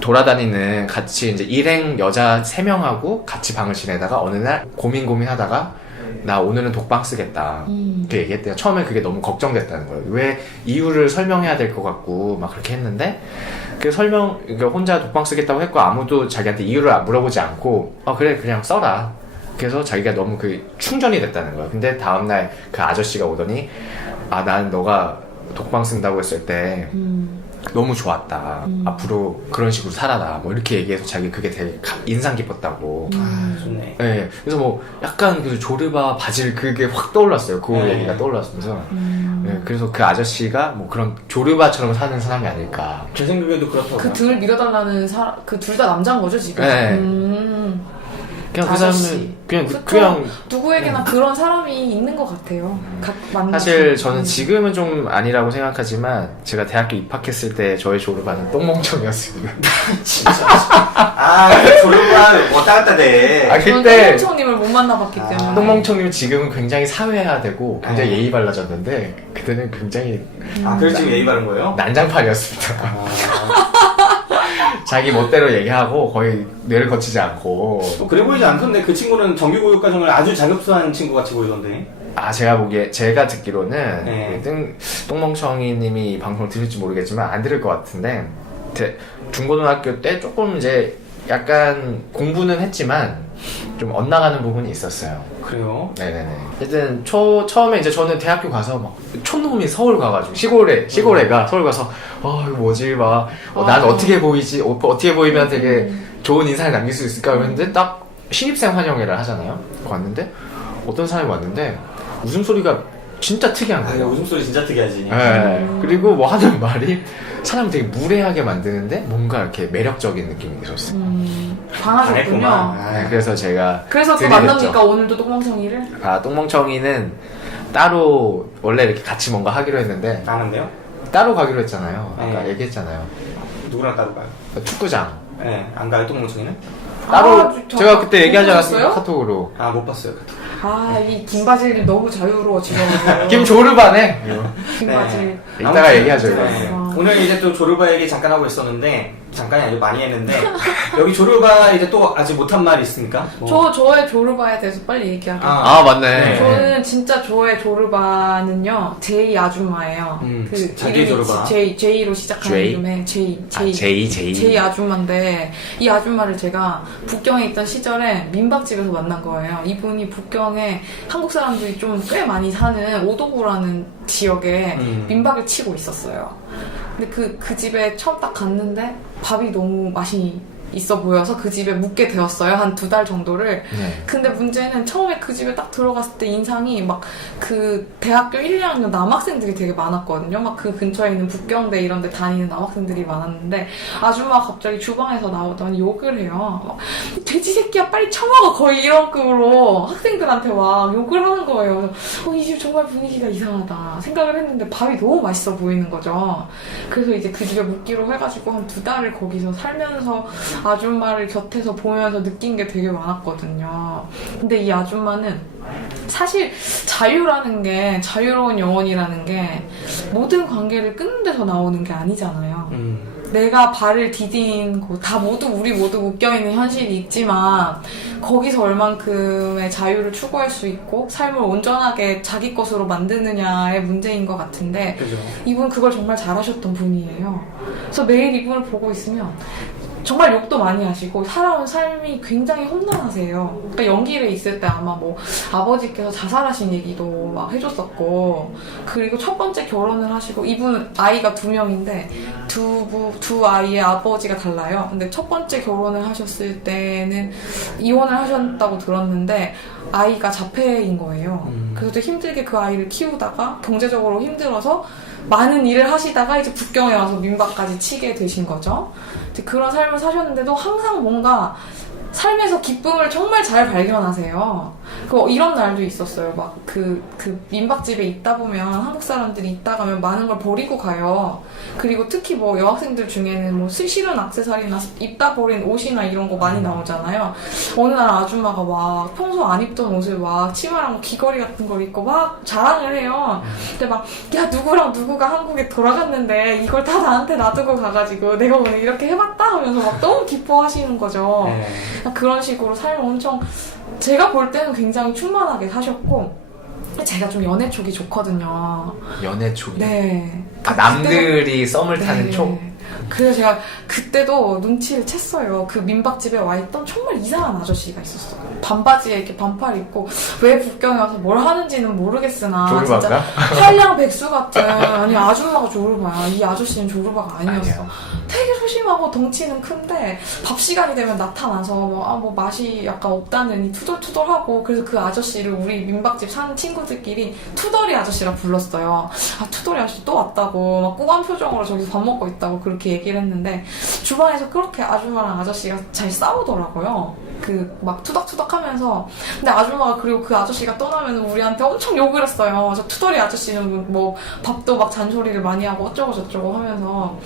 돌아다니는 같이 이제 일행 여자 3명하고 같이 방을 지내다가 어느 날 고민하다가 나 오늘은 독방 쓰겠다. 그렇게 얘기했대요. 처음에 그게 너무 걱정됐다는 거예요. 왜 이유를 설명해야 될 것 같고 막 그렇게 했는데 그러니까 혼자 독방 쓰겠다고 했고 아무도 자기한테 이유를 물어보지 않고 그래 그냥 써라. 그래서 자기가 너무 충전이 됐다는 거예요. 근데 다음날 그 아저씨가 오더니 난 너가 독방 쓴다고 했을 때 너무 좋았다. 앞으로 그런 식으로 살아라. 뭐 이렇게 얘기해서 자기 그게 되게 인상 깊었다고. 좋네. 네, 그래서 뭐 약간 그 조르바 바질 그게 확 떠올랐어요. 그 얘기가 떠올랐면서. 네, 그래서 그 아저씨가 뭐 그런 조르바처럼 사는 사람이 아닐까. 제 생각에도 그렇다고. 그 둘 밀어달라는 사람, 그 둘 다 남자인 거죠 지금? 네. 그냥 그 사람은 그냥 누구에게나 그런 사람이 있는 것 같아요. 사실 저는 지금은 좀 아니라고 생각하지만 제가 대학교 입학했을 때 저의 조르바는 똥멍청이었습니다. 진짜. 조르바 왔다 갔다 돼. 저는 똥멍청님을 못 만나봤기 때문에. 똥멍청님은 지금은 굉장히 사회화되고 굉장히 예의 발라졌는데 그때는 굉장히 그래서 지금 예의 바른 거예요? 난장판이었습니다. 자기 멋대로 얘기하고 거의 뇌를 거치지 않고. 그래 보이지 않던데 그 친구는 정규교육 과정을 아주 자급수한 친구 같이 보이던데. 제가 듣기로는 네. 똥멍청이님이 이 방송을 들을지 모르겠지만 안 들을 것 같은데 중고등학교 때 조금 이제 약간 공부는 했지만 좀 엇나가는 부분이 있었어요. 그래요? 네네네. 하여튼 처음에 이제 저는 대학교 가서 막 촌놈이 서울 가가지고 시골애가 서울 가서 이거 뭐지 난 어떻게 보이지 어떻게 보이면 되게 좋은 인상을 남길 수 있을까 그랬는데 딱 신입생 환영회를 하잖아요. 왔는데 어떤 사람이 왔는데 웃음소리가 진짜 특이한 거예요. 웃음소리 진짜 특이하지. 네. 그리고 뭐 하는 말이 사람 되게 무례하게 만드는데 뭔가 이렇게 매력적인 느낌이 들었어요. 반하셨군요. 네, 그래서 제가 그래서 또 만납니까 오늘도 똥멍청이를? 똥멍청이는 따로 원래 이렇게 같이 뭔가 하기로 했는데 아는데요? 따로 가기로 했잖아요. 아까 네. 얘기했잖아요. 누구랑 따로 가요? 축구장 네, 안 가요 똥멍청이는? 따로 제가 그때 얘기하지 보셨어요? 않았어요? 카톡으로. 못 봤어요. 이 김바질님 너무 자유로워지셔가지고. 김조르바네. 김바질. 이따가 얘기하죠. 이거. 네. 오늘 이제 또 조르바 얘기 잠깐 하고 있었는데 잠깐이 아니고 많이 했는데 여기 조르바 이제 또 아직 못한 말이 있습니까? 저의 조르바에 대해서 빨리 얘기할게요. 맞네. 저는 진짜 저의 조르바는요 제이 아줌마예요. 자기 조르바. 제이로 시작하는 이름에 제이 아줌마인데 이 아줌마를 제가 북경에 있던 시절에 민박집에서 만난 거예요. 이분이 북경에 한국 사람들이 좀 꽤 많이 사는 오도구라는 지역에 민박을 치고 있었어요. 근데 그 집에 처음 딱 갔는데 밥이 너무 맛이 있어 보여서 그 집에 묵게 되었어요. 한 2달 정도를. 네. 근데 문제는 처음에 그 집에 딱 들어갔을 때 인상이 막 그 대학교 1, 2학년 남학생들이 되게 많았거든요. 막 그 근처에 있는 북경대 이런 데 다니는 남학생들이 많았는데 아줌마가 갑자기 주방에서 나오더니 욕을 해요. 막 돼지 새끼야 빨리 처먹어 거의 이런 급으로 학생들한테 막 욕을 하는 거예요. 이 집 정말 분위기가 이상하다 생각을 했는데 밥이 너무 맛있어 보이는 거죠. 그래서 이제 그 집에 묵기로 해가지고 한 2달을 거기서 살면서 아줌마를 곁에서 보면서 느낀 게 되게 많았거든요. 근데 이 아줌마는 사실 자유로운 영혼이라는 게 모든 관계를 끊는 데서 나오는 게 아니잖아요. 내가 발을 디딘 곳, 우리 모두 묶여있는 현실이 있지만 거기서 얼만큼의 자유를 추구할 수 있고 삶을 온전하게 자기 것으로 만드느냐의 문제인 것 같은데 그죠. 이분 그걸 정말 잘하셨던 분이에요. 그래서 매일 이분을 보고 있으면 정말 욕도 많이 하시고 살아온 삶이 굉장히 험난하세요. 그러니까 연길에 있을 때 아마 뭐 아버지께서 자살하신 얘기도 막 해줬었고 그리고 첫 번째 결혼을 하시고 이분은 아이가 2명인데 두 아이의 아버지가 달라요. 근데 첫 번째 결혼을 하셨을 때는 이혼을 하셨다고 들었는데 아이가 자폐인 거예요. 그래서 되게 힘들게 그 아이를 키우다가 경제적으로 힘들어서 많은 일을 하시다가 이제 북경에 와서 민박까지 치게 되신 거죠. 이제 그런 삶을 사셨는데도 항상 뭔가 삶에서 기쁨을 정말 잘 발견하세요. 이런 날도 있었어요. 막 그 민박집에 있다 보면 한국 사람들이 있다 가면 많은 걸 버리고 가요. 그리고 특히 뭐 여학생들 중에는 뭐 실은 액세서리나 입다 버린 옷이나 이런 거 많이 나오잖아요. 어느 날 아줌마가 막 평소 안 입던 옷을 막 치마랑 뭐 귀걸이 같은 걸 입고 막 자랑을 해요. 근데 막 야 누구랑 누구가 한국에 돌아갔는데 이걸 다 나한테 놔두고 가가지고 내가 오늘 이렇게 해봤다 하면서 막 너무 기뻐하시는 거죠. 그런 식으로 삶을 엄청 제가 볼 때는 굉장히 충만하게 사셨고 제가 좀 연애 촉이 좋거든요. 연애 촉이. 네. 아, 남들이 썸을 타는 촉. 그래서 제가 그때도 눈치를 챘어요. 그 민박집에 와있던 정말 이상한 아저씨가 있었어요. 반바지에 이렇게 반팔 입고 왜 북경에 와서 뭘 하는지는 모르겠으나 진짜 한량백수 같은 아니 아줌마가 조르바야. 이 아저씨는 조르바가 아니었어. 되게 소심하고 덩치는 큰데 밥 시간이 되면 나타나서 뭐 맛이 약간 없다느니 투덜투덜하고 그래서 그 아저씨를 우리 민박집 사는 친구들끼리 투덜이 아저씨라 불렀어요. 아 투덜이 아저씨 또 왔다고 막 꾸간 표정으로 저기서 밥 먹고 있다고 그렇게 얘기를 했는데 주방에서 그렇게 아줌마랑 아저씨가 잘 싸우더라고요. 그 막 투닥투닥 하면서 근데 아줌마가 그리고 그 아저씨가 떠나면 우리한테 엄청 욕을 했어요. 저 투덜이 아저씨는 뭐 밥도 막 잔소리를 많이 하고 어쩌고 저쩌고 하면서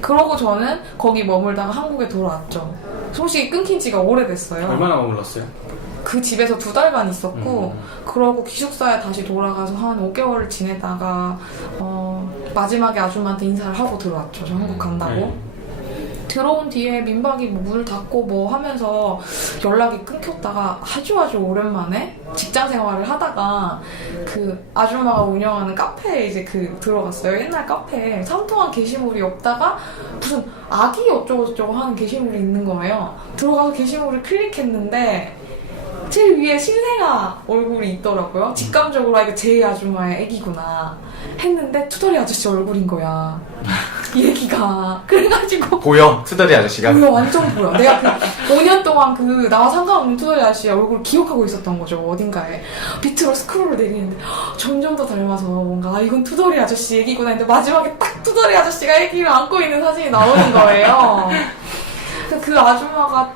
그러고 저는 거기 머물다가 한국에 돌아왔죠. 소식이 끊긴 지가 오래됐어요. 얼마나 머물렀어요? 그 집에서 2달간 있었고 그러고 기숙사에 다시 돌아가서 한 5개월을 지내다가 마지막에 아줌마한테 인사를 하고 들어왔죠. 저 한국 간다고. 들어온 뒤에 민박이 뭐 문을 닫고 뭐 하면서 연락이 끊겼다가 아주 오랜만에 직장 생활을 하다가 그 아줌마가 운영하는 카페에 이제 들어갔어요. 옛날 카페에 상통한 게시물이 없다가 무슨 아기 어쩌고저쩌고 하는 게시물이 있는 거예요. 들어가서 게시물을 클릭했는데 제일 위에 신생아 얼굴이 있더라고요. 직감적으로 이거 제 아줌마의 애기구나 했는데 투덜이 아저씨 얼굴인 거야. 이 얘기가. 그래가지고 보여? 투덜이 아저씨가? 보여, 완전 보여. 내가 5년 동안 나와 상관없는 투덜이 아저씨 얼굴을 기억하고 있었던 거죠. 어딘가에. 밑으로 스크롤을 내리는데 점점 더 닮아서 뭔가 이건 투덜이 아저씨 얘기구나 했는데 마지막에 딱 투덜이 아저씨가 애기를 안고 있는 사진이 나오는 거예요. 그 아줌마가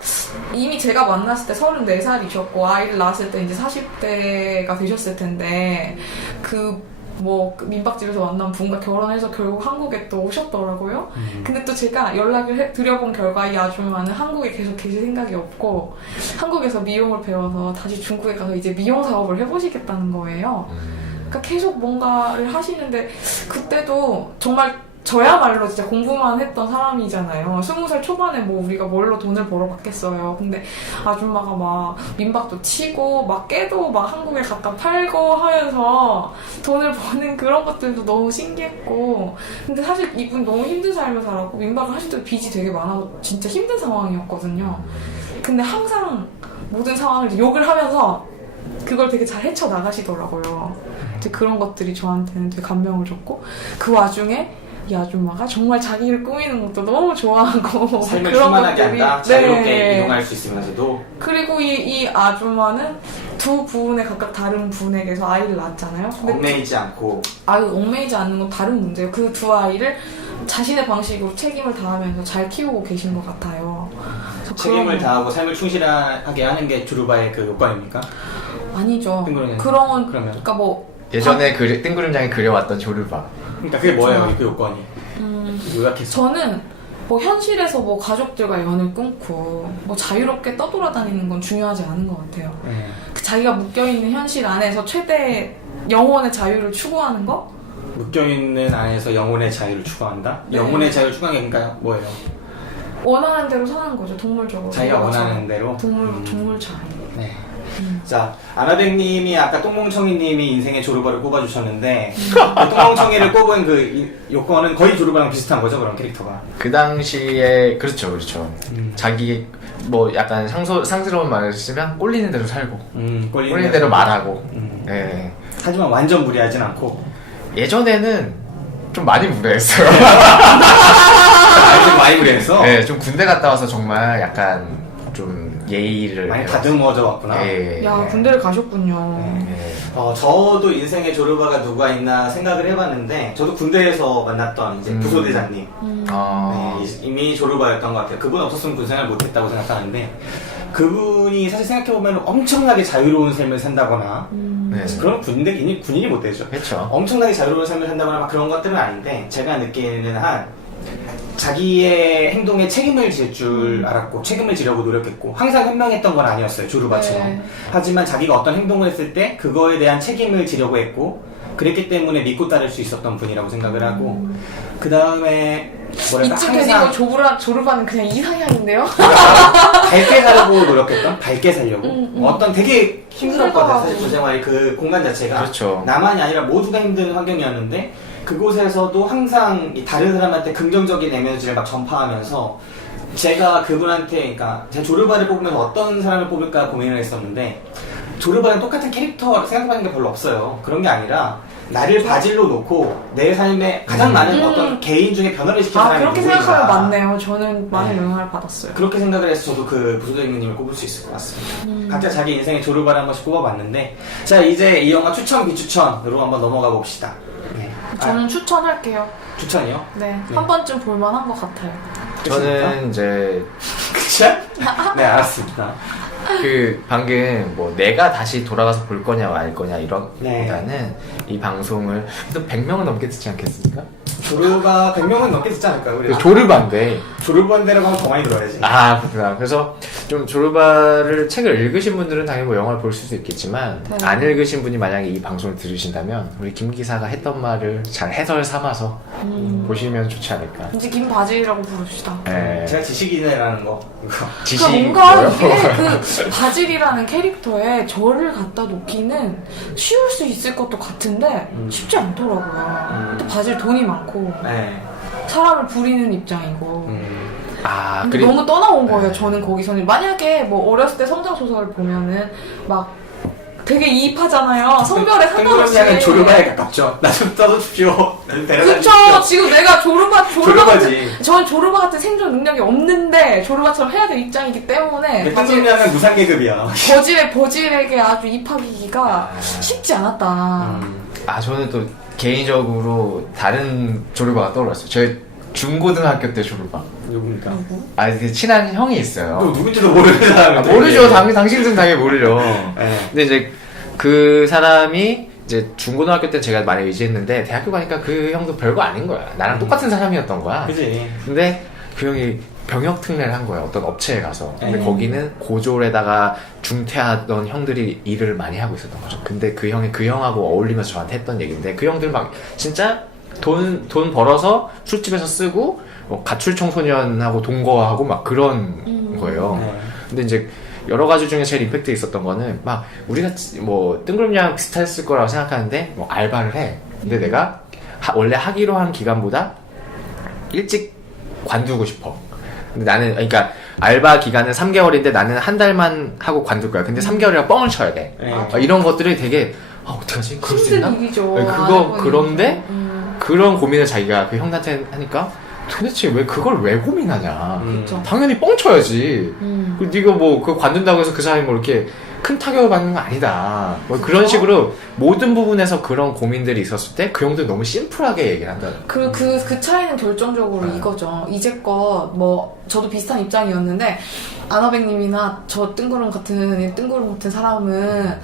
이미 제가 만났을 때 34살이셨고 아이를 낳았을 때 이제 40대가 되셨을 텐데 그 민박집에서 만난 분과 결혼해서 결국 한국에 또 오셨더라고요. 근데 또 제가 연락을 드려본 결과 이 아줌마는 한국에 계속 계실 생각이 없고 한국에서 미용을 배워서 다시 중국에 가서 이제 미용 사업을 해보시겠다는 거예요. 그러니까 계속 뭔가를 하시는데 그때도 정말 저야말로 진짜 공부만 했던 사람이잖아요. 20살 초반에 뭐 우리가 뭘로 돈을 벌어 받겠어요. 근데 아줌마가 막 민박도 치고 막 깨도 막 한국에 갖다 팔고 하면서 돈을 버는 그런 것들도 너무 신기했고 근데 사실 이분 너무 힘든 삶을 살았고 민박을 하실 때 빚이 되게 많아서 진짜 힘든 상황이었거든요. 근데 항상 모든 상황을 욕을 하면서 그걸 되게 잘 헤쳐나가시더라고요. 그런 것들이 저한테는 되게 감명을 줬고 그 와중에 이 아줌마가 정말 자기를 꾸미는 것도 너무 좋아하고 삶을 그런 충만하게 것들이 한다. 자유롭게 이동할 수 있으면서도 그리고 이 아줌마는 두 부분에 각각 다른 분에게서 아이를 낳았잖아요. 얽매이지 않고 얽매이지 않는 건 다른 문제예요. 그 두 아이를 자신의 방식으로 책임을 다하면서 잘 키우고 계신 것 같아요. 책임을 다하고 삶을 충실하게 하는 게 조르바의 그 요건입니까? 아니죠. 그러면 그러니까 뭐 예전에 뜬구름장에 그려왔던 조르바. 그러니까 그게 뭐예요? 그 요건이? 요약해서. 저는 뭐 현실에서 뭐 가족들과 연을 끊고 뭐 자유롭게 떠돌아다니는 건 중요하지 않은 것 같아요. 자기가 묶여있는 현실 안에서 최대 영혼의 자유를 추구하는 거? 묶여있는 안에서 영혼의 자유를 추구한다? 네. 영혼의 자유를 추구하는 게 그러니까 뭐예요? 원하는 대로 사는 거죠. 동물적으로. 자기가 원하는 대로? 동물 자유. 네. 자, 아나백님이 아까 똥멍청이님이 인생의 조르바를 꼽아주셨는데 그 똥멍청이를 꼽은 그 요건은 거의 조르바랑 비슷한 거죠, 그런 캐릭터가. 그 당시에 그렇죠. 자기 뭐 약간 상스러운 말을 쓰면 꼴리는 대로 살고 꼴리는 대로 말하고. 네. 하지만 완전 무리하진 않고. 예전에는 좀 많이 무례했어요. 좀 많이 무리했어? 네, 좀 군대 갔다 와서 정말 약간 좀 예의를 많이 다듬어져 왔구나. 야, 군대를 가셨군요. 저도 인생의 조르바가 누가 있나 생각을 해봤는데 저도 군대에서 만났던 이제 부소대장님. 네, 이미 조르바였던 것 같아요. 그분 없었으면 군생활 못했다고 생각하는데 그분이 사실 생각해보면 엄청나게 자유로운 삶을 산다거나 네. 그런 군인이 못 되죠. 그렇죠. 엄청나게 자유로운 삶을 산다거나 막 그런 것들은 아닌데 제가 느끼는 한 자기의 행동에 책임을 질 줄 알았고 책임을 지려고 노력했고 항상 현명했던 건 아니었어요. 조르바처럼. 네. 하지만 자기가 어떤 행동을 했을 때 그거에 대한 책임을 지려고 했고 그랬기 때문에 믿고 따를 수 있었던 분이라고 생각을 하고 그 다음에 뭐랄까 이쯤 되니까 조르바는 그냥 이상향인데요? 밝게 살려고 노력했던 밝게 살려고 어떤 되게 힘들었거든 사실 힘들더라고. 조생활 그 공간 자체가 그렇죠. 나만이 아니라 모두가 힘든 환경이었는데 그곳에서도 항상 이 다른 사람한테 긍정적인 에너지를 막 전파하면서 제가 그분한테 그러니까 제가 조르바를 뽑으면 어떤 사람을 뽑을까 고민을 했었는데 조르바랑 똑같은 캐릭터 생각하는 게 별로 없어요. 그런 게 아니라 나를 바질로 놓고 내 삶에 가장 많은 어떤 개인 중에 변화를 시킨 사람이 그렇게 누구인가. 생각하면 맞네요. 저는 많은 네. 영향을 받았어요. 그렇게 생각을 해서 저도 그 부소대행님을 꼽을 수 있을 것 같습니다. 각자 자기 인생의 조르바를 한 번씩 꼽아봤는데 자 이제 이 영화 추천 비추천으로 한번 넘어가 봅시다. 네. 저는 추천할게요. 추천이요? 네, 네. 한 번쯤 볼만한 것 같아요. 저는 이제 그쵸? 네 알았습니다. 그 방금 뭐 내가 다시 돌아가서 볼 거냐 말 거냐 이런보다는 네. 이 방송을 또 100명은 넘게 듣지 않겠습니까? 조르바 100명은 넘게 듣지 않을까요? 우리? 조르바인데 조르바인데라고 하면 더 많이 들어야지. 아 그렇구나. 그래서 좀 조르바를 책을 읽으신 분들은 당연히 뭐 영화를 볼 수도 있겠지만 네. 안 읽으신 분이 만약에 이 방송을 들으신다면 우리 김 기사가 했던 말을 잘 해설 삼아서 보시면 좋지 않을까. 이제 김바지라고 부릅시다. 예. 제가 지식인이라는 거 이거. 지식 뭔가 뭐요? 이게 그 바질이라는 캐릭터에 저를 갖다 놓기는 쉬울 수 있을 것도 같은데 쉽지 않더라고요. 또 바질 돈이 많고 네. 사람을 부리는 입장이고 아 근데 그리고 너무 떠나온 거예요. 저는 거기서는 만약에 뭐 어렸을 때 성장 소설을 보면은 막 되게 이입하잖아요. 성별에 뜬구름이 상관없이. 하면 조르바에 가깝죠. 나 좀 떠줘십시오. 나 좀 데려다 그쵸. 주십시오. 지금 내가 조르바지. 전 조르바 같은 생존 능력이 없는데 조르바처럼 해야 될 입장이기 때문에 뜬구름이 하면 무상계급이야. 버질에게 아주 입하기가 쉽지 않았다. 아 저는 또 개인적으로 다른 조르바가 떠올랐어요. 제 중고등학교 때 조르바. 누굽니까? 아 이게 친한 형이 있어요. 또 누군지도 모르는 사람. 아, 모르죠. 당신들은 당연히 모르죠. 네. 근데 이제 그 사람이 이제 중고등학교 때 제가 많이 의지했는데 대학교 가니까 그 형도 별거 아닌 거야. 나랑 똑같은 사람이었던 거야. 그지. 근데 그 형이 병역 특례를 한 거야. 어떤 업체에 가서. 근데 네. 거기는 고졸에다가 중퇴하던 형들이 일을 많이 하고 있었던 거죠. 근데 그 형이 그 형하고 어울리면서 저한테 했던 얘기인데 그 형들 막 진짜 돈 벌어서 술집에서 쓰고 뭐 가출 청소년하고 동거하고 막 그런 거예요. 네. 근데 이제 여러 가지 중에 제일 임팩트 있었던 거는 막 우리가 뭐 뜬구름이랑 비슷했을 거라고 생각하는데 뭐 알바를 해. 근데 내가 원래 하기로 한 기간보다 일찍 관두고 싶어. 근데 나는 그러니까 알바 기간은 3개월인데 나는 한 달만 하고 관둘 거야. 근데 3개월이라 뻥을 쳐야 돼. 네. 이런 것들이 되게 어떡하지? 그럴 수 있나? 힘든 일이죠. 네, 알아보니까. 그런데 그런 고민을 자기가 그 형한테 하니까 도대체 왜 그걸 왜 고민하냐? 그쵸. 당연히 뻥 쳐야지. 그 네가 뭐 그 관둔다고 해서 그 사람이 뭐 이렇게 큰 타격을 받는 건 아니다. 뭐 그런 식으로 모든 부분에서 그런 고민들이 있었을 때 그 형들 너무 심플하게 얘기를 한다. 그 차이는 결정적으로 이거죠. 이제껏 뭐 저도 비슷한 입장이었는데 아나백님이나 저 뜬구름 같은 사람은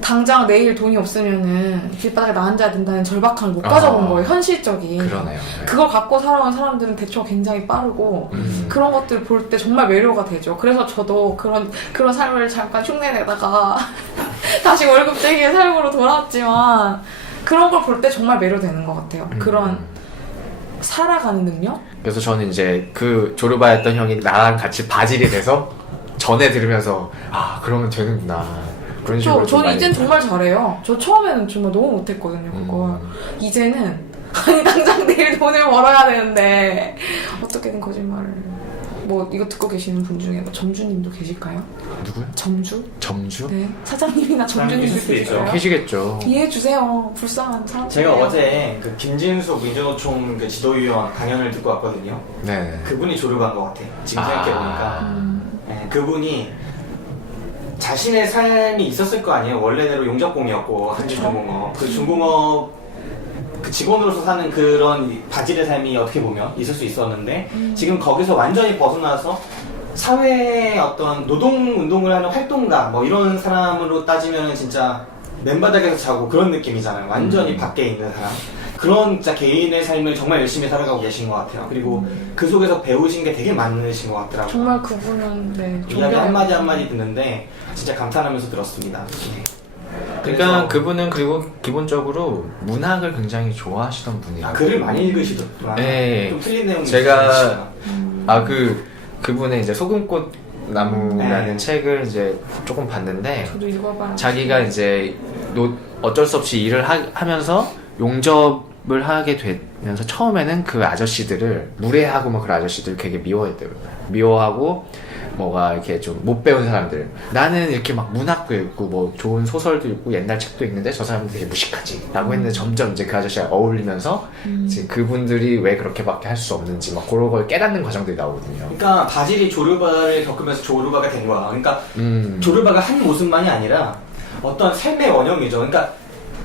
당장 내일 돈이 없으면은 길바닥에 나앉아야 된다는 절박함을 못 가져본 거예요. 현실적인. 그러네요. 네. 그걸 갖고 살아온 사람들은 대처가 굉장히 빠르고 그런 것들 볼 때 정말 매료가 되죠. 그래서 저도 그런 삶을 잠깐 흉내내다가 다시 월급쟁이의 삶으로 돌아왔지만 그런 걸 볼 때 정말 매료되는 것 같아요. 그런 살아가는 능력? 그래서 저는 이제 그 조르바였던 형이 나랑 같이 바질이 돼서 전에 들으면서 아 그러면 되는구나. 그런 식으로 좀 저는 많이 이젠 정말 잘해요. 저 처음에는 정말 너무 못했거든요, 그걸. 이제는, 아니, 당장 내일 돈을 벌어야 되는데, 어떻게든 거짓말을. 뭐, 이거 듣고 계시는 분 중에 뭐 점주님도 계실까요? 누구요? 점주? 점주? 네. 사장님이나 점주님도 있을 수도 있죠. 계실까요? 계시겠죠. 이해해주세요. 불쌍한 사람. 제가 어제 그 김진숙 민주노총 그 지도위원 강연을 듣고 왔거든요. 네. 그분이 조르바인 것 같아. 지금 생각해보니까. 네, 그분이 자신의 삶이 있었을 거 아니에요. 원래대로 용접공이었고 한진중공업. 그 중공업 그 직원으로서 사는 그런 바질의 삶이 어떻게 보면 있을 수 있었는데 지금 거기서 완전히 벗어나서 사회의 어떤 노동 운동을 하는 활동가 뭐 이런 사람으로 따지면 진짜 맨바닥에서 자고 그런 느낌이잖아요. 완전히 밖에 있는 사람. 그런 진짜 개인의 삶을 정말 열심히 살아가고 계신 것 같아요. 그리고 그 속에서 배우신 게 되게 많으신 것 같더라고요. 정말 그분은 네, 이야기 한마디 한마디 듣는데 진짜 감탄하면서 들었습니다. 네. 그러니까 그래서- 그분은 그리고 기본적으로 문학을 굉장히 좋아하시던 분이에요. 글을 많이 읽으시더라고요. 네. 좀 틀린 내용이 제가 있으시죠. 그분의 이제 소금꽃 나무라는 네. 책을 이제 조금 봤는데 저도 읽어봐요. 자기가 이제 어쩔 수 없이 일을 하면서 용접을 하게 되면서 처음에는 그 아저씨들을 무례하고 막 그런 아저씨들을 되게 미워했대요. 미워하고 뭐가 이렇게 좀 못 배운 사람들. 나는 이렇게 막 문학도 읽고 뭐 좋은 소설도 읽고 옛날 책도 읽는데 저 사람들 되게 무식하지 라고 했는데 점점 이제 그 아저씨가 어울리면서 이제 그분들이 왜 그렇게밖에 할 수 없는지 막 그런 걸 깨닫는 과정들이 나오거든요. 그러니까 바질이 조르바를 겪으면서 조르바가 된 거야. 그러니까 조르바가 한 모습만이 아니라 어떤 삶의 원형이죠. 그러니까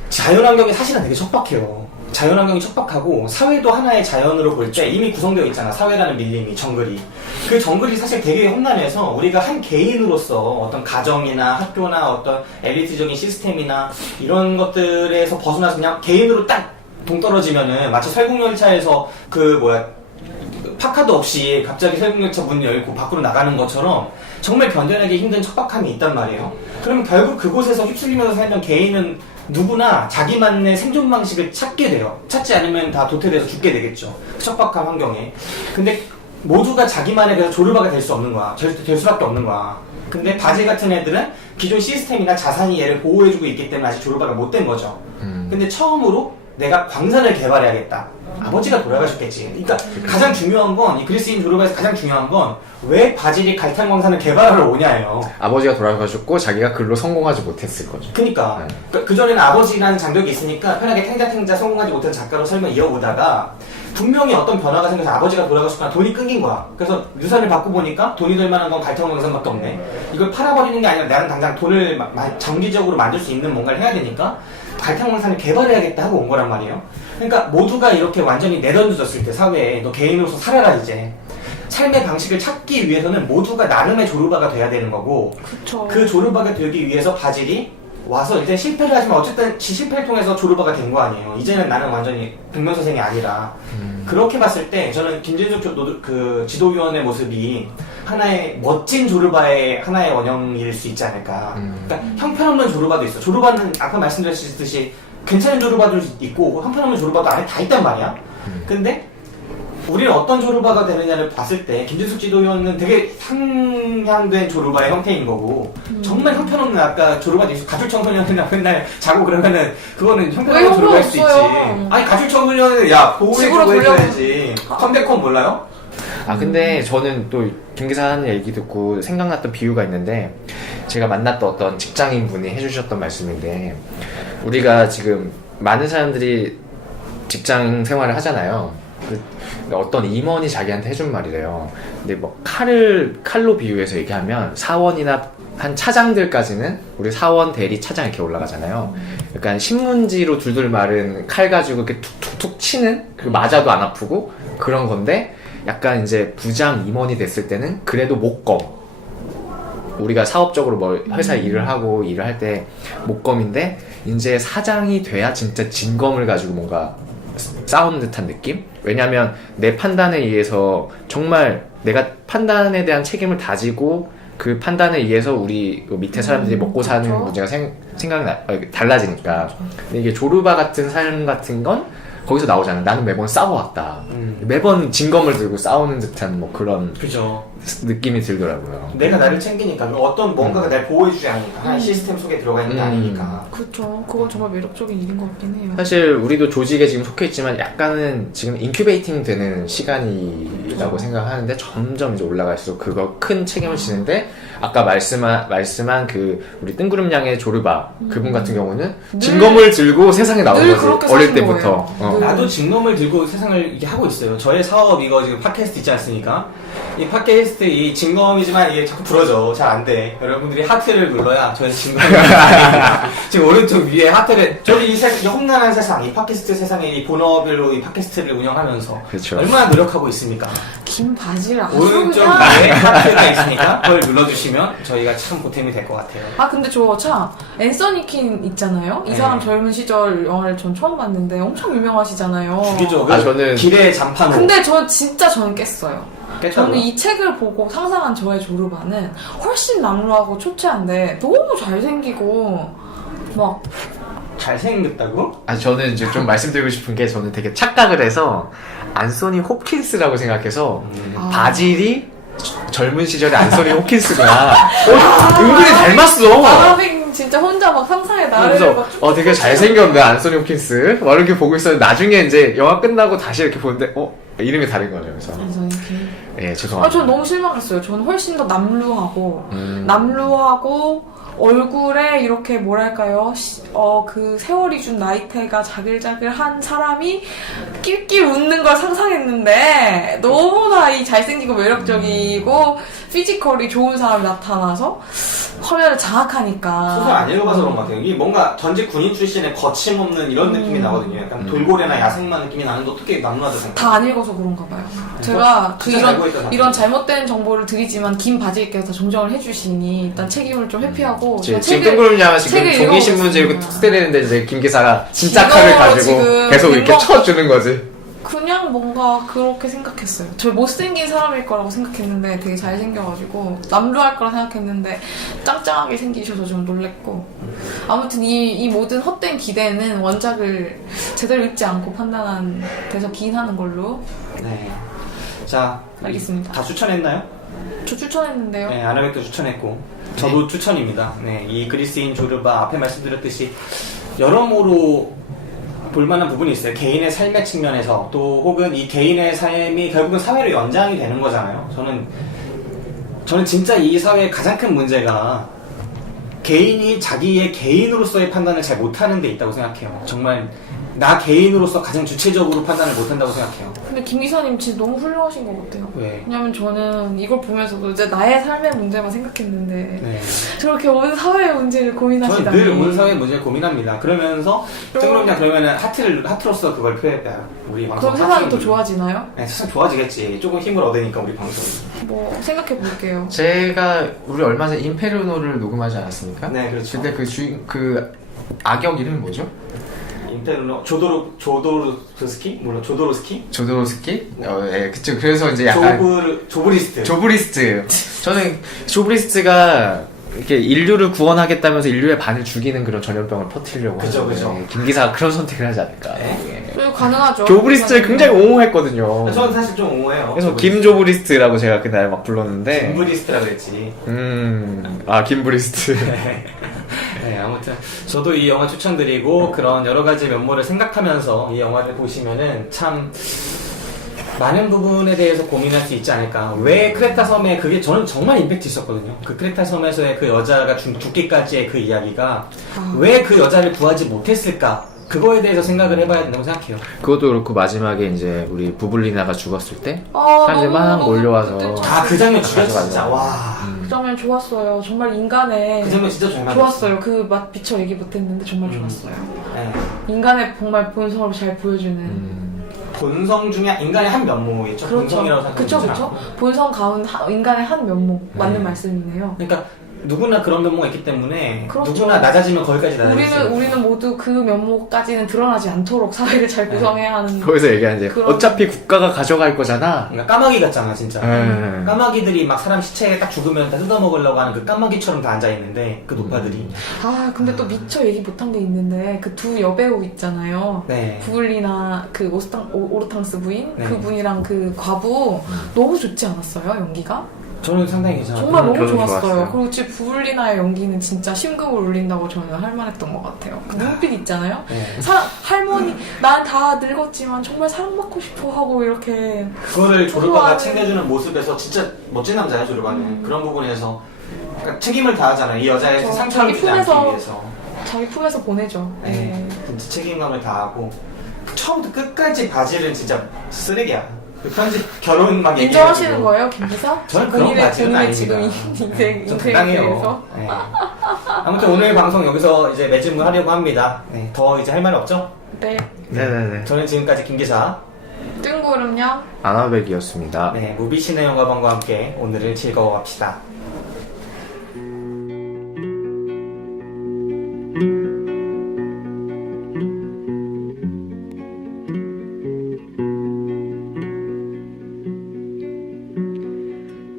자연환경이 사실은 되게 척박해요. 자연환경이 척박하고 사회도 하나의 자연으로 볼 때 이미 구성되어 있잖아. 사회라는 밀림이, 정글이. 그 정글이 사실 되게 험난해서 우리가 한 개인으로서 어떤 가정이나 학교나 어떤 엘리트적인 시스템이나 이런 것들에서 벗어나서 그냥 개인으로 딱 동떨어지면은 마치 설국열차에서 파카도 없이 갑자기 설국열차 문 열고 밖으로 나가는 것처럼 정말 견뎌내기 힘든 척박함이 있단 말이에요. 그러면 결국 그곳에서 휩쓸리면서 살던 개인은 누구나 자기만의 생존 방식을 찾게 돼요. 찾지 않으면 다 도태돼서 죽게 되겠죠. 척박한 환경에. 근데 모두가 자기만의 그래서 조르바가 될 수 없는 거야. 될 수밖에 없는 거야. 근데 바질 같은 애들은 기존 시스템이나 자산이 얘를 보호해주고 있기 때문에 아직 조르바가 못 된 거죠. 근데 처음으로 내가 광산을 개발해야겠다. 아버지가 돌아가셨겠지. 그러니까 가장 중요한 건, 이 그리스인 조르바에서 가장 중요한 건 왜 바질이 갈탄 광산을 개발하러 오냐예요. 아버지가 돌아가셨고 자기가 글로 성공하지 못했을 거죠. 그니까. 네. 그전에는 아버지라는 장벽이 있으니까 편하게 탱자탱자 성공하지 못한 작가로 삶을 이어오다가 분명히 어떤 변화가 생겨서 아버지가 돌아가셨거나 돈이 끊긴 거야. 그래서 유산을 받고 보니까 돈이 될 만한 건 갈탄 광산밖에 없네. 이걸 팔아버리는 게 아니라 나는 당장 돈을 장기적으로 만들 수 있는 뭔가를 해야 되니까 갈탄 광산을 개발해야겠다 하고 온 거란 말이에요. 그러니까 모두가 이렇게 완전히 내던져졌을 때 사회에 너 개인으로서 살아라 이제. 삶의 방식을 찾기 위해서는 모두가 나름의 조르바가 돼야 되는 거고 그쵸. 그 조르바가 되기 위해서 바질이 와서 이제 실패를 하지만 어쨌든 실패를 통해서 조르바가 된 거 아니에요. 이제는 나는 완전히 백면서생이 아니라 그렇게 봤을 때 저는 김진숙 그 지도위원의 모습이 하나의 멋진 조르바의 하나의 원형일 수 있지 않을까. 그러니까 형편없는 조르바도 있어. 조르바는 아까 말씀드렸듯이 괜찮은 조르바도 있고 형편없는 조르바도 안에 다 있단 말이야. 근데 우리는 어떤 조르바가 되느냐를 봤을 때 김진숙 지도위원은 되게 상향된 조르바의 형태인 거고 정말 형편없는 아까 조르바도 있어. 가출 청소년이나 맨날 자고 그러면은 그거는 형편없는 조르바일 수 있지. 없어요? 아니 가출 청소년은 야 집으로 보호해주고 해줘야지. 컴백홈 몰라요? 근데 저는 또 김 기사 하는 얘기 듣고 생각났던 비유가 있는데 제가 만났던 어떤 직장인 분이 해주셨던 말씀인데 우리가 지금 많은 사람들이 직장 생활을 하잖아요. 어떤 임원이 자기한테 해준 말이래요. 근데 뭐 칼로 비유해서 얘기하면 사원이나 한 차장들까지는 우리 사원, 대리, 차장 이렇게 올라가잖아요. 약간 신문지로 둘둘 마른 칼 가지고 이렇게 툭툭툭 치는 그 맞아도 안 아프고 그런 건데 약간 이제 부장 임원이 됐을 때는 그래도 목검. 우리가 사업적으로 뭐 회사에 일을 하고 일을 할 때 목검인데 이제 사장이 돼야 진짜 진검을 가지고 뭔가 싸우는 듯한 느낌? 왜냐면 내 판단에 의해서 정말 내가 판단에 대한 책임을 다지고 그 판단에 의해서 우리 밑에 사람들이 먹고 사는 그렇죠. 문제가 달라지니까. 근데 이게 조르바 같은 삶 같은 건 거기서 나오잖아. 나는 매번 싸워왔다. 매번 진검을 들고 싸우는 듯한 뭐 그런 그죠. 느낌이 들더라고요. 내가 나를 챙기니까 어떤 뭔가가 날 보호해주지 않으니까 하나의 시스템 속에 들어가 있는 게 아니니까. 그쵸. 그건 정말 매력적인 일인 것 같긴 해요. 사실 우리도 조직에 지금 속해 있지만 약간은 지금 인큐베이팅 되는 시간이라고 생각하는데 점점 이제 올라갈수록 그거 큰 책임을 지는데 아까 말씀한 그 우리 뜬구름 양의 조르바 그분 같은 경우는 진검을 들고 세상에 나온 늘 거지. 그렇게 어릴 사신 때부터. 거예요. 나도 진검을 들고 세상을 이렇게 하고 있어요. 저의 사업 이거 지금 팟캐스트 있지 않습니까? 이 팟캐스트 이 진검이지만 이게 자꾸 부러져. 잘 안 돼. 여러분들이 하트를 눌러야 저는 진검이 지금 오른쪽 위에 하트를 저는 이 험난한 세상, 이 팟캐스트 세상에 이 본업으로 이 팟캐스트를 운영하면서 그렇죠. 얼마나 노력하고 있습니까? 긴 바지를 아주 오른쪽 그냥. 위에 하트가 있으니까 그걸 눌러주시면 저희가 참 보탬이 될 것 같아요. 아 근데 저 참 앤서니 킨 있잖아요. 이 네. 사람 젊은 시절 영화를 전 처음 봤는데 엄청 유명하시잖아요. 죽이죠. 아, 저는- 길의 잔판으로 근데 저는 깼어요. 깼다고요? 저는 이 책을 보고 상상한 저의 조르바는 훨씬 남루하고 초췌한데 너무 잘생기고 막 잘생겼다고? 아 저는 이제 좀 말씀드리고 싶은 게 저는 되게 착각을 해서 안소니 홉킨스라고 생각해서 아. 바질이 젊은 시절의 안소니 홉킨스구나. 은근히 닮았어. 마라빙 진짜 혼자 막 상상의 나래를 그래서 막 되게 잘생겼네 안소니 홉킨스. 막 이렇게 보고 있었는데 나중에 이제 영화 끝나고 다시 이렇게 보는데 이름이 다른 거예요. 그래서 앤서니 킨. 예 죄송합니다. 전 너무 실망했어요. 저는 훨씬 더 남루하고 얼굴에 이렇게 뭐랄까요, 그 세월이 준 나이테가 자글자글한 사람이 낄낄 웃는 걸 상상했는데 너무나 이 잘생기고 매력적이고 피지컬이 좋은 사람이 나타나서 화면을 장악하니까. 소설 안 읽어봐서 그런 것 같아요. 이게 뭔가 전직 군인 출신의 거침없는 이런 느낌이 나거든요. 약간 돌고래나 야생마 느낌이 나는데 어떻게 남루하다 생각? 다 안 읽어서 그런가 봐요. 제가 진짜 알고 있다, 이런 잘못된 정보를 드리지만 김 바지께서 다 정정을 해주시니 일단 책임을 좀 회피하고 지금 책을- 뜬구름냐면 지금 책을 종이 신문지 이렇게 읽어보겠습니다. 툭 때리는데 이제 김 기사가 진짜 지금 칼을 가지고 지금 계속 이렇게 김범- 쳐주는 거지. 그냥 뭔가 그렇게 생각했어요. 저 못생긴 사람일 거라고 생각했는데 되게 잘생겨가지고 남루할 거라 생각했는데 짱짱하게 생기셔서 좀 놀랬고 아무튼 이 모든 헛된 기대는 원작을 제대로 읽지 않고 판단한 데서 기인하는 걸로. 네. 자, 알겠습니다. 다 추천했나요? 저 추천했는데요. 네, 아나백도 추천했고 저도 추천입니다. 네, 이 그리스인 조르바 앞에 말씀드렸듯이 여러모로 볼만한 부분이 있어요. 개인의 삶의 측면에서 또 혹은 이 개인의 삶이 결국은 사회로 연장이 되는 거잖아요. 저는 진짜 이 사회의 가장 큰 문제가 개인이 자기의 개인으로서의 판단을 잘 못하는 데 있다고 생각해요. 정말 나 개인으로서 가장 주체적으로 판단을 못한다고 생각해요. 근데 김 기사님 진짜 너무 훌륭하신 것 같아요. 왜? 왜냐면 저는 이걸 보면서도 이제 나의 삶의 문제만 생각했는데 네. 저렇게 온 사회의 문제를 저는 고민하시다니. 늘 온 사회 문제를 고민합니다. 그러면서 郑그냥 그러면은 하트로서 그걸 표현해봐요. 우리 방송. 그럼 세상이 더 하트를 좋아지나요? 네, 세상 좋아지겠지. 조금 힘을 얻으니까 우리 방송. 뭐 생각해 볼게요. 제가 우리 얼마 전에 임페르노를 녹음하지 않았습니까? 네, 그렇죠. 근데 그 악역 이름이 뭐죠? 인테르노 조도르스키? 물론 조도르스키? 조도로스키? 예, 그쵸. 그래서 이제 약간 조브리스트. 조브리스트. 저는 조브리스트가 이렇게 인류를 구원하겠다면서 인류의 반을 죽이는 그런 전염병을 퍼뜨리려고 그죠, 하는데 그죠. 김 기사가 그런 선택을 하지 않을까. 네. 예. 그리고 가능하죠. 조브리스트를 굉장히 옹호했거든요. 저는 사실 좀 옹호해요. 그래서 김조브리스트라고 제가 그날 막 불렀는데 김브리스트라 그랬지. 김브리스트. 네, 아무튼 저도 이 영화 추천드리고 그런 여러 가지 면모를 생각하면서 이 영화를 보시면은 참 많은 부분에 대해서 고민할 수 있지 않을까. 왜 크레타 섬에 그게 저는 정말 임팩트 있었거든요. 그 크레타 섬에서의 그 여자가 죽기까지의 그 이야기가 왜 그 여자를 구하지 못했을까. 그거에 대해서 생각을 해봐야 된다고 생각해요. 그것도 그렇고 마지막에 이제 우리 부블리나가 죽었을 때 아, 사람들이 막 너무 몰려와서 그때 아, 그 장면 죽였어 맞아, 진짜. 맞아. 와. 그 장면 좋았어요. 정말 인간의 그 장면 진짜 잘 만들었어. 좋았어요. 그 맛 미처 얘기 못했는데 정말 좋았어요. 네. 인간의 정말 본성을 잘 보여주는. 본성 중에 인간의 한 면모겠죠. 본성이라고 그렇죠. 생각하지 그쵸. 않고. 본성 가운 인간의 한 면목 맞는 네. 말씀이네요. 그러니까 누구나 그런 면모가 있기 때문에 그렇죠. 누구나 낮아지면 거기까지 낮아지죠. 우리는 모두 그 면목까지는 드러나지 않도록 사회를 잘 구성해야 하는. 거기서 얘기하는 이제 그런- 어차피 국가가 가져갈 거잖아. 그러니까 까마귀 같잖아 진짜. 음. 까마귀들이 막 사람 시체에 딱 죽으면 다 뜯어먹으려고 하는 그 까마귀처럼 다 앉아있는데 그 노파들이. 아 근데 또 미처 얘기 못한 게 있는데 그 두 여배우 있잖아요. 네. 부블리나 그 오르탕스 부인 네. 그분이랑 그 과부 너무 좋지 않았어요 연기가? 저는 상당히 괜찮아요. 정말 너무 저도 좋았어요. 좋았어요. 그리고 지 부블리나의 연기는 진짜 심금을 울린다고 저는 할 만했던 것 같아요. 그 눈빛 있잖아요. 네. 할머니 난 다 늙었지만 정말 사랑받고 싶어 하고 이렇게 그거를 조르바가 좋아하는- 챙겨주는 모습에서 진짜 멋진 남자야 조르바는. 그런 부분에서 그러니까 책임을 다하잖아요. 이 여자의 그렇죠. 상처를 자기 주지 않기 품에서- 위해서. 자기 품에서 보내죠. 네. 네. 진짜 책임감을 다하고 처음부터 끝까지 바지는 진짜 쓰레기야. 그 편집 결혼 막 인정하시는 얘기해가지고. 거예요, 김 기사? 저는 그런 바지는 본인의 아닙니다. 지금 인생에 좀 당당해요. 대해서. 네. 아무튼 오늘 방송 여기서 이제 매진을 하려고 합니다. 네. 더 이제 할 말 없죠? 네. 네네네. 저는 지금까지 김 기사. 뜬구름요? 아나백이었습니다. 네, 무비신의 영화방과 함께 오늘을 즐거워합시다.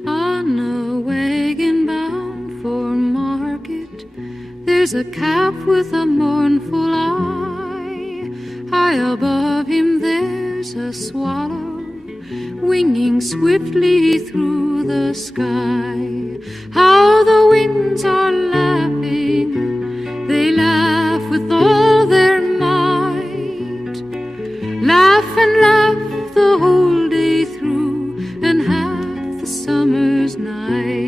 On a wagon bound for market, there's a calf with a mournful eye. High above him there's a swallow, winging swiftly through the sky. How the winds are laughing, they laugh with all their might. Laugh and laugh the whole day through, and half the summer's night.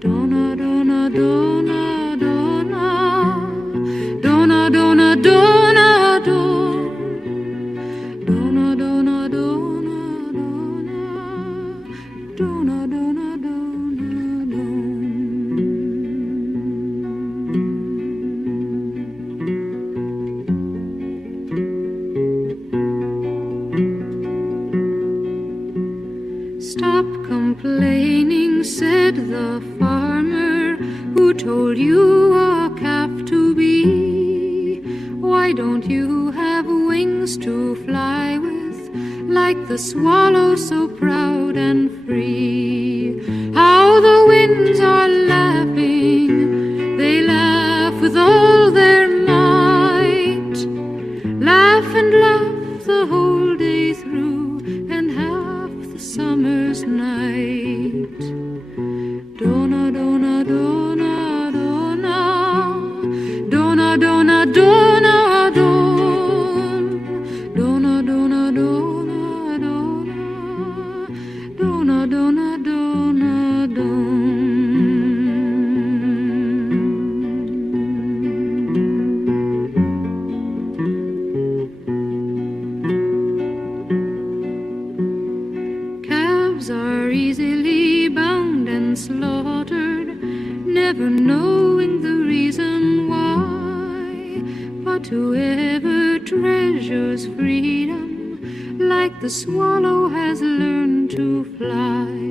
Donna, donna, donna, donna, donna, donna, donna, donna, donna, donna, donna, donna, donna, Stop complaining, said the farmer who told you a calf to be. Why don't you have wings to fly with, like the swallow so proud and free? How the winds are laughing, they laugh with all their might. Laugh and laugh the whole day through, and half the summer's night. Donna, donna, donna, donna, donna, donna, donna, donna, donna, donna, donna, donna, donna, donna, Calves are easily bound and slaughtered, never knowing the reason why. But whoever treasures freedom, like the swallow has learned to fly.